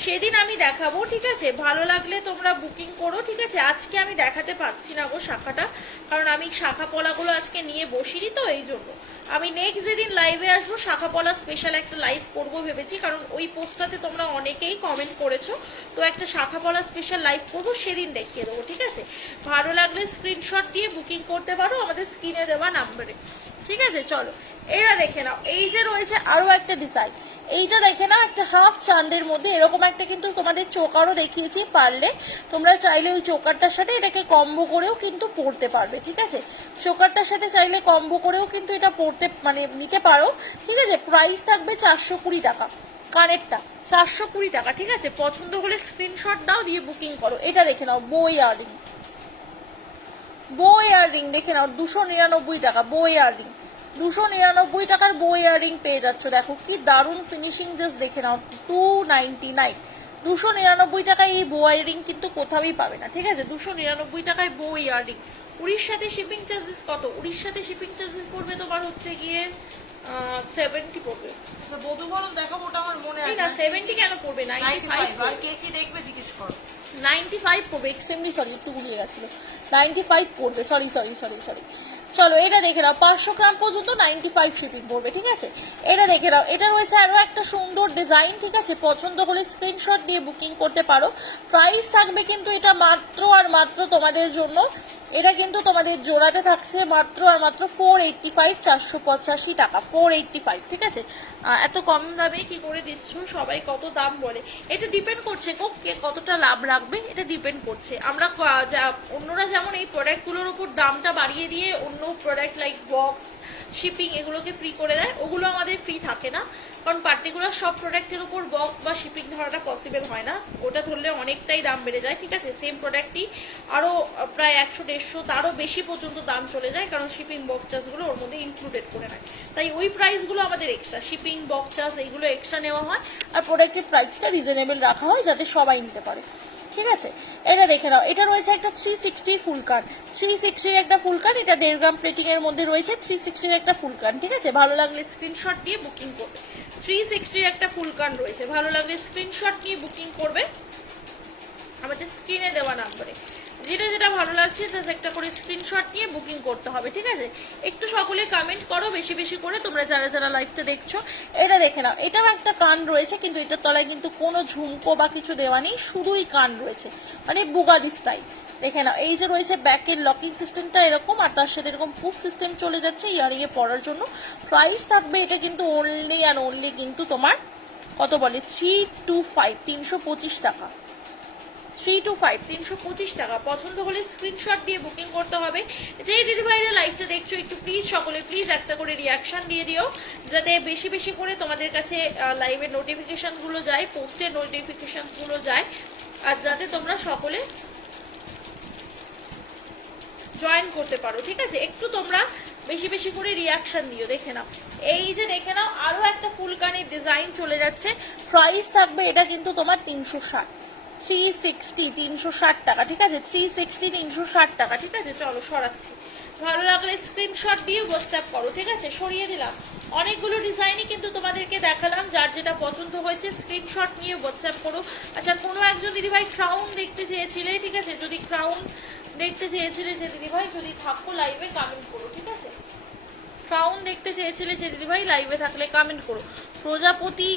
সেদিন আমি দেখাবো, ঠিক আছে? ভালো লাগলে তোমরা বুকিং করো, ঠিক আছে? আজকে আমি দেখাতে পাচ্ছি না গো শাখাটা, কারণ আমি শাখা পলাগুলো আজকে নিয়ে বসিনি, তো এই জন্য আমি নেক্সট যেদিন লাইভে আসবো শাখা পলা স্পেশাল একটা লাইভ করব ভেবেছি, কারণ ওই পোস্টটাতে তোমরা অনেকেই কমেন্ট করেছো, তো একটা শাখা পলা স্পেশাল লাইভ করবো, সেদিন দেখিয়ে দেবো, ঠিক আছে? ভালো লাগলে স্ক্রিনশট দিয়ে বুকিং করতে পারো আমাদের স্ক্রিনে দেওয়া নাম্বারে, ঠিক আছে? চলো এরা দেখে নাও, এই যে রয়েছে আরো একটা ডিজাইন, এইটা দেখে নাও, একটা হাফ চাঁদের মধ্যে এরকম একটা কিন্তু তোমাদের চোকারও দেখিয়েছি, পারলে তোমরা চাইলে ওই চোকারটার সাথে এটাকে কম্বো করেও কিন্তু পরতে পারবে, ঠিক আছে? চোকারটার সাথে চাইলে কম্বো করেও কিন্তু এটা পরতে মানে নিতে পারো, ঠিক আছে? প্রাইস থাকবে 420 টাকা, কানেরটা 420 টাকা, ঠিক আছে? পছন্দ হলে স্ক্রিনশট দাও, দিয়ে বুকিং করো। এটা দেখে নাও, বো ইয়াররিং, বো ইয়াররিং দেখে নাও, 299 টাকা বো ইয়াররিং, 299 টাকার বো ইয়াররিং পেয়ে যাচ্ছ, দেখো কি দারুণ ফিনিশিং, জাস্ট দেখে নাও, 299, 299 টাকায় এই বো ইয়াররিং কিন্তু কোথাওই পাবে না, ঠিক আছে? 299 টাকায় বো ইয়াররিং। উড়িষ্যাতে শিপিং চার্জেস কত? উড়িষ্যাতে শিপিং চার্জেস পড়বে তোমার হচ্ছে গিয়ে 70 পড়বে। আচ্ছা বধূবরণ দেখাবো, ওটা আমার মনে আছে না 70 কেন পড়বে, 95 আর কে কি দেখবে জিজ্ঞেস করো। 95 পড়বে, এক্সট্রিমলি সরি, একটু গুলিয়ে গেছিল, 95 পড়বে, সরি সরি সরি সরি। চলো এটা দেখে নাও, 500 গ্রাম পর্যন্ত 95 শিপিং পড়বে, ঠিক আছে? এটা দেখে নাও, এটা রয়েছে আরো একটা সুন্দর ডিজাইন, ঠিক আছে? পছন্দ হলে স্ক্রিনশট দিয়ে বুকিং করতে পারো। প্রাইস থাকবে কিন্তু এটা মাত্র আর মাত্র তোমাদের জন্য, এটা কিন্তু তোমাদের জোড়াতে থাকছে মাত্র আর মাত্র 485, 485 টাকা, 485, ঠিক আছে? এত কম দামে কি করে দিচ্ছ? সবাই কত দাম বলে, এটা ডিপেন্ড করছে কে কতটা লাভ রাখবে, এটা ডিপেন্ড করছে। আমরা অন্যরা যেমন এই প্রোডাক্টগুলোর উপর দামটা বাড়িয়ে দিয়ে অন্য প্রোডাক্ট লাইক বক্স, শিপিং এগুলোকে ফ্রি করে দেয়, ওগুলো আমাদের ফ্রি থাকে না, কারণ পার্টিকুলার সব প্রোডাক্টের উপর বক্স বা শিপিং ধরাটা পসিবল হয় না, ওটা ধরলে অনেকটাই দাম বেড়ে যায়, ঠিক আছে? সেম প্রোডাক্টই আরও প্রায় 100-150 তারও বেশি পর্যন্ত দাম চলে যায়, কারণ শিপিং বক্স চার্জগুলো ওর মধ্যে ইনক্লুডেড করে নেয়, তাই ওই প্রাইসগুলো আমাদের এক্সট্রা, শিপিং বক্স চার্জ এইগুলো এক্সট্রা নেওয়া হয়, আর প্রোডাক্টের প্রাইসটা রিজনেবল রাখা হয় যাতে সবাই নিতে পারে, ঠিক আছে? এটা দেখে নাও, এটা রয়েছে একটা 360 ফুলকান, 360 একটা ফুলকান, এটা 1.5 গ্রাম প্লেটিং এর মধ্যে রয়েছে, 360 একটা ফুলকান, ঠিক আছে? ভালো লাগলে স্ক্রিনশট দিয়ে বুকিং করবে। 360 একটা ফুলকান রয়েছে, ভালো লাগলে স্ক্রিনশট নিয়ে বুকিং করবে আমাদের স্ক্রিনে দেওয়া নাম্বারে, যেটা যেটা ভালো লাগছে জাস্ট একটা করে স্ক্রিনশট নিয়ে বুকিং করতে হবে, ঠিক আছে? একটু সকলে কমেন্ট করো বেশি বেশি করে, তোমরা যারা যারা লাইভটা দেখছো। এটা দেখে নাও, এটাও একটা কান রয়েছে, কিন্তু এটার তলায় কিন্তু কোনো ঝুমকো বা কিছু দেওয়া নেই, শুধুই কান রয়েছে, মানে বুগালি স্টাইল। দেখে নাও, এই যে রয়েছে ব্যাকের লকিং সিস্টেমটা এরকম, আর তার সাথে এরকম পুশ সিস্টেম চলে যাচ্ছে ইয়ারিং এ পরার জন্য। প্রাইস থাকবে এটা কিন্তু অনলি অ্যান্ড অনলি কিন্তু তোমার কত বলে, 325, 325 টাকা, 325, 325 টাকা। পছন্দ হলে স্ক্রিনশট দিয়ে বুকিং করতে হবে। যেই দিদিভাইরা লাইভটা দেখছো একটু প্লিজ সকলে প্লিজ একটা করে রিয়াকশন দিয়ে দিও, যাতে বেশি বেশি করে তোমাদের কাছে লাইভের নোটিফিকেশনগুলো যায়, পোস্টের নোটিফিকেশনগুলো যায়, আর যাতে তোমরা সকলে জয়েন করতে পারো, ঠিক আছে? একটু তোমরা বেশি বেশি করে রিয়াকশন দিও। দেখে নাও, এই যে দেখে নাও, আরো একটা ফুলকানির ডিজাইন চলে যাচ্ছে, প্রাইস থাকবে এটা কিন্তু তোমার 360, 360, 360 টাকা, ঠিক আছে? 360, 360 টাকা, ঠিক আছে? চলো সরাচ্ছি, ভালো লাগলে স্ক্রিনশট দিয়ে হোয়াটসঅ্যাপ করো, ঠিক আছে? সরিয়ে দিলাম, অনেকগুলো ডিজাইনই কিন্তু তোমাদেরকে দেখালাম, যার যেটা পছন্দ হয়েছে স্ক্রিনশট নিয়ে হোয়াটসঅ্যাপ করো। আচ্ছা, কোনো একজন দিদিভাই ক্রাউন দেখতে চেয়েছিলে, ঠিক আছে? যদি ক্রাউন দেখতে চেয়েছিলে যে দিদিভাই, যদি থাকো লাইভে কমেন্ট করো, ঠিক আছে? ক্রাউন দেখতে চেয়েছিলে যে দিদিভাই, লাইভে থাকলে কমেন্ট করো। প্রজাপতি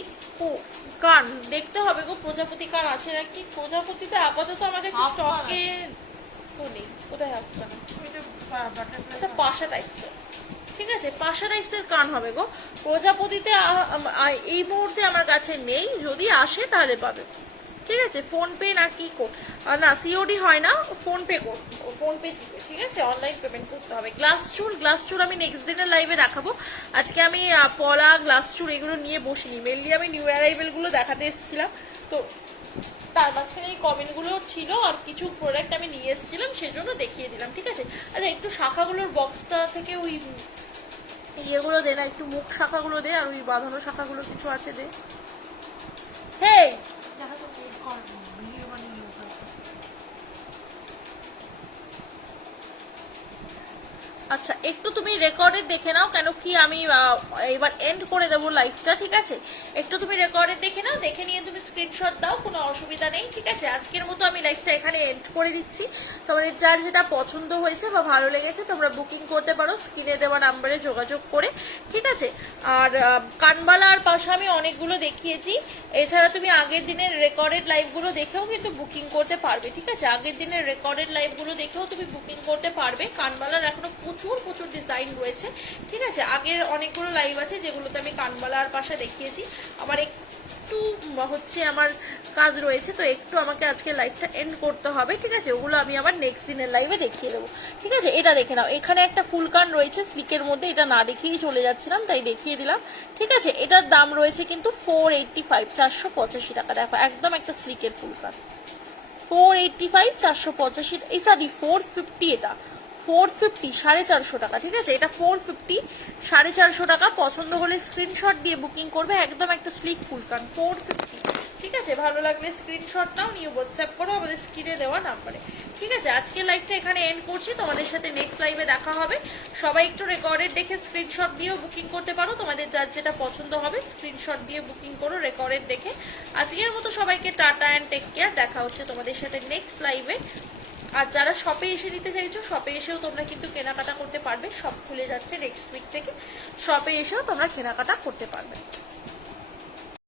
কান দেখতে হবে গো, প্রজাপতি কান আছে নাকি? প্রজাপতিতে আপাতত আমার কাছে স্টকে তো নেই, কোথায় হাফ কান আছে? এটা পাশা টাইপসের, ঠিক আছে? পাশা টাইপসের কান হবে গো, প্রজাপতিতে এই মুহূর্তে আমার কাছে নেই, যদি আসে তাহলে পাবে, ঠিক আছে? ফোন পে না কি কোড, না সিওডি হয় না, PhonePe code, PhonePe GPay, ঠিক আছে? অনলাইন পেমেন্ট করতে হবে। গ্লাস চুল আমি নেক্সট দিনের লাইভে দেখাবো। আজকে আমি পলা, গ্লাস চুল এগুলো নিয়ে বসিনি, মেনলি আমি নিউ অ্যারাইভেলগুলো দেখাতে এসেছিলাম, তো তার মাঝখানে এই কমেন্টগুলো ছিল আর কিছু প্রোডাক্ট আমি নিয়ে এসেছিলাম, সেজন্য দেখিয়ে দিলাম, ঠিক আছে? আচ্ছা, একটু শাখাগুলোর বক্সটা থেকে ওই ইয়েগুলো দে না, একটু মুখ শাখাগুলো দে, আর ওই বাঁধানো শাখাগুলো কিছু আছে দে। হেই, আচ্ছা একটু তুমি রেকর্ডে দেখে নাও, কেন কি আমি এবার এন্ড করে দেবো লাইভটা, ঠিক আছে? একটু তুমি রেকর্ডে দেখে নাও, দেখে নিয়ে তুমি স্ক্রিনশট দাও, কোনো অসুবিধা নেই, ঠিক আছে? আজকের মতো আমি লাইভটা এখানে এন্ড করে দিচ্ছি। তোমাদের যার যেটা পছন্দ হয়েছে বা ভালো লেগেছে তোমরা বুকিং করতে পারো স্ক্রিনে দেওয়া নাম্বারে যোগাযোগ করে, ঠিক আছে? আর কানবালা আর পাশা আমি অনেকগুলো দেখিয়েছি, এছাড়া তুমি আগের দিনের রেকর্ডেড লাইভগুলো দেখেও কিন্তু বুকিং করতে পারবে, ঠিক আছে? আগের দিনের রেকর্ডেড লাইভগুলো দেখেও তুমি বুকিং করতে পারবে। কানবালার এখনো প্রচুর প্রচুর ডিজাইন রয়েছে, ঠিক আছে? আগের অনেকগুলো লাইভ আছে যেগুলোতে আমি কানবালা আর পাশা দেখিয়েছি। আমার একটু হচ্ছে আমার কাজ রয়েছে, তো একটু আমাকে আজকে লাইভটা এন্ড করতে হবে, ঠিক আছে? ওগুলো আমি আবার নেক্সট দিনের লাইভে দেখিয়ে দেবো, ঠিক আছে? এটা দেখে নাও, এখানে একটা ফুল কান রয়েছে স্লিকের মধ্যে, এটা না দেখিয়েই চলে যাচ্ছিলাম তাই দেখিয়ে দিলাম, ঠিক আছে? এটার দাম রয়েছে কিন্তু 485, 485 টাকা। দেখো একদম একটা স্লিকের ফুল কান, 485, 485, এই সরি 450, এটা 450, 450 টাকা, ঠিক আছে? এটা 450, 450 টাকা। পছন্দ হলে স্ক্রিনশট দিয়ে বুকিং করবে, একদম একটা স্লিক ফুল কান 450, ঠিক আছে? ভালো লাগলে স্ক্রিনশট নাও, নিয়ে হোয়াটসঅ্যাপ করো আমাদের স্ক্রিনে দেওয়া নাম্বারে, ঠিক আছে? আজকের লাইভটা এখানে এন্ড করছি, তোমাদের সাথে নেক্সট লাইভে দেখা হবে। সবাই একটু রেকর্ডেড দেখে স্ক্রিনশট দিয়েও বুকিং করতে পারো, তোমাদের যার যেটা পছন্দ হবে স্ক্রিনশট দিয়ে বুকিং করো রেকর্ডেড দেখে। আজকের মতো সবাইকে টাটা অ্যান্ড টেক কেয়ার, দেখা হচ্ছে তোমাদের সাথে নেক্সট লাইভে। আর যারা শপে এসে নিতে চাইছো, শপে এসেও তোমরা কিন্তু কেনাকাটা করতে পারবে, শপ খুলে যাচ্ছে নেক্সট উইক থেকে, শপে এসেও তোমরা কেনাকাটা করতে পারবে।